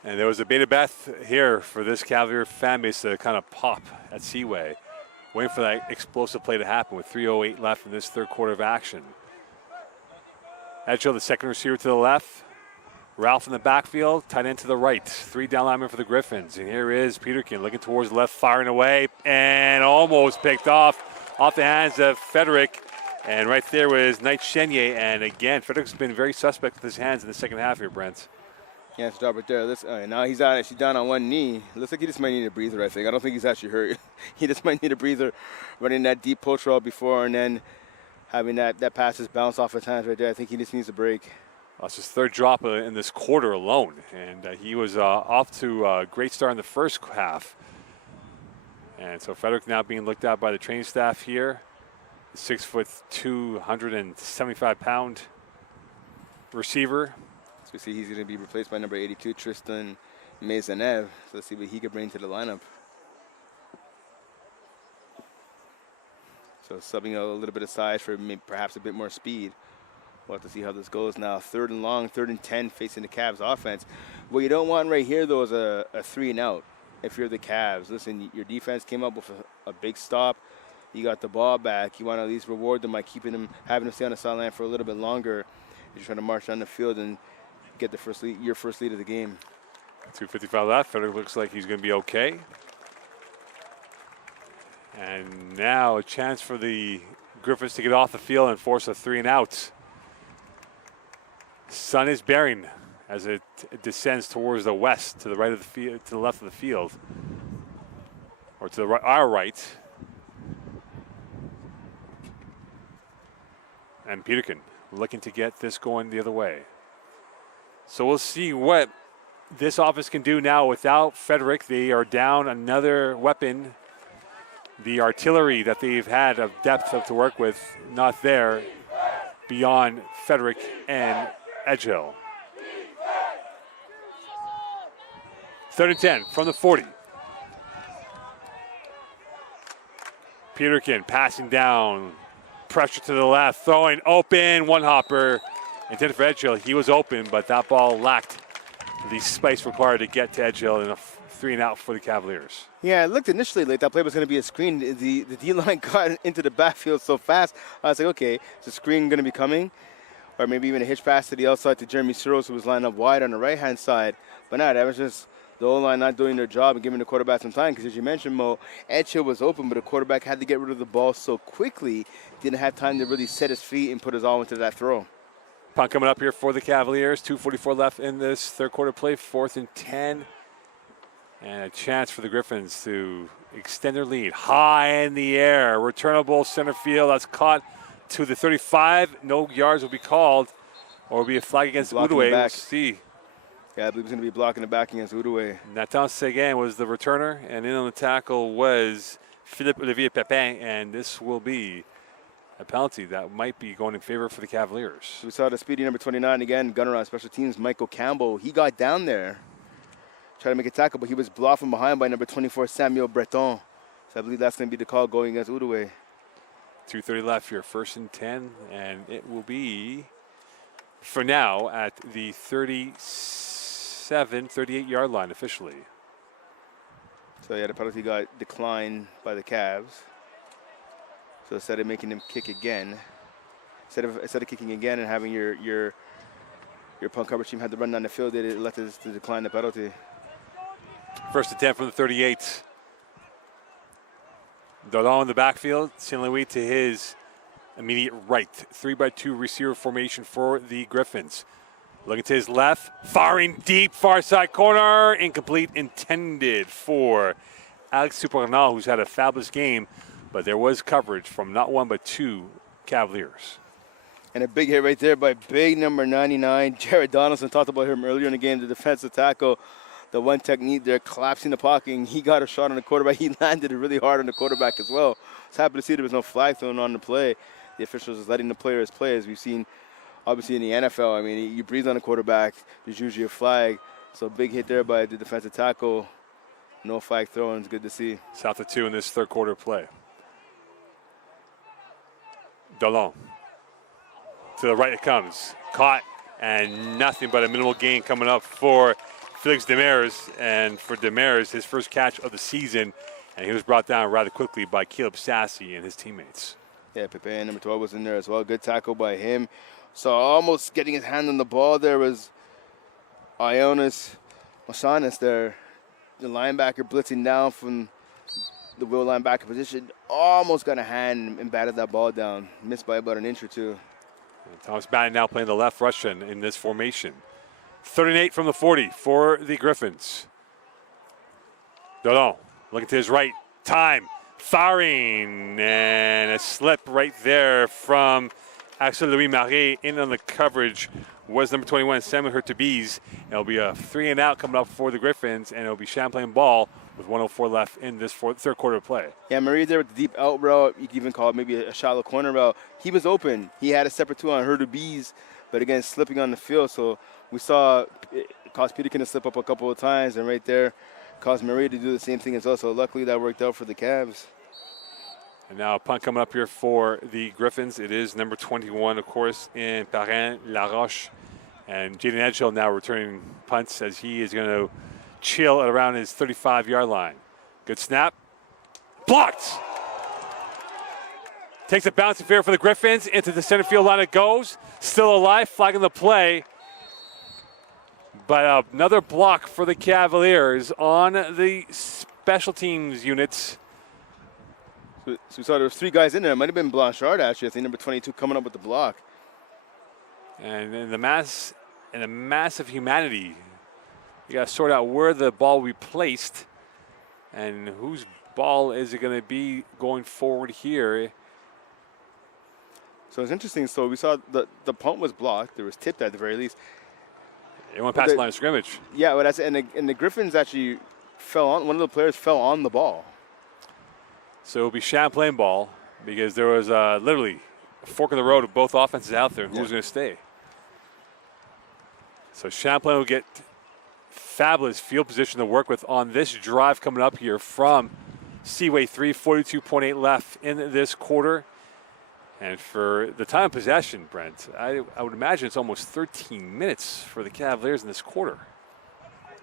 And there was a beta Beth here for this Cavalier fan base to kind of pop at Seaway, waiting for that explosive play to happen with 3:08 left in this third quarter of action. Edgel, the second receiver to the left. Ralph in the backfield, tight end to the right. 3 down linemen for the Griffins. And here is Peterkin looking towards the left, firing away, and almost picked off the hands of Frederick. And right there was Knight Chenier. And again, Frederick's been very suspect with his hands in the second half here, Brent. Yeah, it's a drop right there. Now he's actually down on one knee. Looks like he just might need a breather, I think. I don't think he's actually hurt. He just might need a breather running that deep post route before and then having that passes bounce off his hands right there. I think he just needs a break. That's his 3rd drop in this quarter alone. And he was off to a great start in the first half. And so Frederick now being looked at by the training staff here. 6'2", 175-pound receiver. So we see he's going to be replaced by number 82, Tristan Maisonneuve. So let's see what he could bring to the lineup. So subbing a little bit of size for perhaps a bit more speed. We'll have to see how this goes now. 3rd and long, 3rd and 10 facing the Cavs offense. What you don't want right here, though, is a 3 and out if you're the Cavs. Listen, your defense came up with a big stop. You got the ball back. You want to at least reward them by having them stay on the sideline for a little bit longer. You're trying to march down the field and get your first lead of the game. 2:55 left. Frederick looks like he's going to be okay. And now a chance for the Griffins to get off the field and force a 3 and out. Sun is bearing as it descends towards the west, to the right of the field, to the left of the field, or to the right, our right. And Peterkin looking to get this going the other way. So we'll see what this offense can do now without Frederick. They are down another weapon. The artillery that they've had of depth to work with, not there beyond Frederick and Edgehill. 3rd and 10 from the 40. Peterkin passing down, pressure to the left, throwing open, one hopper. Intended for Edgehill. He was open, but that ball lacked the space required to get to Edgehill in a 3 and out for the Cavaliers. Yeah, it looked initially like that play was going to be a screen. The D-line got into the backfield so fast. I was like, okay, is the screen going to be coming? Or maybe even a hitch pass to the outside to Jeremy Searles, who was lined up wide on the right-hand side. But no, that was just the O-line not doing their job and giving the quarterback some time. Because as you mentioned, Mo, Edgehill was open, but the quarterback had to get rid of the ball so quickly, didn't have time to really set his feet and put his all into that throw. Punt coming up here for the Cavaliers. 2:44 left in this 3rd quarter play. 4th and 10. And a chance for the Griffins to extend their lead. High in the air. Returnable center field. That's caught to the 35. No yards will be called. Or will be a flag against Outaouais. We'll see. Yeah, I believe he's going to be blocking the back against Outaouais. Nathan Seguin was the returner. And in on the tackle was Philippe Olivier Pepin. And this will be a penalty that might be going in favor for the Cavaliers. We saw the speedy number 29 again, gunner on special teams, Michael Campbell. He got down there, tried to make a tackle, but he was blocked from behind by number 24, Samuel Breton. So I believe that's going to be the call going against Outaouais. 2:30 left here, 1st and 10, and it will be, for now, at the 38-yard line officially. So yeah, the penalty got declined by the Cavs. So instead of making them kick again, instead of kicking again and having your punt coverage team had to run down the field, they elected to decline the penalty. 1st and 10 from the 38. Dolan in the backfield, St-Louis to his immediate right. 3-by-2 receiver formation for the Griffins. Looking to his left, firing deep, far side corner, incomplete, intended for Alex Supernal, who's had a fabulous game. But there was coverage from not one but 2 Cavaliers. And a big hit right there by big number 99, Jared Donaldson. Talked about him earlier in the game, the defensive tackle. The one technique there, collapsing the pocket, and he got a shot on the quarterback. He landed it really hard on the quarterback as well. I was happy to see there was no flag thrown on the play. The officials is letting the players play, as we've seen, obviously, in the NFL. I mean, you breathe on the quarterback, there's usually a flag. So big hit there by the defensive tackle. No flag thrown. It's good to see. South of 2 in this 3rd quarter play. Dolan. To the right it comes. Caught, and nothing but a minimal gain coming up for Felix Demers. And for Demers, his first catch of the season, and he was brought down rather quickly by Caleb Sassy and his teammates. Yeah, Pepe, number 12, was in there as well. Good tackle by him. So almost getting his hand on the ball there was Ioannis Masanis there, the linebacker blitzing down from the will linebacker position, almost got a hand and batted that ball down. Missed by about an inch or two. And Thomas Bannon now playing the left Russian in this formation. 38 from the 40 for the Griffins. Dodon looking to his right. Time. Firing. And a slip right there from Axel Louis Marais in on the coverage was number 21, Samuel Hurtubise. It'll be a 3-and-out coming up for the Griffins, and it'll be Champlain ball with 1:04 left in this third quarter of play. Yeah, Marais there with the deep out route. You could even call it maybe a shallow corner route. He was open. He had a separate two on Hurtubise, but again, slipping on the field. So we saw it caused Peterkin to slip up a couple of times, and right there caused Marais to do the same thing as well. So luckily that worked out for the Cavs. And now a punt coming up here for the Griffins. It is number 21, of course, in Parrain Laroche. And Jaden Edgehill now returning punts as he is going to chill at around his 35-yard line. Good snap. Blocked. Takes a bounce fair for the Griffins. Into the center field line it goes. Still alive, flagging the play. But another block for the Cavaliers on the special teams units. So we saw there was three guys in there. It might have been Blanchard, actually. I think number 22 coming up with the block. And in the mass of humanity, you got to sort out where the ball will be placed and whose ball is it going to be going forward here. So it's interesting. So we saw the punt was blocked. There was tipped at the very least. It went past the line of scrimmage. Yeah, but that's, and the Griffins actually fell on. One of the players fell on the ball. So it'll be Champlain ball because there was literally a fork in the road of both offenses out there. Who's going to stay? So Champlain will get fabulous field position to work with on this drive coming up here from Seaway 3, 42.8 left in this quarter. And for the time of possession, Brent, I would imagine it's almost 13 minutes for the Cavaliers in this quarter.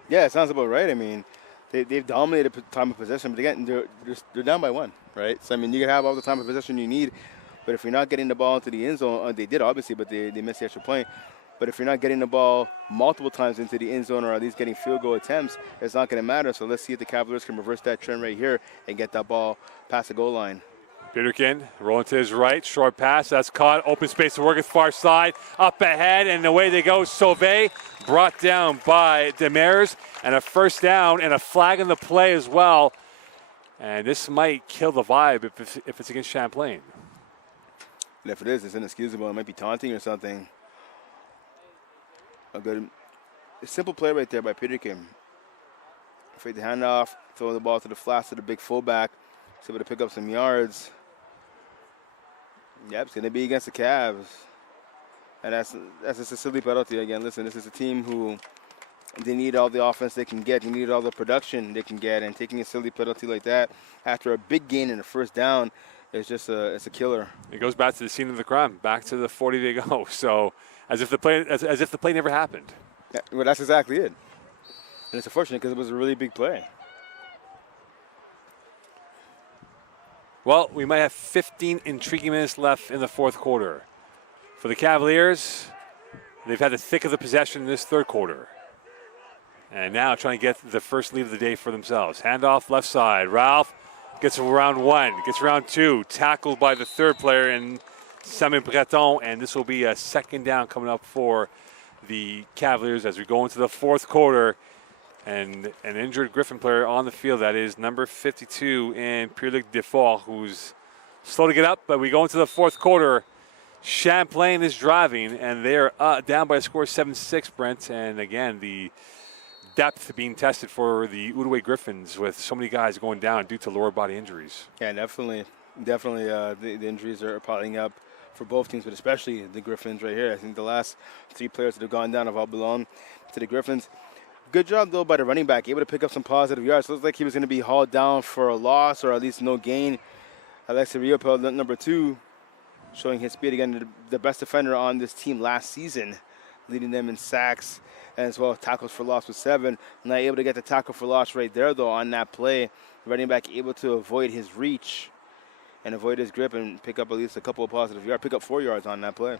Yeah, it sounds about right. I mean, they've dominated time of possession, but again, they're down by one, right? So, I mean, you can have all the time of possession you need, but if you're not getting the ball into the end zone, they did obviously, but they missed the extra point. But if you're not getting the ball multiple times into the end zone or at least getting field goal attempts, it's not going to matter. So let's see if the Cavaliers can reverse that trend right here and get that ball past the goal line. Peterkin rolling to his right, short pass, that's caught, open space to work at far side, up ahead, and away they go. Sauvé brought down by Demers, and a first down and a flag in the play as well. And this might kill the vibe if it's against Champlain. And if it is, it's inexcusable. It might be taunting or something. A simple play right there by Peterkin. Afraid to hand off, throw the ball to the flats to the big fullback. He's able to pick up some yards. Yep, it's going to be against the Cavs. And that's just a silly penalty again. Listen, this is a team who they need all the offense they can get. They need all the production they can get. And taking a silly penalty like that after a big gain in a first down is just it's a killer. It goes back to the scene of the crime, back to the 40 they go. So as if the play never happened. Yeah, well, that's exactly it. And it's unfortunate because it was a really big play. Well, we might have 15 intriguing minutes left in the fourth quarter. For the Cavaliers, they've had the thick of the possession in this third quarter. And now trying to get the first lead of the day for themselves. Handoff left side. Ralph gets around one, gets around two. Tackled by the third player in Samuel Breton. And this will be a second down coming up for the Cavaliers as we go into the fourth quarter. And an injured Griffin player on the field, that is number 52 in Pierre-Luc Defort, who's slow to get up. But we go into the fourth quarter. Champlain is driving, and they're down by a score of 7-6, Brent. And again, the depth being tested for the Outaouais Griffins with so many guys going down due to lower body injuries. Yeah, definitely. The injuries are piling up for both teams, but especially the Griffins right here. I think the last three players that have gone down have all belonged to the Griffins. Good job, though, by the running back, able to pick up some positive yards. Looks like he was going to be hauled down for a loss or at least no gain. Alexi Riopel, number 2, showing his speed again, the best defender on this team last season, leading them in sacks and as well as tackles for loss with 7. Not able to get the tackle for loss right there, though, on that play. The running back able to avoid his reach and avoid his grip and pick up at least a couple of positive yards, pick up 4 yards on that play.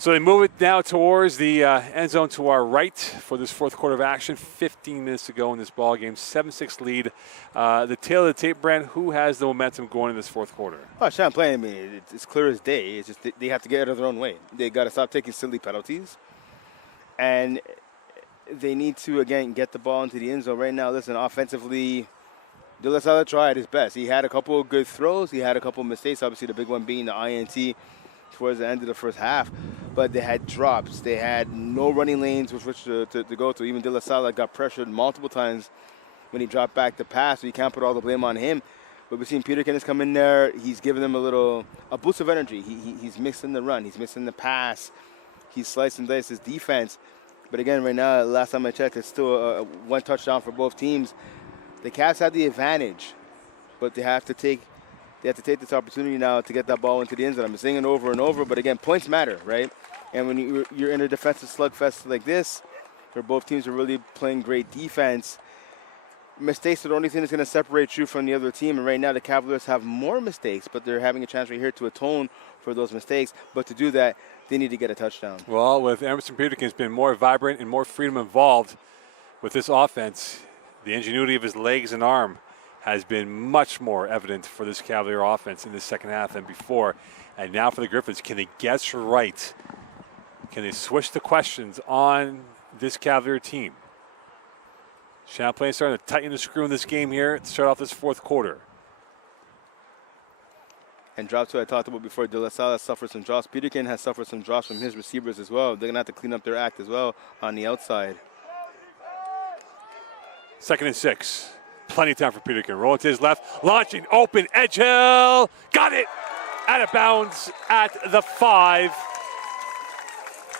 So they move it now towards the end zone to our right for this fourth quarter of action. 15 minutes to go in this ball game. 7-6 lead. The tail of the tape, Brent, who has the momentum going in this fourth quarter? Oh, Champlain, I mean, it's clear as day. It's just they have to get out of their own way. They got to stop taking silly penalties. And they need to, again, get the ball into the end zone. Right now, listen, offensively, De La Salle tried his best. He had a couple of good throws. He had a couple of mistakes, obviously the big one being the INT towards the end of the first half. But they had drops. They had no running lanes with which to go to. Even De La Salle got pressured multiple times when he dropped back the pass, so you can't put all the blame on him. But we've seen Peterkin has come in there. He's giving them a boost of energy. He's mixing the run. He's mixing the pass. He's slicing and dicing his defense. But again, right now, last time I checked, it's still a one touchdown for both teams. The Cavs have the advantage, but they have to take this opportunity now to get that ball into the end zone. I'm saying it over and over, but again, points matter, right? And when you're in a defensive slugfest like this, where both teams are really playing great defense, mistakes are the only thing that's going to separate you from the other team. And right now, the Cavaliers have more mistakes, but they're having a chance right here to atone for those mistakes. But to do that, they need to get a touchdown. Well, with Emerson Peterkin has been more vibrant and more freedom involved with this offense, the ingenuity of his legs and arm has been much more evident for this Cavalier offense in the second half than before. And now for the Griffins, can they guess right? Can they switch the questions on this Cavalier team? Champlain starting to tighten the screw in this game here to start off this fourth quarter. And drops, who I talked about before, De La Salle has suffered some drops. Peterkin has suffered some drops from his receivers as well. They're going to have to clean up their act as well on the outside. 2nd and 6. Plenty of time for Peterkin. Rolling to his left. Launching. Open. Edge hill. Got it. Out of bounds at the 5.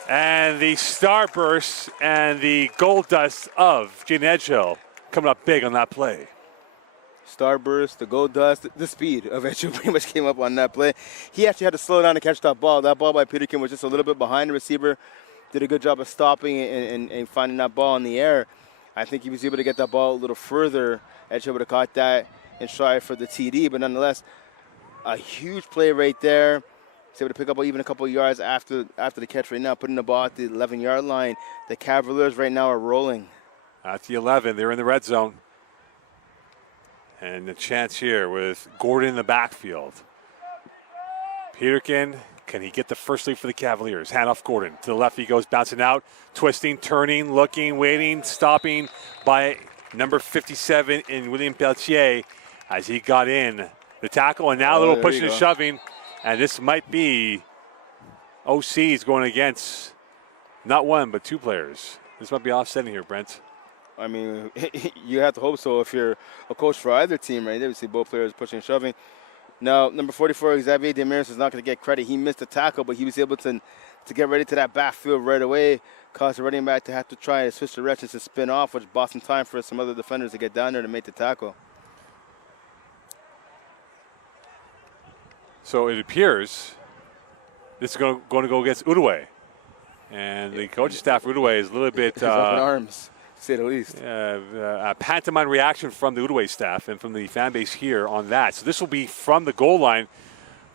And the starburst and the gold dust of Jaden Edgehill coming up big on that play. Starburst, the gold dust, the speed of Edgehill pretty much came up on that play. He actually had to slow down to catch that ball. That ball by Peterkin was just a little bit behind the receiver. Did a good job of stopping and finding that ball in the air. I think he was able to get that ball a little further. Edgehill would have caught that and tried for the TD, but nonetheless, a huge play right there. He's able to pick up even a couple of yards after the catch right now, putting the ball at the 11-yard line. The Cavaliers right now are rolling. At the 11, they're in the red zone. And the chance here with Gordon in the backfield. Peterkin, can he get the first lead for the Cavaliers? Hand off Gordon. To the left he goes, bouncing out, twisting, turning, looking, waiting, stopping by number 57 in William Pelletier as he got in the tackle. And now a little pushing and shoving. And this might be OC's going against not one, but two players. This might be offsetting here, Brent. I mean, you have to hope so if you're a coach for either team, right? There we see both players pushing and shoving. Now, number 44, Xavier Demiris is not going to get credit. He missed the tackle, but he was able to get ready to that backfield right away, caused the running back to have to try to switch directions to spin off, which bought some time for some other defenders to get down there to make the tackle. So it appears this is going to go against Outaouais. And the coaching staff for Outaouais is a little bit... up in arms, to say the least. A pantomime reaction from the Outaouais staff and from the fan base here on that. So this will be from the goal line.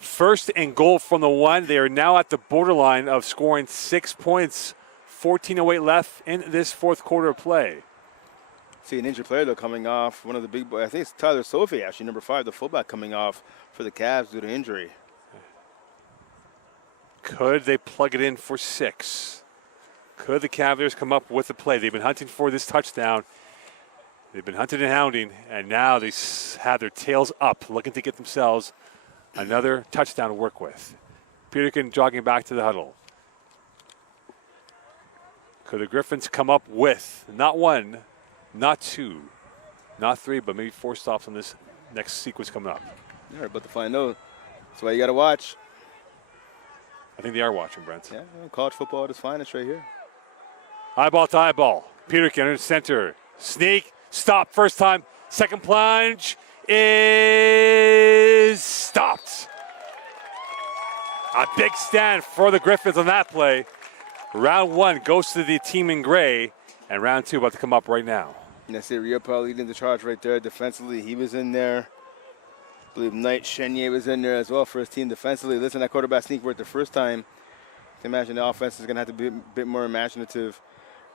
1st and goal from the 1. They are now at the borderline of scoring 6 points. 14:08 left in this fourth quarter of play. See an injured player, though, coming off. One of the big boys. I think it's Tyler Sophie, actually, number 5, the fullback, coming off for the Cavs due to injury. Could they plug it in for 6? Could the Cavaliers come up with a play? They've been hunting for this touchdown. They've been hunting and hounding, and now they have their tails up, looking to get themselves another touchdown to work with. Peterkin jogging back to the huddle. Could the Griffins come up with not 1, not 2, not 3, but maybe 4 stops on this next sequence coming up? You're about to find out. That's why you got to watch. I think they are watching, Brent. Yeah, college football at its finest right here. Eyeball to eyeball. Peterkin under center. Sneak. Stop. First time. Second plunge is stopped. A big stand for the Griffins on that play. Round 1 goes to the team in gray. And round 2 about to come up right now. And that's it. Rio probably leading the charge right there defensively. He was in there. I believe Knight Chenier was in there as well for his team defensively. Listen, that quarterback sneak worked the first time. can imagine the offense is going to have to be a bit more imaginative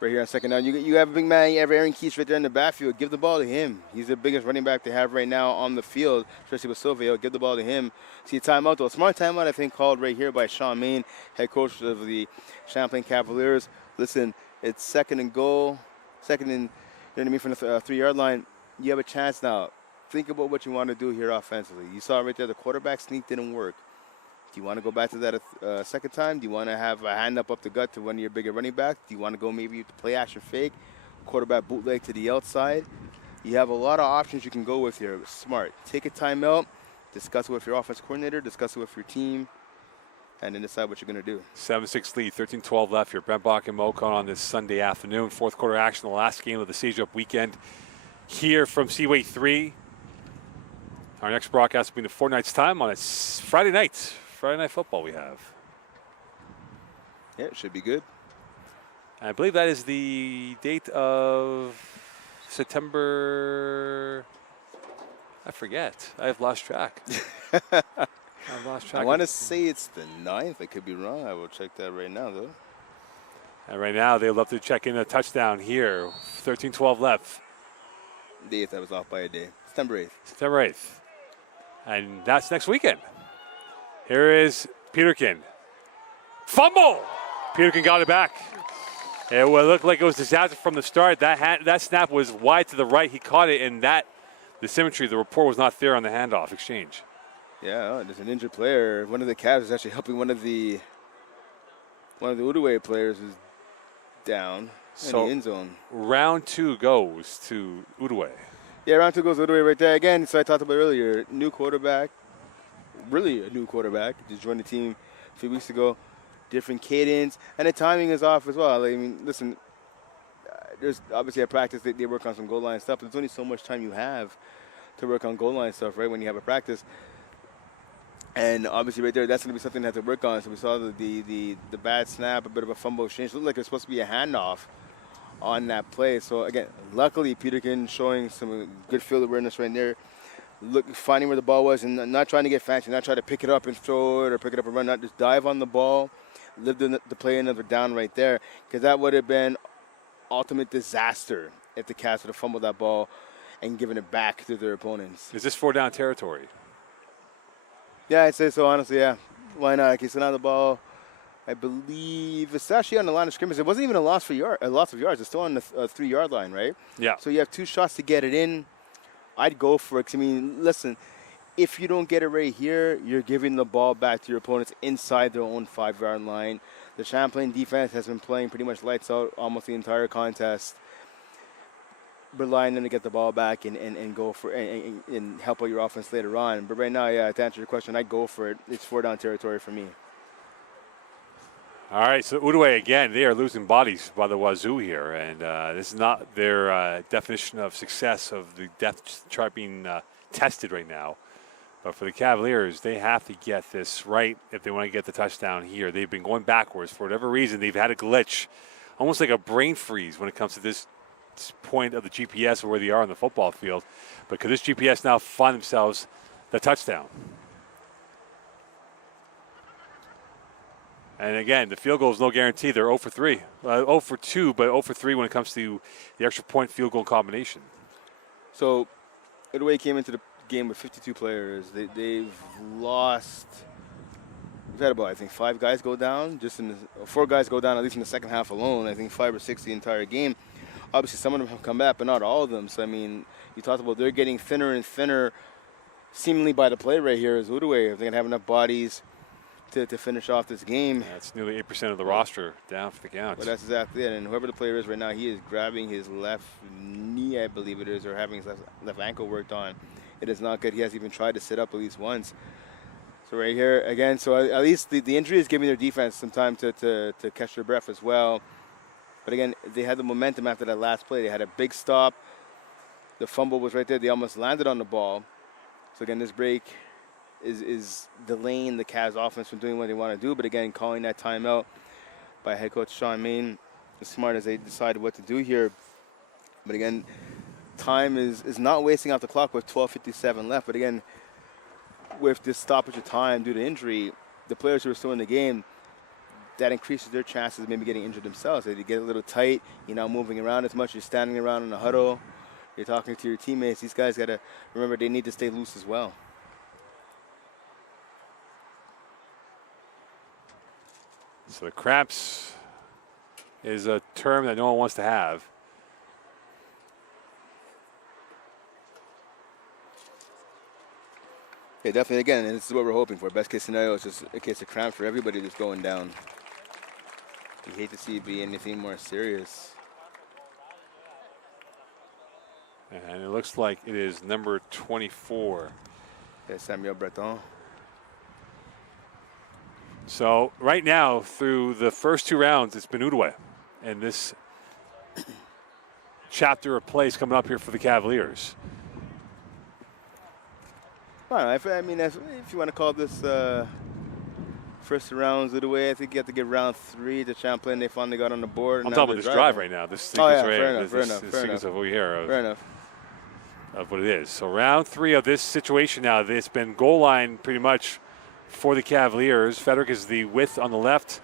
right here on second down. You have a big man, you have Aaron Keats right there in the backfield. Give the ball to him. He's the biggest running back they have right now on the field, especially with Silvio. Give the ball to him. See a timeout, though. A smart timeout, I think, called right here by Sean Main, head coach of the Champlain Cavaliers. Listen, it's second and goal, second and, you know what I mean, from the 3-yard line. You have a chance now. Think about what you want to do here offensively. You saw right there the quarterback sneak didn't work. Do you want to go back to that a second time? Do you want to have a hand up the gut to one of your bigger running backs? Do you want to go maybe play action fake, quarterback bootleg to the outside? You have a lot of options you can go with here. Smart. Take a timeout, discuss it with your offense coordinator, discuss it with your team, and then decide what you're going to do. 7-6 lead, 13-12 left here. Brent Bach and Mocon on this Sunday afternoon. Fourth quarter action, the last game of the Siege Up weekend here from Seaway 3. Our next broadcast will be in 4 nights' time on a Friday night. Friday Night Football we have. Yeah, it should be good. I believe that is the date of September. I forget. I've lost track. I've lost track. I want to say it's the 9th. I could be wrong. I will check that right now, though. And right now, they'd love to check in a touchdown here. 13-12 left. The 8th, I was off by a day. September 8th. September 8th. And that's next weekend. Here is Peterkin. Fumble! Peterkin got it back. It looked like it was disaster from the start. That snap was wide to the right. He caught it, and the symmetry, the rapport was not there on the handoff exchange. Yeah, there's an injured player. One of the Cavs is actually helping one of the Outaouais players is down in the end zone. Round 2 goes to Outaouais. Yeah, round 2 goes Outaouais right there. Again, so I talked about earlier, new quarterback. Really a new quarterback. Just joined the team a few weeks ago. Different cadence. And the timing is off as well. I mean, listen, there's obviously at practice they work on some goal line stuff, but there's only so much time you have to work on goal line stuff, right, when you have a practice. And obviously right there, that's going to be something they have to work on. So we saw the bad snap, a bit of a fumble exchange. It looked like it was supposed to be a handoff on that play. So, again, luckily Peterkin showing some good field awareness right there. Finding where the ball was and not trying to get fancy, not trying to pick it up and throw it or pick it up and run, not just dive on the ball, live the play another down right there, because that would have been ultimate disaster if the Cats would have fumbled that ball and given it back to their opponents. Is this 4-down territory? Yeah, I'd say so, honestly, yeah. Why not? Okay, so now the ball, I believe, it's actually on the line of scrimmage. It wasn't even a loss of yards. It's still on the 3-yard line, right? Yeah. So you have 2 shots to get it in. I'd go for it. 'Cause, I mean, listen, if you don't get it right here, you're giving the ball back to your opponents inside their own 5-yard line. The Champlain defense has been playing pretty much lights out almost the entire contest, relying on to get the ball back and go for and help out your offense later on. But right now, yeah, to answer your question, I'd go for it. It's 4-down territory for me. All right, so Outaouais, again, they are losing bodies by the wazoo here, and this is not their definition of success of the depth chart being tested right now. But for the Cavaliers, they have to get this right if they want to get the touchdown here. They've been going backwards. For whatever reason, they've had a glitch, almost like a brain freeze when it comes to this point of the GPS or where they are on the football field. But could this GPS now find themselves the touchdown? And again, the field goal is no guarantee. They're 0 for 3. 0 for 2, but 0 for 3 when it comes to the extra point field goal combination. So, Outaouais came into the game with 52 players. They've lost, we've had about, I think, 5 guys go down. 4 guys go down, at least in the second half alone. I think 5 or 6 the entire game. Obviously, some of them have come back, but not all of them. So, I mean, you talked about they're getting thinner and thinner, seemingly by the play right here is Outaouais. If they're going to have enough bodies to finish off this game. That's nearly 8% of the roster down for the count. But that's exactly it. And whoever the player is right now, he is grabbing his left knee, I believe it is, or having his left ankle worked on. It is not good. He hasn't even tried to sit up at least once. So right here, again, so at least the injury is giving their defense some time to catch their breath as well. But again, they had the momentum after that last play. They had a big stop. The fumble was right there. They almost landed on the ball. So again, this break is delaying the Cavs offense from doing what they want to do. But again, calling that timeout by head coach Sean Main, as smart as they decided what to do here. But again, time is not wasting out the clock with 12:57 left. But again, with this stoppage of time due to injury, the players who are still in the game, that increases their chances of maybe getting injured themselves. If you get a little tight, you're not moving around as much, you're standing around in a huddle, you're talking to your teammates. These guys got to remember they need to stay loose as well. So the cramps is a term that no one wants to have. Yeah, definitely. Again, and this is what we're hoping for. Best case scenario is just a case of cramps for everybody that's going down. You hate to see it be anything more serious. And it looks like it is number 24. Yeah, Samuel Breton. So right now, through the first 2 rounds, it's been Outaouais. And this chapter of plays coming up here for the Cavaliers. Well, I mean, if you want to call this first rounds of the way, I think you have to give round 3 to Champlain. They finally got on the board. I'm talking about this drive right now. This sequence fair enough. of what we hear Fair enough. Of what it is. So round 3 of this situation now, it's been goal line pretty much for the Cavaliers. Frederick is the width on the left.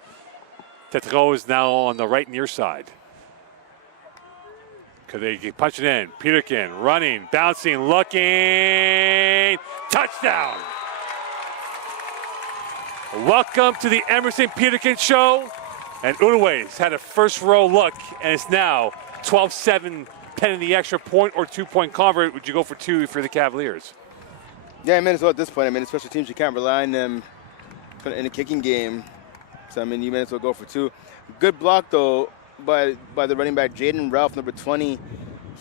Tetreault is now on the right near side. Could they punch it in? Peterkin running, bouncing, looking. Touchdown! Welcome to the Emerson Peterkin Show. And Outaouais had a first row look, and it's now 12-7 pending the extra point or 2-point convert. Would you go for 2 for the Cavaliers? Yeah, I mean, as well at this point. I mean, special teams, you can't rely on them in a kicking game. So, I mean, you may as well go for 2. Good block, though, by the running back, Jaden Ralph, number 20.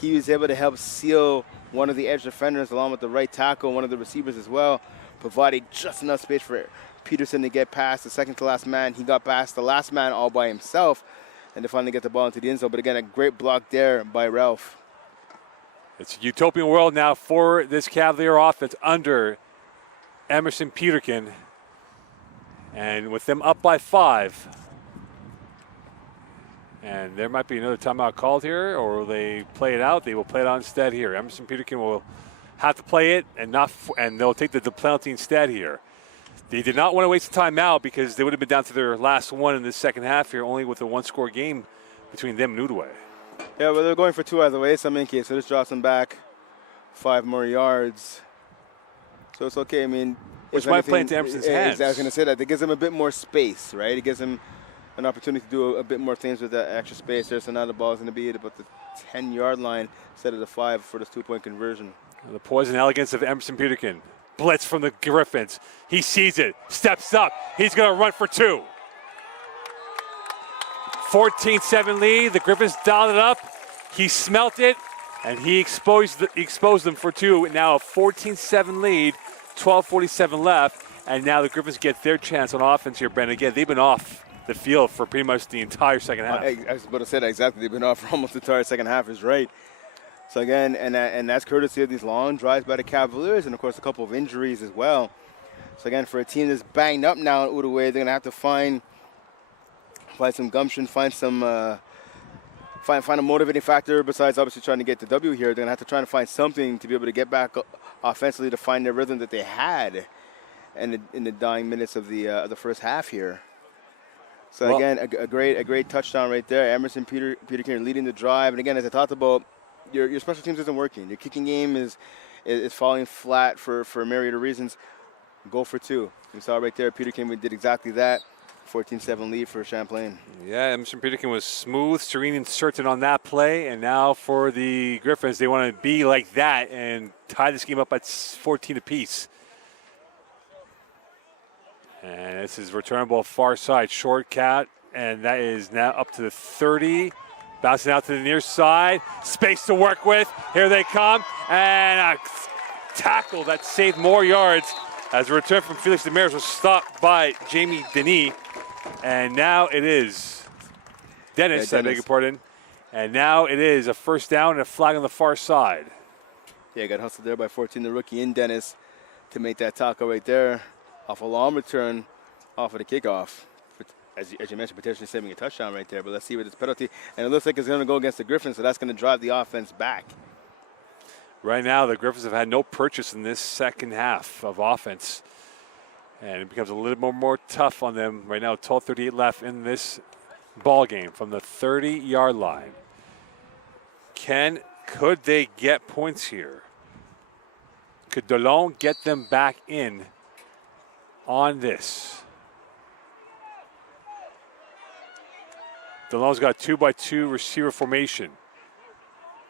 He was able to help seal one of the edge defenders along with the right tackle, one of the receivers as well, providing just enough space for Peterson to get past the second to last man. He got past the last man all by himself and to finally get the ball into the end zone. But again, a great block there by Ralph. It's a utopian world now for this Cavalier offense under Emerson Peterkin. And with them up by 5, and there might be another timeout called here, or will they play it out? They will play it out instead here. Emerson Peterkin will have to play it, and they'll take the penalty instead here. They did not want to waste the timeout because they would have been down to their last one in the second half here, only with a 1-score game between them and Outaouais. Yeah, well, they're going for 2 either way, so in case, so this drops them back 5 more yards. So it's okay. I mean, which might play into Emerson's hands. I was going to say that. It gives them a bit more space, right? It gives them an opportunity to do a bit more things with that extra space there. So now the ball is going to be at about the 10-yard line instead of the 5 for this 2-point conversion. The poise and elegance of Emerson Peterkin. Blitz from the Griffins. He sees it, steps up. He's going to run for 2. 14-7 lead. The Griffins dialed it up. He smelt it, and he exposed them for 2. Now a 14-7 lead, 12:47 left, and now the Griffins get their chance on offense here, Brandon. Again, they've been off the field for pretty much the entire second half. I was about to say that exactly. They've been off for almost the entire second half is right. So again, and that's courtesy of these long drives by the Cavaliers and, of course, a couple of injuries as well. So again, for a team that's banged up now in Outaouais, they're going to have to find some gumption, find a motivating factor besides obviously trying to get the W here. They're going to have to try to find something to be able to get back offensively to find their rhythm that they had in the dying minutes of the first half here. So well, again, a great touchdown right there. Emerson Peterkin leading the drive. And again, as I talked about, your special teams isn't working. Your kicking game is falling flat for a myriad of reasons. Go for 2. You saw right there, Peterkin did exactly that. 14-7 lead for Champlain. Yeah, Emerson Peterkin was smooth, serene, and certain on that play. And now for the Griffins, they want to be like that and tie this game up at 14 apiece. And this is returnable far side, short cat, and that is now up to the 30. Bouncing out to the near side, space to work with. Here they come, and a tackle that saved more yards as a return from Felix Demers was stopped by Jamie Denis. And now it is Dennis, I beg your pardon. And now it is a first down and a flag on the far side. Yeah, got hustled there by 14, the rookie in Dennis, to make that tackle right there off a long return off of the kickoff. As you mentioned, potentially saving a touchdown right there. But let's see with this penalty. And it looks like it's going to go against the Griffins, so that's going to drive the offense back. Right now, the Griffins have had no purchase in this second half of offense. And it becomes a little more tough on them right now. 12:38 left in this ball game from the 30-yard line. Could they get points here? Could Delon get them back in on this? Delon's got a 2-by-2 receiver formation.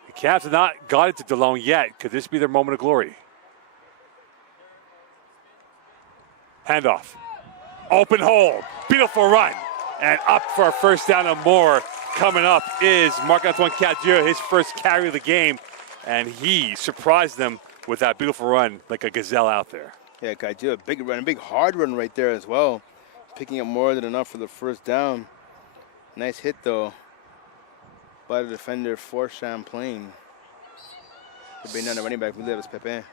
The Cavs have not got it to Delon yet. Could this be their moment of glory? Handoff. Open hole. Beautiful run. And up for a first down and more. Coming up is Marc-Antoine Cadieux, his first carry of the game. And he surprised them with that beautiful run like a gazelle out there. Yeah, Cadieux, a big run, a big hard run right there as well. Picking up more than enough for the first down. Nice hit, though, by the defender for Champlain. Being on the running back, we live as Pepin.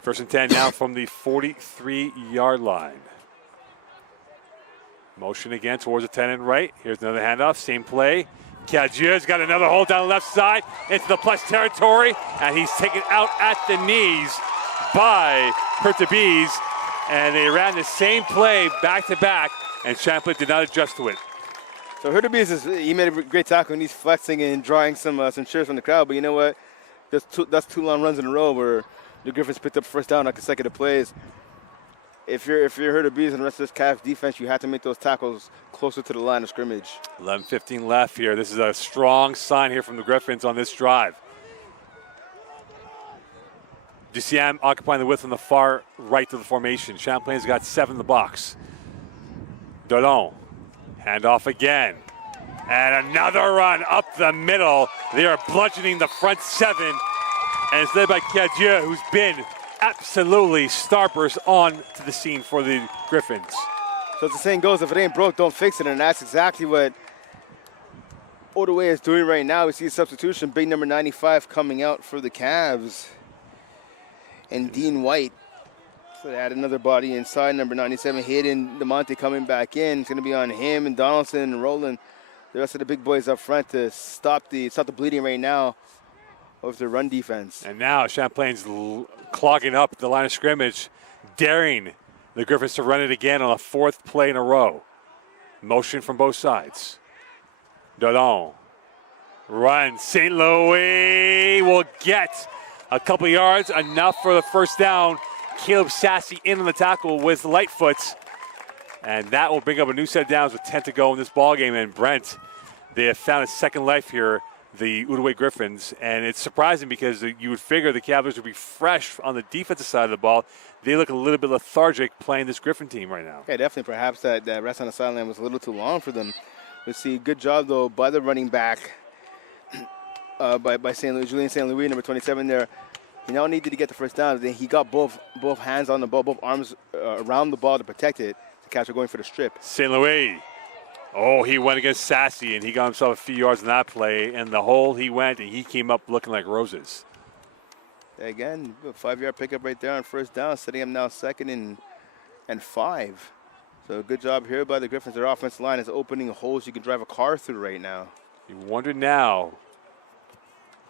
First and 10 now from the 43-yard line. Motion again towards the 10 and right. Here's another handoff, same play. Cadieux's got another hold down the left side into the plus territory, and he's taken out at the knees by Pertubis, and they ran the same play back-to-back, and Champlain did not adjust to it. So Pertubis, he made a great tackle, and he's flexing and drawing some cheers from the crowd, but you know what? That's two long runs in a row where the Griffins picked up first down on consecutive plays. If you're Pertubis and the rest of this Cavs defense, you have to make those tackles closer to the line of scrimmage. 11:15 left here. This is a strong sign here from the Griffins on this drive. Duciam occupying the width on the far right of the formation. Champlain's got 7 in the box. Delon, handoff again. And another run up the middle. They are bludgeoning the front 7. And it's led by Cadieux, who's been absolutely starburst on to the scene for the Griffins. So as the saying goes, if it ain't broke, don't fix it. And that's exactly what Outaouais is doing right now. We see a substitution, big number 95 coming out for the Cavs. And Dean White. So they add another body inside, number 97, Hayden DeMonte coming back in. It's going to be on him and Donaldson and Roland, the rest of the big boys up front to stop the bleeding right now of the run defense. And now Champlain's clogging up the line of scrimmage, daring the Griffins to run it again on a 4th play in a row. Motion from both sides. Delon. Run. St. Louis will get a couple yards, enough for the first down. Caleb Sassy in on the tackle with Lightfoot. And that will bring up a new set of downs with 10 to go in this ballgame. And Brent, they have found a second life here, the Outaouais Griffins. And it's surprising because you would figure the Cavaliers would be fresh on the defensive side of the ball. They look a little bit lethargic playing this Griffin team right now. Yeah, definitely. Perhaps that rest on the sideline was a little too long for them. We see good job, though, by the running back, by St. Louis, Julian St. Louis, number 27 there. He now needed to get the first down. Then he got both hands on the ball, both arms around the ball to protect it. The Cavs are going for the strip. St. Louis. Oh, he went against Sassy, and he got himself a few yards in that play. And the hole he went, and he came up looking like roses. Again, a 5-yard pickup right there on first down, setting him now 2nd and 5. So good job here by the Griffins. Their offensive line is opening holes you can drive a car through right now. You wonder now,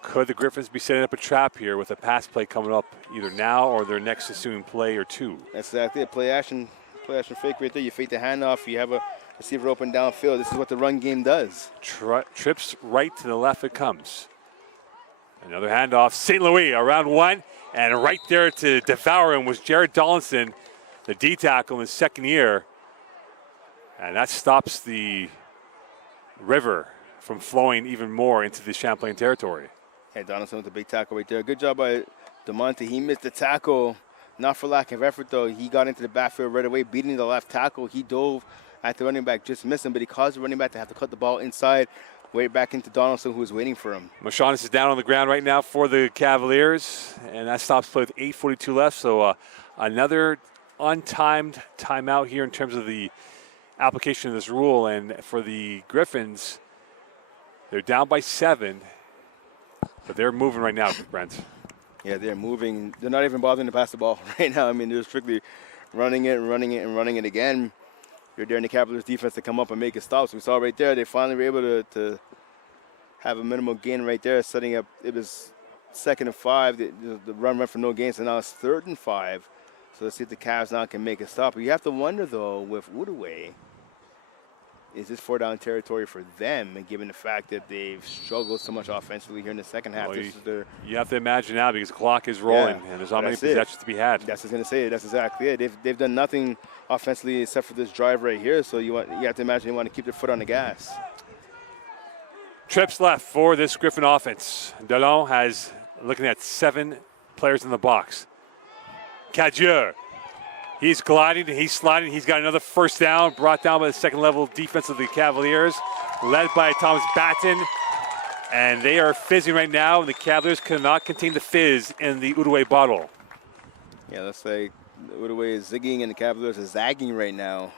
could the Griffins be setting up a trap here with a pass play coming up either now or their next ensuing play or two? That's exactly it. Play action fake right there. You fake the handoff. You have a receiver open downfield. This is what the run game does. Trips right to the left it comes. Another handoff. St. Louis around 1. And right there to devour him was Jared Donaldson, the D tackle in his 2nd year. And that stops the river from flowing even more into the Champlain territory. Hey, Donaldson with a big tackle right there. Good job by DeMonte. He missed the tackle, not for lack of effort, though. He got into the backfield right away, beating the left tackle. He dove at the running back, just missed him, but he caused the running back to have to cut the ball inside, way back into Donaldson, who was waiting for him. Mashanis is down on the ground right now for the Cavaliers, and that stops play with 8:42 left. So another untimed timeout here in terms of the application of this rule. And for the Griffins, they're down by 7, but they're moving right now, Brent. Yeah, they're moving. They're not even bothering to pass the ball right now. I mean, they're strictly running it again. You're daring the Cavaliers defense to come up and make it stop. So we saw right there, they finally were able to have a minimal gain right there, setting up. It was 2nd and 5. The run went for no gain, so now it's 3rd and 5 So let's see if the Cavs now can make a stop. But you have to wonder, though, with Outaouais, is this 4-down territory for them, and given the fact that they've struggled so much offensively here in the second half? Well, This is their, you have to imagine now because the clock is rolling and there's not many possessions to be had. That's what I was going to say. That's exactly it. They've done nothing offensively except for this drive right here. So you have to imagine they want to keep their foot on the gas. Trips left for this Griffin offense. Delon has looking at 7 players in the box. Cadieux. He's gliding, he's sliding, he's got another first down, brought down by the second level defense of the Cavaliers, led by Thomas Batten. And they are fizzing right now, and the Cavaliers cannot contain the fizz in the Outaouais bottle. Yeah, looks like Outaouais is zigging and the Cavaliers are zagging right now.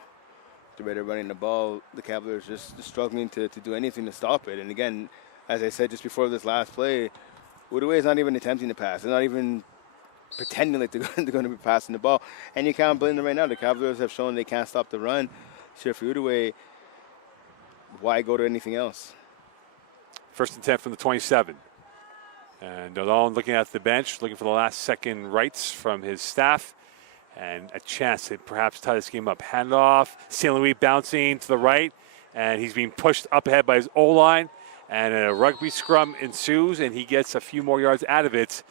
They're running the ball. The Cavaliers just struggling to do anything to stop it. And again, as I said just before this last play, Outaouais is not even attempting to pass. They're not even pretending like they're going to be passing the ball. And you can't blame them right now. The Cavaliers have shown they can't stop the run. Sure, for Outaouais, why go to anything else? First and 10 from the 27. And Delon looking at the bench, looking for the last second rights from his staff. And a chance to perhaps tie this game up. Handoff, St. Louis bouncing to the right. And he's being pushed up ahead by his O-line. And a rugby scrum ensues, and he gets a few more yards out of it.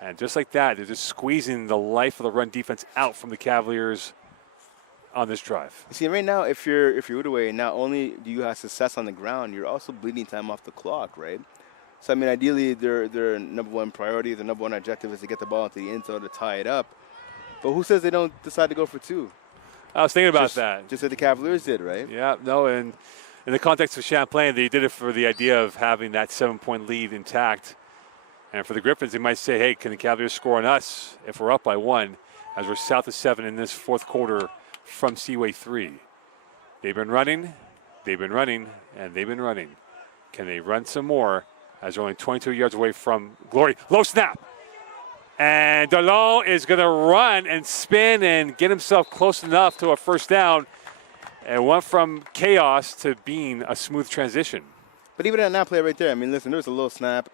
And just like that, they're just squeezing the life of the run defense out from the Cavaliers on this drive. You see, right now, if you're Outaouais, not only do you have success on the ground, you're also bleeding time off the clock, right? So, I mean, ideally, their number one priority, their number one objective is to get the ball into the end zone to tie it up. But who says they don't decide to go for 2? I was thinking about that. Just like the Cavaliers did, right? Yeah, no, and in the context of Champlain, they did it for the idea of having that 7-point lead intact. And for the Griffins, they might say, hey, can the Cavaliers score on us if we're up by 1, as we're south of 7 in this fourth quarter from Seaway 3. They've been running, and they've been running. Can they run some more as they're only 22 yards away from glory? Low snap. And Delon is going to run and spin and get himself close enough to a first down. And went from chaos to being a smooth transition. But even on that play right there, I mean, listen, there was a low snap.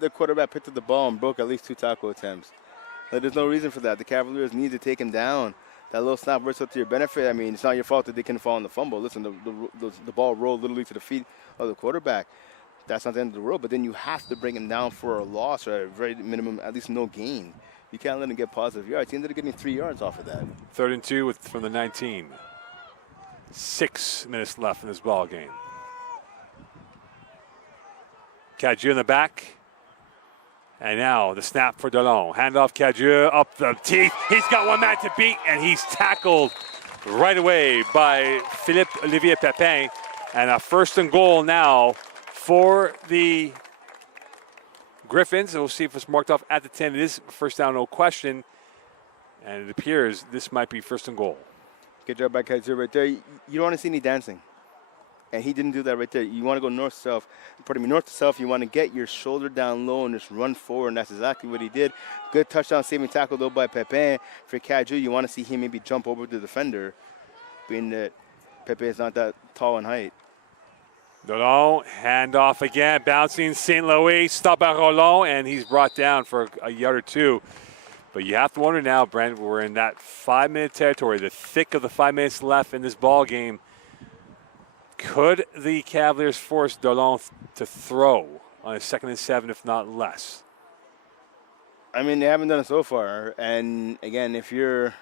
The quarterback picked up the ball and broke at least 2 tackle attempts. Like, there's no reason for that. The Cavaliers need to take him down. That little snap works out to your benefit. I mean, it's not your fault that they couldn't fall on the fumble. Listen, the ball rolled literally to the feet of the quarterback. That's not the end of the world. But then you have to bring him down for a loss or at a very minimum, at least no gain. You can't let him get positive yards. He ended up getting 3 yards off of that. 3rd and 2 from the 19. 6 minutes left in this ball game. Cadieux in the back. And now the snap for Delon. Handoff Cadieux up the teeth. He's got one man to beat, and he's tackled right away by Philippe Olivier Pepin. And a 1st and goal now for the Griffins. And we'll see if it's marked off at the 10. It is first down, no question. And it appears this might be 1st and goal. Good job by Cadieux right there. You don't want to see any dancing. And he didn't do that right there. You want to go north to south. You want to get your shoulder down low and just run forward, and that's exactly what he did. Good touchdown saving tackle, though, by Pepin. For Cadieux, you want to see him maybe jump over the defender, being that Pepin is not that tall in height. Delon, handoff again, bouncing St. Louis, stop by Roland, and he's brought down for a yard or 2. But you have to wonder now, Brent, we're in that 5-minute territory, the thick of the 5 minutes left in this ball game. Could the Cavaliers force Delon to throw on a 2nd and 7, if not less? I mean, they haven't done it so far. And, again, if you're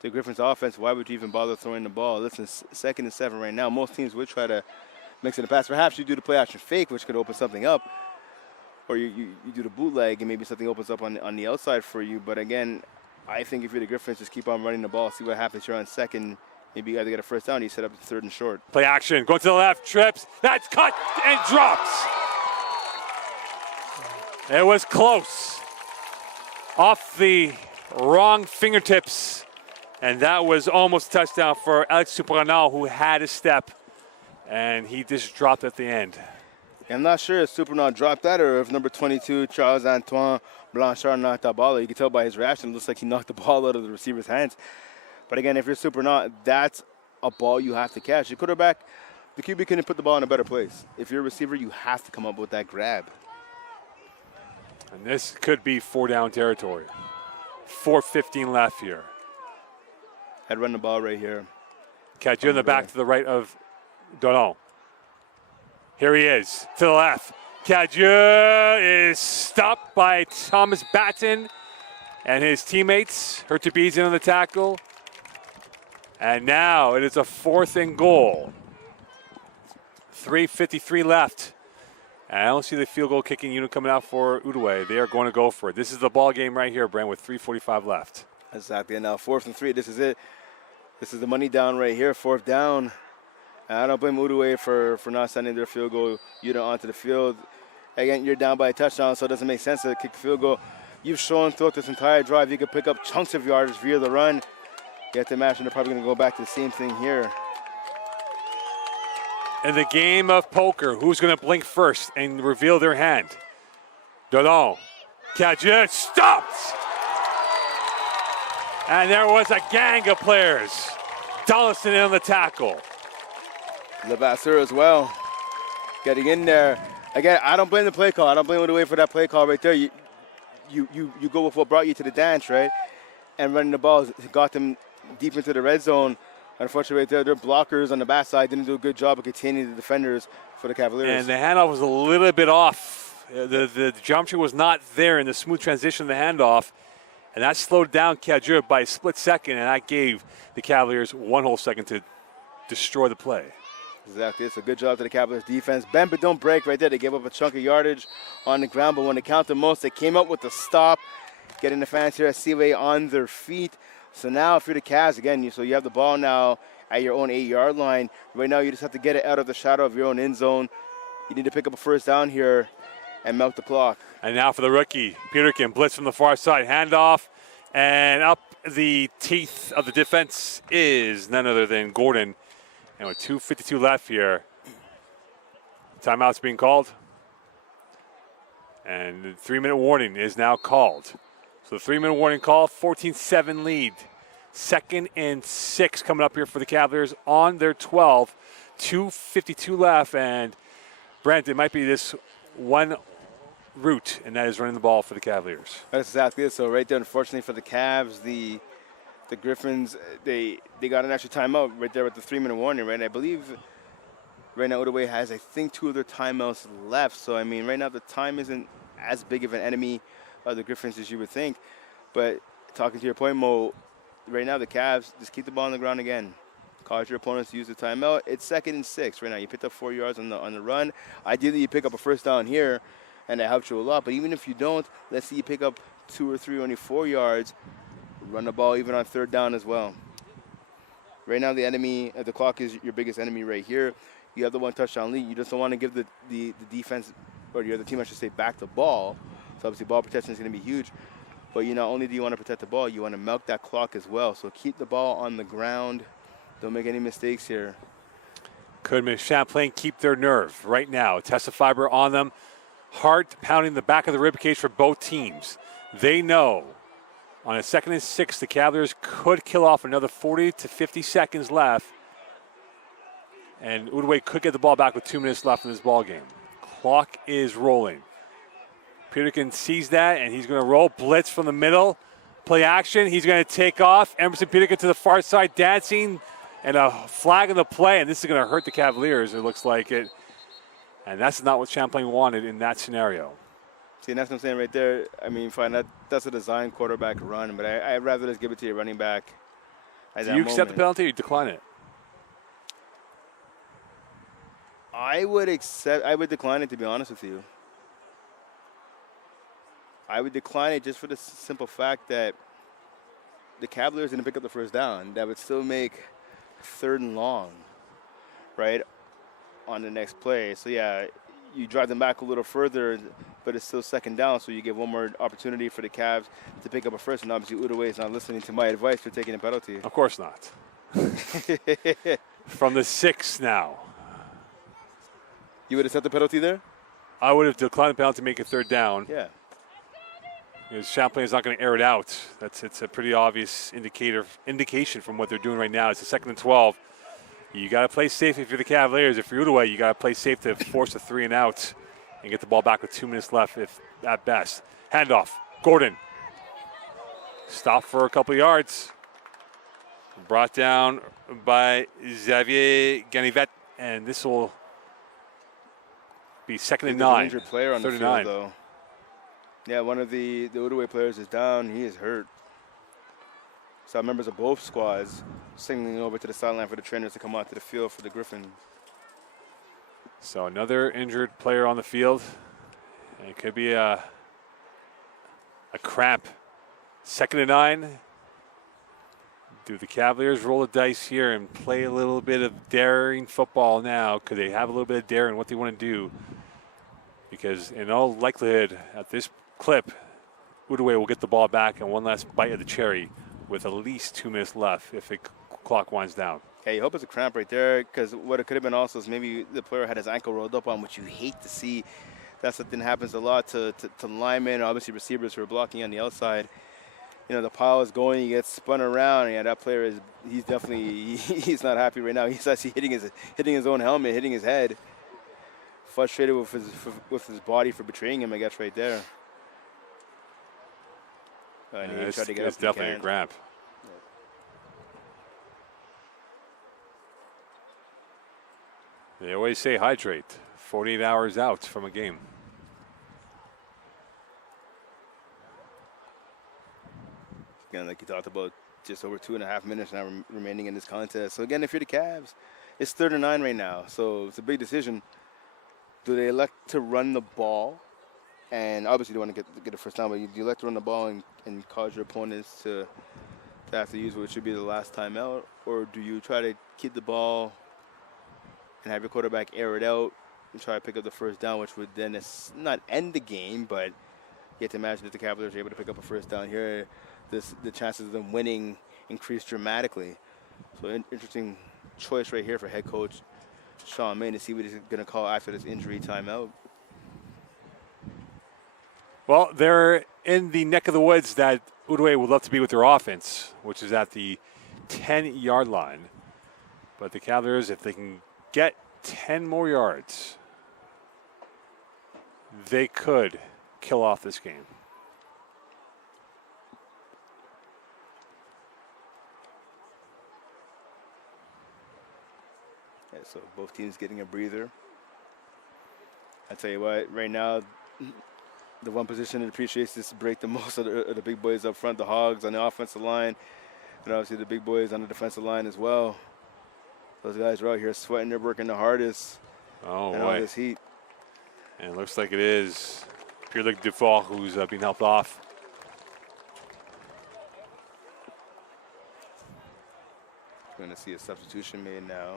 the Griffins offense, why would you even bother throwing the ball? Listen, 2nd and 7 right now. Most teams would try to mix in the pass. Perhaps you do the play action fake, which could open something up. Or you do the bootleg and maybe something opens up on the outside for you. But, again, I think if you're the Griffins, just keep on running the ball, see what happens here on 2nd. Maybe you either get a first down or you set up the 3rd and short. Play action, going to the left, trips, that's cut and drops. It was close. Off the wrong fingertips. And that was almost a touchdown for Alex Surprenant, who had a step. And he just dropped at the end. I'm not sure if Surprenant dropped that or if number 22, Charles-Antoine Blanchard, knocked that ball. You can tell by his reaction, it looks like he knocked the ball out of the receiver's hands. But again, if you're Surprenant, that's a ball you have to catch. Your quarterback, the QB couldn't put the ball in a better place. If you're a receiver, you have to come up with that grab. And this could be 4-down territory. 4:15 left here. I'd run the ball right here. Cadieux in the back to the right of Donon. Here he is, to the left. Cadieux is stopped by Thomas Batten and his teammates. Hurtabiz in on the tackle. And now it is a 4th and goal. 3:53 left. And I don't see the field goal kicking unit coming out for Outaouais. They are going to go for it. This is the ball game right here, Brent, with 3:45 left. Exactly. And now 4th and 3. This is it. This is the money down right here. 4th down. And I don't blame Outaouais for not sending their field goal unit onto the field. Again, you're down by a touchdown, so it doesn't make sense to kick the field goal. You've shown throughout this entire drive you can pick up chunks of yardage via the run. You have to imagine they're probably going to go back to the same thing here. In the game of poker, who's going to blink first and reveal their hand? Donon. Cadieux stopped. And there was a gang of players. Donaldson in on the tackle. Levasseur as well, getting in there. Again, I don't blame the play call. I don't blame Outaouais for that play call right there. You go with what brought you to the dance, right? And running the ball got them deep into the red zone. Unfortunately, right there, their blockers on the backside didn't do a good job of containing the defenders for the Cavaliers. And the handoff was a little bit off. The geometry was not there in the smooth transition of the handoff. And that slowed down Cadieux by a split second, and that gave the Cavaliers 1 whole second to destroy the play. Exactly. It's a good job to the Cavaliers defense. Bend but don't break right there. They gave up a chunk of yardage on the ground, but when they count the most, they came up with the stop, getting the fans here at Seaway on their feet. So now if you're the Cavs, again, so you have the ball now at your own 8-yard line. Right now you just have to get it out of the shadow of your own end zone. You need to pick up a 1st down here and milk the clock. And now for the rookie, Peterkin, blitz from the far side, handoff, and up the teeth of the defense is none other than Gordon. And with 2:52 left here, timeout's being called. And the 3-minute warning is now called. So the 3-minute warning call, 14-7 lead. 2nd and 6 coming up here for the Cavaliers on their 12. 2:52 left, and Brent, it might be this one route, and that is running the ball for the Cavaliers. That's exactly it. So right there, unfortunately for the Cavs, the Griffins, they got an extra timeout right there with the 3-minute warning, right? And I believe right now Outaouais has, I think, 2 of their timeouts left. So, I mean, right now the time isn't as big of an enemy of the Griffins as you would think. But talking to your point, Mo, right now the Cavs just keep the ball on the ground again. Cause your opponents to use the timeout. It's 2nd and 6 right now. You picked up 4 yards on the run. Ideally, you pick up a 1st down here, and that helps you a lot. But even if you don't, let's see you pick up 2 or 3, only 4 yards. Run the ball even on 3rd down as well. Right now, the clock is your biggest enemy right here. You have the 1 touchdown lead. You just don't want to give the defense, or the other team, I should say, back the ball. So obviously, ball protection is going to be huge. But not only do you want to protect the ball, you want to milk that clock as well. So keep the ball on the ground. Don't make any mistakes here. Could Champlain keep their nerve right now? Tessa fiber on them. Heart pounding the back of the ribcage for both teams. They know on a 2nd and 6, the Cavaliers could kill off another 40 to 50 seconds left. And Outaouais could get the ball back with 2 minutes left in this ball game. Clock is rolling. Peterkin sees that, and he's going to roll. Blitz from the middle. Play action. He's going to take off. Emerson Peterkin to the far side, dancing, and a flag on the play. And this is going to hurt the Cavaliers, it looks like it. And that's not what Champlain wanted in that scenario. See, and that's what I'm saying right there. I mean, fine, that's a design quarterback run, but I'd rather just give it to your running back. Do you accept the penalty or you decline it? I would decline it, to be honest with you. I would decline it just for the simple fact that the Cavaliers didn't pick up the 1st down. That would still make 3rd and long, right, on the next play. So, yeah, you drive them back a little further, but it's still 2nd down, so you give one more opportunity for the Cavs to pick up a 1st. And obviously, Outaouais is not listening to my advice for taking a penalty. Of course not. From the 6 now. You would have set the penalty there? I would have declined the penalty to make it 3rd down. Yeah. Because Champlain is not going to air it out. It's a pretty obvious indication from what they're doing right now. It's a 2nd and 12. You got to play safe if you're the Cavaliers. If you're Outaouais, you got to play safe to force a 3 and out and get the ball back with 2 minutes left, if at best. Handoff. Gordon. Stopped for a couple yards. Brought down by Xavier Ganivet, and this will be second and 9. Injured player on 39. the field, though. Yeah, one of the Outaouais players is down. He is hurt. So members of both squads signaling over to the sideline for the trainers to come out to the field for the Griffins. So another injured player on the field. And it could be a cramp. Second and 9. Do the Cavaliers roll the dice here and play a little bit of daring football now? Could they have a little bit of daring what they want to do? Because in all likelihood, at this clip, Outaouais will get the ball back and one last bite of the cherry with at least 2 minutes left if the clock winds down. Yeah, you hope it's a cramp right there, because what it could have been also is maybe the player had his ankle rolled up on, which you hate to see. That's something that happens a lot to linemen, obviously receivers who are blocking on the outside. You know, the pile is going, he gets spun around, and that player he's definitely he's not happy right now. He's actually hitting his own helmet, hitting his head. Frustrated with his body for betraying him, I guess, right there. And he tried to get it's definitely a cramp. They always say hydrate. 48 hours out from a game. Again, like you talked about, just over 2.5 minutes now remaining in this contest. So again, if you're the Cavs, it's 3rd and 9 right now. So it's a big decision. Do they elect to run the ball? And obviously they want to get the first down, but do you elect to run the ball and cause your opponents to have to use what should be the last timeout? Or do you try to keep the ball and have your quarterback air it out and try to pick up the first down, which would then not end the game, but you have to imagine if the Cavaliers are able to pick up a first down here, the chances of them winning increase dramatically. So interesting choice right here for head coach Sean May to see what he's going to call after this injury timeout. Well, they're in the neck of the woods that Outaouais would love to be with their offense, which is at the 10-yard line. But the Cavaliers, if they can get 10 more yards, they could kill off this game. Yeah, so both teams getting a breather. I tell you what, right now, the one position that appreciates this break the most are the big boys up front, the Hogs on the offensive line, and obviously the big boys on the defensive line as well. Those guys are out here sweating, they're working the hardest. Oh, and boy. all this heat. And it looks like it is Pierre-Luc Dufault who's being helped off. We're going to see a substitution made now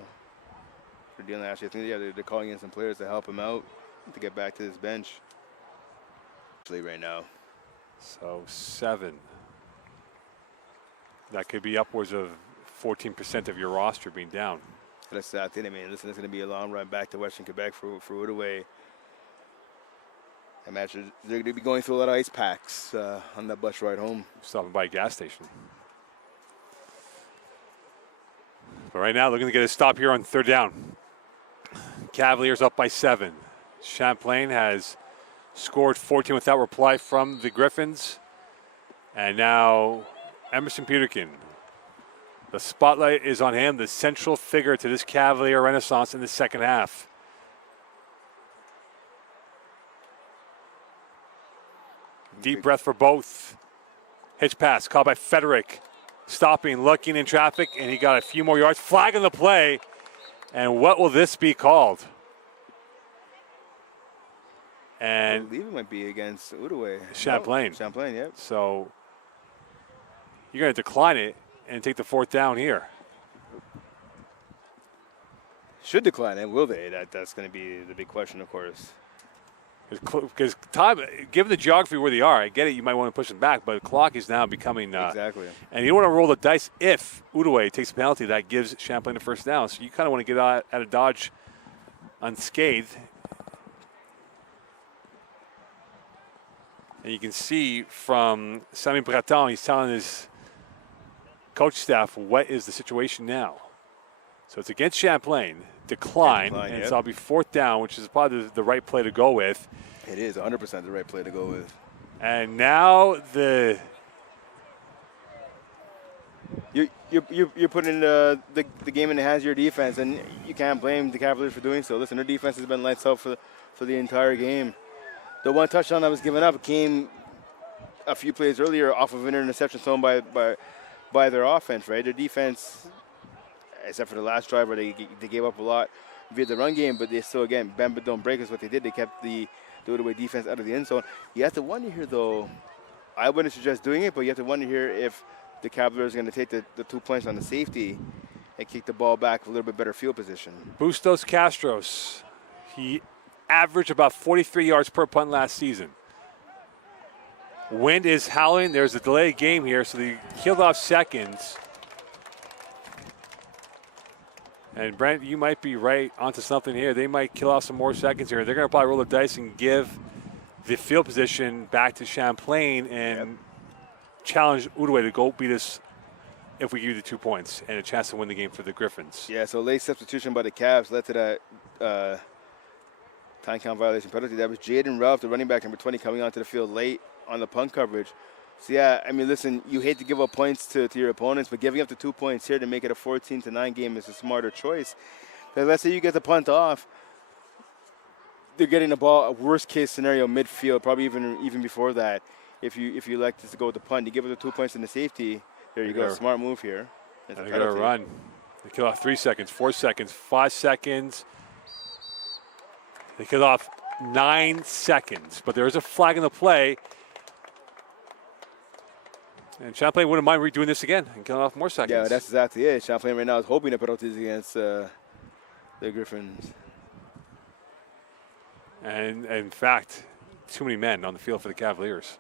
for Dylan Ashley. I think they're calling in some players to help him out to get back to his bench. Right now. So 7. That could be upwards of 14% of your roster being down. That's the thing. I mean, listen, it's going to be a long run back to Western Quebec for Outaouais. I imagine they're going to be going through a lot of ice packs on that bus ride home. Stopping by a gas station. But right now, they're going to get a stop here on 3rd down. Cavaliers up by 7. Champlain has scored 14 without reply from the Griffins. And now Emerson Peterkin. The spotlight is on him, the central figure to this Cavalier renaissance in the second half. Deep breath for both. Hitch pass caught by Frederick. Stopping, looking in traffic, and he got a few more yards. Flag on the play. And what will this be called? And I believe it might be against Outaouais. Champlain. Oh, Champlain, yep. So you're going to decline it and take the 4th down here. Should decline it, will they? That's going to be the big question, of course. Because time, given the geography where they are, I get it, you might want to push them back, but the clock is now becoming... exactly. And you don't want to roll the dice if Outaouais takes a penalty that gives Champlain the first down. So you kind of want to get out of Dodge unscathed. And you can see from Samy Breton, he's telling his coach staff what is the situation now. So it's against Champlain, decline, and yep. so I'll be 4th down, which is probably the right play to go with. It is 100% the right play to go with. And now the You're putting the game in the hands of your defense, and you can't blame the Cavaliers for doing so. Listen, their defense has been lights out for the entire game. The one touchdown that was given up came a few plays earlier off of an interception thrown by their offense, right? Their defense, except for the last drive where they gave up a lot via the run game, but they still, again, bend but don't break is what they did. They kept the Outaouais defense out of the end zone. You have to wonder here, though, I wouldn't suggest doing it, but you have to wonder here if the Cavaliers are going to take the 2 points on the safety and kick the ball back with a little bit better field position. Bustos Castros, he averaged about 43 yards per punt last season. Wind is howling. There's a delayed game here, so they killed off seconds. And Brent, you might be right onto something here. They might kill off some more seconds here. They're going to probably roll the dice and give the field position back to Champlain and challenge Outaouais to go beat us if we give you the 2 points and a chance to win the game for the Griffins. Yeah, so late substitution by the Cavs led to that time count violation penalty. That was Jaden Ralph, the running back, number 20, coming onto the field late on the punt coverage. So, yeah, I mean, listen, you hate to give up points to your opponents, but giving up the 2 points here to make it a 14-9 game is a smarter choice. Because let's say you get the punt off, they're getting the ball, a worst-case scenario, midfield, probably even before that. If you elect to go with the punt, you give it the 2 points in the safety. There you go, smart move here. They're going to run. They kill off 3 seconds, 4 seconds, 5 seconds. They kill off 9 seconds, but there is a flag in the play. And Champlain wouldn't mind redoing this again and killing off more seconds. Yeah, that's exactly it. Champlain right now is hoping to penalties against the Griffins. And in fact, too many men on the field for the Cavaliers.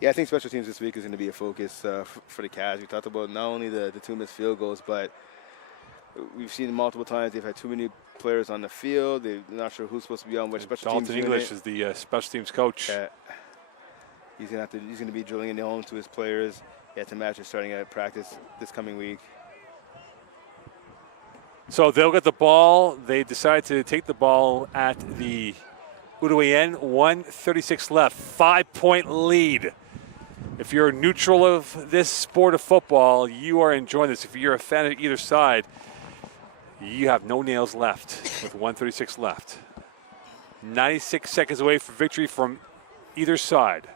Yeah, I think special teams this week is going to be a focus for the Cavs. We talked about not only the 2 missed field goals, but we've seen multiple times they've had too many players on the field. They're not sure who's supposed to be on which special teams unit. Dalton English is the special teams coach. He's going to be drilling in the home to his players. To match is starting at practice this coming week. So they'll get the ball. They decide to take the ball at the Outaouais end. 1:36 left. 5-point lead. If you're neutral of this sport of football, you are enjoying this. If you're a fan of either side, you have no nails left with 1:36 left. 96 seconds away for victory from either side.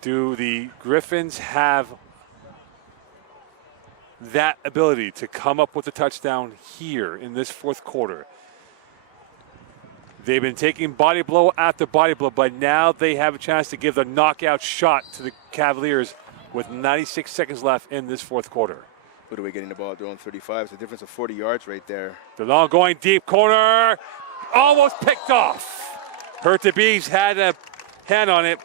Do the Griffins have that ability to come up with a touchdown here in this fourth quarter? They've been taking body blow after body blow, but now they have a chance to give the knockout shot to the Cavaliers with 96 seconds left in this fourth quarter. What are we getting the ball at their own 35? It's a difference of 40 yards right there. DeLong going deep corner. Almost picked off. Hurtubise had a hand on it.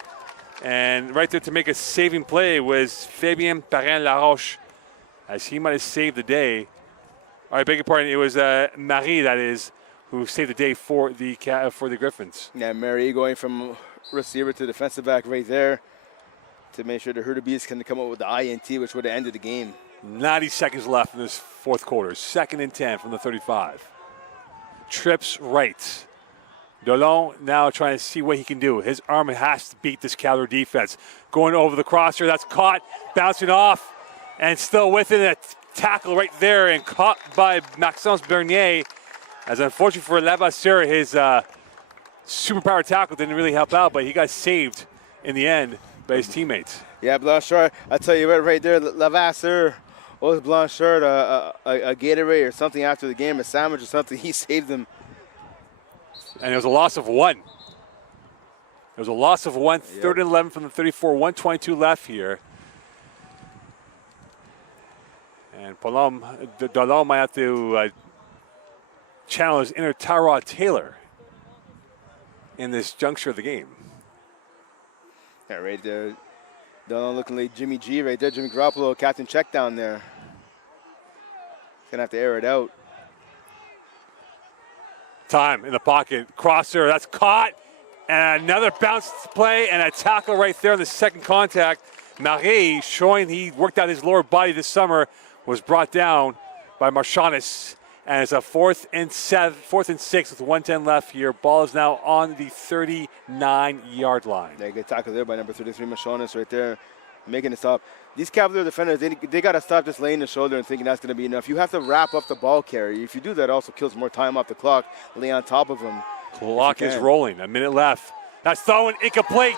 And right there to make a saving play was Fabien Perrin-Laroche, as he might have saved the day. I beg your pardon, it was Marie, that is, who saved the day for the Griffins. Yeah, Marie going from receiver to defensive back right there to make sure the Hurtubise can come up with the INT, which would have ended the game. 90 seconds left in this fourth quarter. 2nd and 10 from the 35. Trips right. Delon now trying to see what he can do. His arm has to beat this Cavalier defense. Going over the crosser, that's caught, bouncing off, and still within a tackle right there and caught by Maxence Bernier. As unfortunately for Lavasseur, his superpower tackle didn't really help out, but he got saved in the end by his teammates. Yeah, Blanchard, I tell you what, right there, Lavasseur owes Blanchard a Gatorade or something after the game, a sandwich or something. He saved them. And it was a loss of 1. It was a loss of 1, 3rd and 11 from the 34, 1:22 left here. And Dalon might have to channel his inner Tyrod Taylor in this juncture of the game. Yeah, right there. Dalon looking like Jimmy G right there. Jimmy Garoppolo, captain check down there. He's going to have to air it out. Time in the pocket. Crosser, that's caught. And another bounce play and a tackle right there on the second contact. Marie, showing he worked out his lower body this summer, was brought down by Marchanis And it's a 4th and 6 with 1:10 left here. Ball is now on the 39-yard line. Yeah, good tackle there by number 33, Mashonas, right there, making it stop. These Cavalier defenders, they got to stop just laying the shoulder and thinking that's going to be enough. You have to wrap up the ball carrier. If you do that, it also kills more time off the clock. Lay on top of him. Clock is rolling. A minute left. That's thrown incomplete.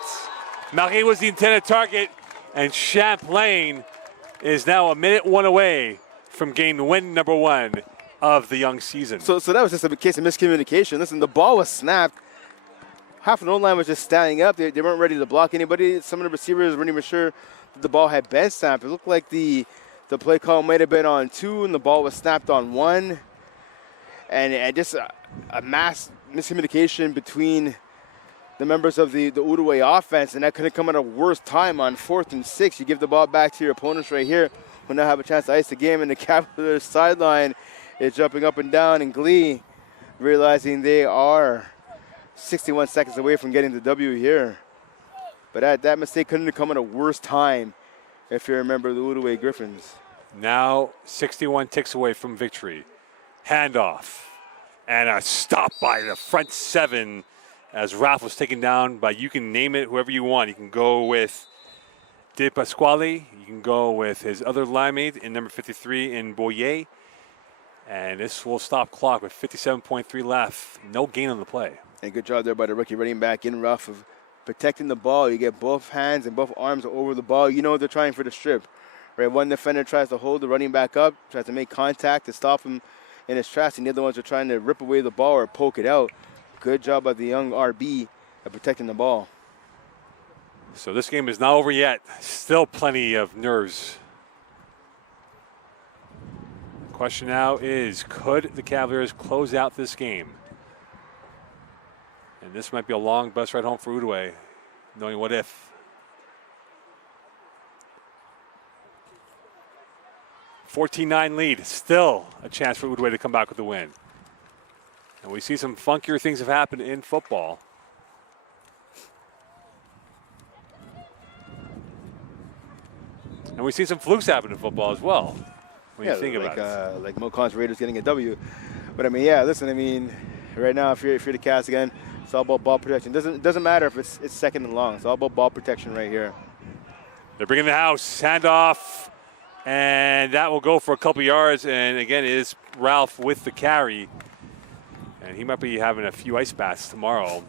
Marie was the intended target, and Champlain is now a minute 1 away from getting win number 1 of the young season. So that was just a case of miscommunication. Listen, the ball was snapped. Half of the O-line was just standing up. They weren't ready to block anybody. Some of the receivers weren't even sure that the ball had been snapped. It looked like the play call might have been on 2, and the ball was snapped on 1. And just a mass miscommunication between the members of the Outaouais offense, and that could have come at a worse time on 4th and 6. You give the ball back to your opponents right here who now have a chance to ice the game, and the Cavaliers sideline is jumping up and down in glee, realizing they are 61 seconds away from getting the W here. But that mistake couldn't have come at a worse time if you remember the Outaouais Griffins. Now 61 ticks away from victory. Handoff. And a stop by the front 7 as Ralph was taken down by, you can name it whoever you want. You can go with De Pasquale. You can go with his other linemate in number 53 in Boyer. And this will stop clock with 57.3 left. No gain on the play. And good job there by the rookie running back in rough of protecting the ball. You get both hands and both arms over the ball. You know they're trying for the strip. Right? One defender tries to hold the running back up, tries to make contact to stop him in his tracks, and the other ones are trying to rip away the ball or poke it out. Good job by the young RB at protecting the ball. So this game is not over yet. Still plenty of nerves. The question now is, could the Cavaliers close out this game? And this might be a long bus ride home for Outaouais, knowing what if. 14-9 lead, still a chance for Outaouais to come back with the win. And we see some funkier things have happened in football. And we see some flukes happen in football as well, when you think about it. Like Mocon's Raiders getting a W. But, I mean, yeah, listen, I mean, right now, if you're the Cavs again, it's all about ball protection. It doesn't matter if it's 2nd and long. It's all about ball protection right here. They're bringing the house, handoff, and that will go for a couple yards. And, again, it is Ralph with the carry. And he might be having a few ice baths tomorrow.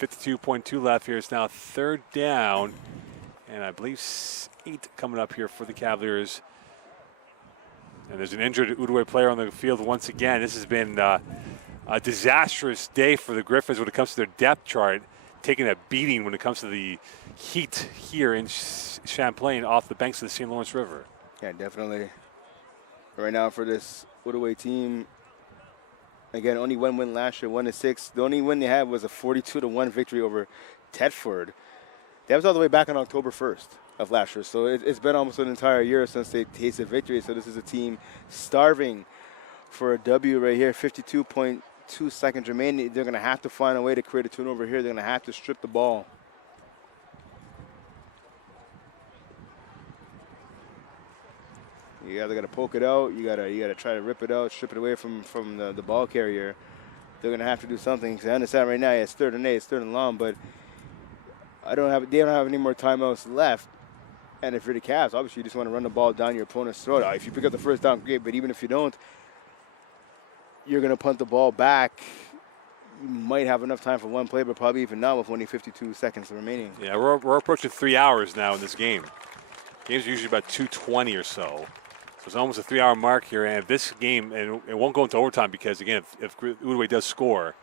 52.2 left here. It's now 3rd down. And I believe 8 coming up here for the Cavaliers. And there's an injured Outaouais player on the field once again. This has been a disastrous day for the Griffins when it comes to their depth chart, taking a beating when it comes to the heat here in Champlain off the banks of the St. Lawrence River. Yeah, definitely. Right now for this Outaouais team, again, only 1 win last year, 1-6. The only win they had was a 42-1 victory over Thetford. That was all the way back on October 1st of last year. So it's been almost an entire year since they tasted victory. So this is a team starving for a W right here. 52.2 seconds remaining. They're going to have to find a way to create a turnover here. They're going to have to strip the ball. You either got to poke it out, you got to try to rip it out, strip it away from the ball carrier. They're going to have to do something. Because I understand right now, it's 3rd and 8, it's 3rd and long, but they don't have any more timeouts left. And if you're the Cavs, obviously you just want to run the ball down your opponent's throat. If you pick up the first down, great, but even if you don't, you're going to punt the ball back. You might have enough time for one play, but probably even not with only 52 seconds remaining. Yeah, we're approaching 3 hours now in this game. Games are usually about 2:20 or so. So it's almost a 3-hour mark here. And if this game, and it won't go into overtime because, again, if Outaouais does score,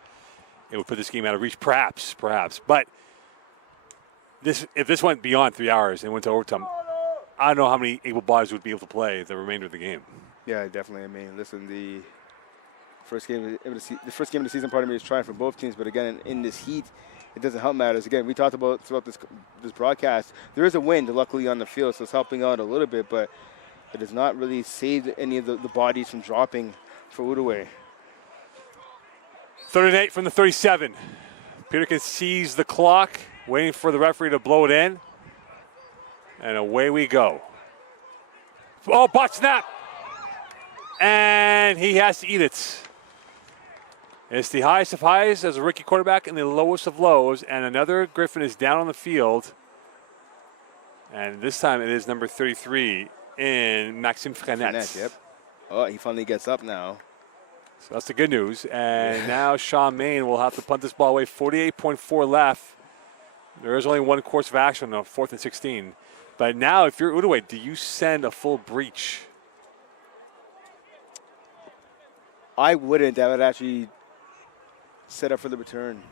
it would put this game out of reach, perhaps. But if this went beyond 3 hours and went to overtime, I don't know how many able bodies would be able to play the remainder of the game. Yeah, definitely. I mean, listen, the first game of the season, part of me is trying for both teams, but again, in this heat, it doesn't help matters. Again, we talked about throughout this broadcast, there is a wind, luckily, on the field, so it's helping out a little bit, but it has not really saved any of the bodies from dropping for Outaouais. 3rd and 8 from the 37. Peterkin sees the clock, waiting for the referee to blow it in. And away we go. Oh, bot snap. and he has to eat it. It's the highest of highs as a rookie quarterback and the lowest of lows, and another Griffin is down on the field. And this time it is number 33 in Maxime Frenette. Yep. Oh, he finally gets up now. So that's the good news. And now Champlain will have to punt this ball away. 48.4 left. There is only one course of action on 4th and 16. But now, if you're Outaouais, do you send a full breach? I wouldn't. I would actually set up for the return.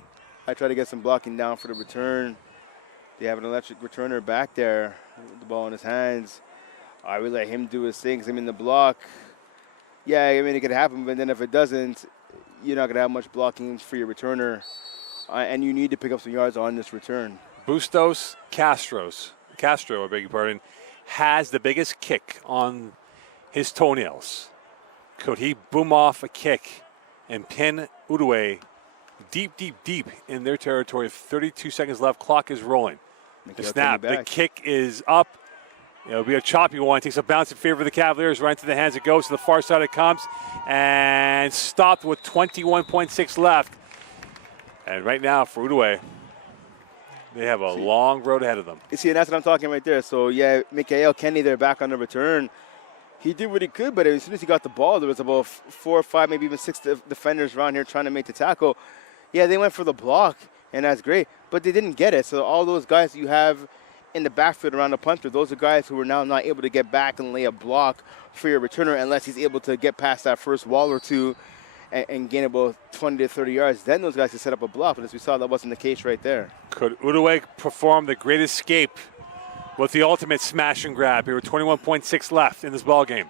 I try to get some blocking down for the return. They have an electric returner back there with the ball in his hands. I would let him do his things. I'm in the block. Yeah, I mean, it could happen, but then if it doesn't, you're not going to have much blocking for your returner. And you need to pick up some yards on this return. Bustos Castro, I beg your pardon, has the biggest kick on his toenails. Could he boom off a kick and pin Outaouais deep, deep, deep in their territory? 32 seconds left. Clock is rolling. The snap. The kick is up. It'll be a choppy one. Takes a bounce in favor of the Cavaliers. Right into the hands it goes. To the far side it comes. And stopped with 21.6 left. And right now for Outaouais, they have a long road ahead of them. You see, and that's what I'm talking right there. So, yeah, Mikael Kenny, they're back on the return. He did what he could, but as soon as he got the ball, there was about 4 or 5, maybe even 6 defenders around here trying to make the tackle. Yeah, they went for the block, and that's great, but they didn't get it. So all those guys you have in the backfield around the punter, those are guys who are now not able to get back and lay a block for your returner unless he's able to get past that first wall or two and gain about 20 to 30 yards. Then those guys can set up a block, but as we saw, that wasn't the case right there. Could Outaouais perform the great escape with the ultimate smash and grab? Here with 21.6 left in this ball game.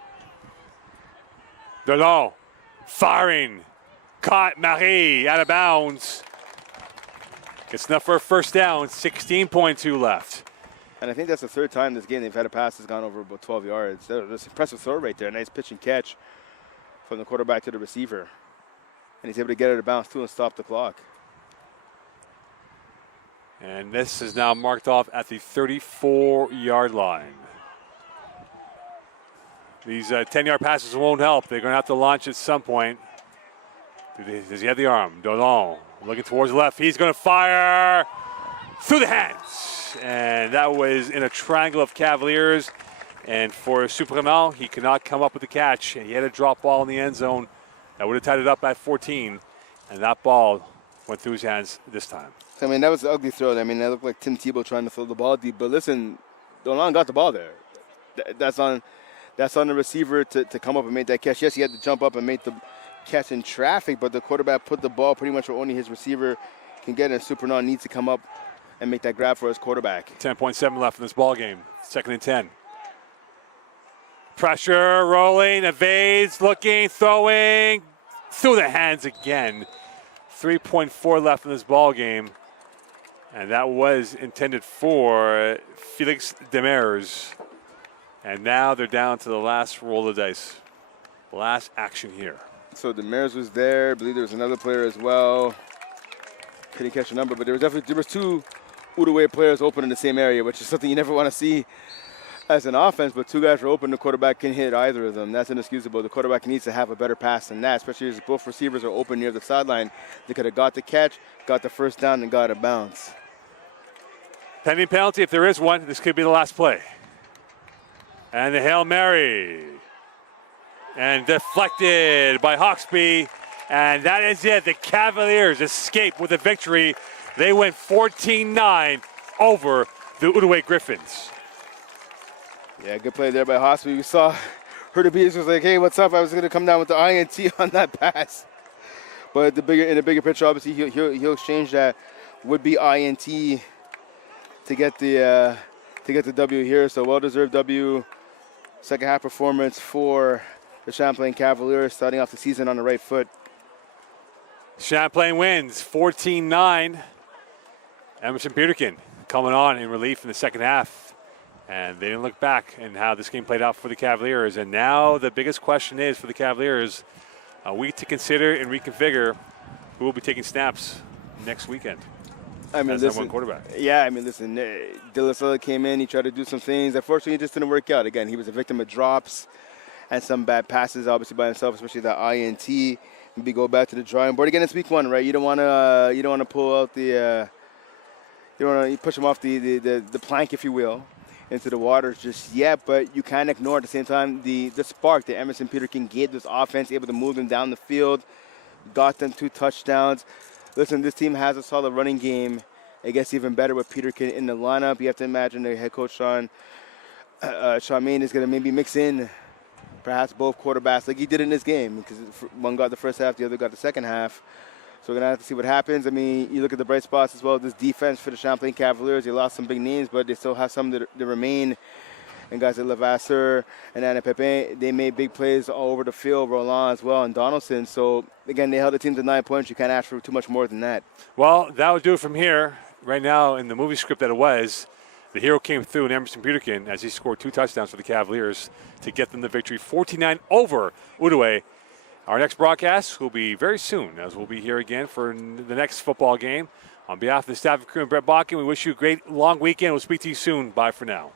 Delon firing. Caught Marie out of bounds. Gets enough for a first down. 16.2 left. And I think that's the third time this game they've had a pass that's gone over about 12 yards. That's an impressive throw right there. Nice pitch and catch from the quarterback to the receiver. And he's able to get it out of bounds too and stop the clock. And this is now marked off at the 34-yard line. These 10-yard passes won't help. They're going to have to launch at some point. Does he have the arm? Dolan looking towards the left. He's going to fire through the hands. And that was in a triangle of Cavaliers. And for Surprenant, he could not come up with the catch. And he had a drop ball in the end zone. That would have tied it up at 14. And that ball went through his hands this time. I mean, that was an ugly throw. I mean, that looked like Tim Tebow trying to throw the ball deep. But listen, Dolan got the ball there. That's on the receiver to come up and make that catch. Yes, he had to jump up and make the catch in traffic, but the quarterback put the ball pretty much where only his receiver can get it. And Surprenant needs to come up and make that grab for his quarterback. 10.7 left in this ball game. 2nd and 10. Pressure, rolling, evades, looking, throwing, through the hands again. 3.4 left in this ball game. And that was intended for Felix Demers. And now they're down to the last roll of the dice. Last action here. So Demers was there. I believe there was another player as well. Couldn't catch a number, but there was 2 Outaouais players open in the same area, which is something you never want to see as an offense, but 2 guys are open. The quarterback can hit either of them. That's inexcusable. The quarterback needs to have a better pass than that, especially as both receivers are open near the sideline. They could have got the catch, got the first down, and got a bounce. Pending penalty, if there is one, this could be the last play. And the Hail Mary. And deflected by Hawksby. And that is it. The Cavaliers escape with a victory. They went 14-9 over the Outaouais Griffins. Yeah, good play there by Hawksby. We saw Hurtabias was like, hey, what's up? I was going to come down with the INT on that pass. But in the bigger picture, obviously, he'll exchange that would-be INT to get the W here. So well-deserved W. Second half performance for the Champlain Cavaliers, starting off the season on the right foot. Champlain wins 14-9. Emerson Peterkin coming on in relief in the second half. And they didn't look back in how this game played out for the Cavaliers. And now the biggest question is for the Cavaliers, a week to consider and reconfigure who will be taking snaps next weekend. I mean, listen, one quarterback. Yeah, I mean, listen, De La Salle came in, he tried to do some things. Unfortunately, it just didn't work out. Again, he was a victim of drops. and some bad passes, obviously by himself, especially that INT. Maybe go back to the drawing board again. It's week 1, right? You don't want to pull out the you don't want to push him off the plank, if you will, into the water just yet. But you can't ignore at the same time the spark that Emerson Peterkin gave this offense, able to move them down the field, got them 2 touchdowns. Listen, this team has a solid running game. It gets even better with Peterkin in the lineup. You have to imagine the head coach Sean Main is going to maybe mix in perhaps both quarterbacks like he did in this game, because one got the first half, the other got the second half. So we're going to have to see what happens. I mean, you look at the bright spots as well. This defense for the Champlain Cavaliers, they lost some big names, but they still have some that remain. And guys like Levasseur and Anna Pepe, they made big plays all over the field, Roland as well, and Donaldson. So, again, they held the team to 9 points. You can't ask for too much more than that. Well, that would do it from here. Right now, in the movie script that it was, the hero came through in Emerson Peterkin as he scored 2 touchdowns for the Cavaliers to get them the victory, 14-9 over Outaouais. Our next broadcast will be very soon, as we'll be here again for the next football game. On behalf of the staff and crew and Brett Bakken, we wish you a great long weekend. We'll speak to you soon. Bye for now.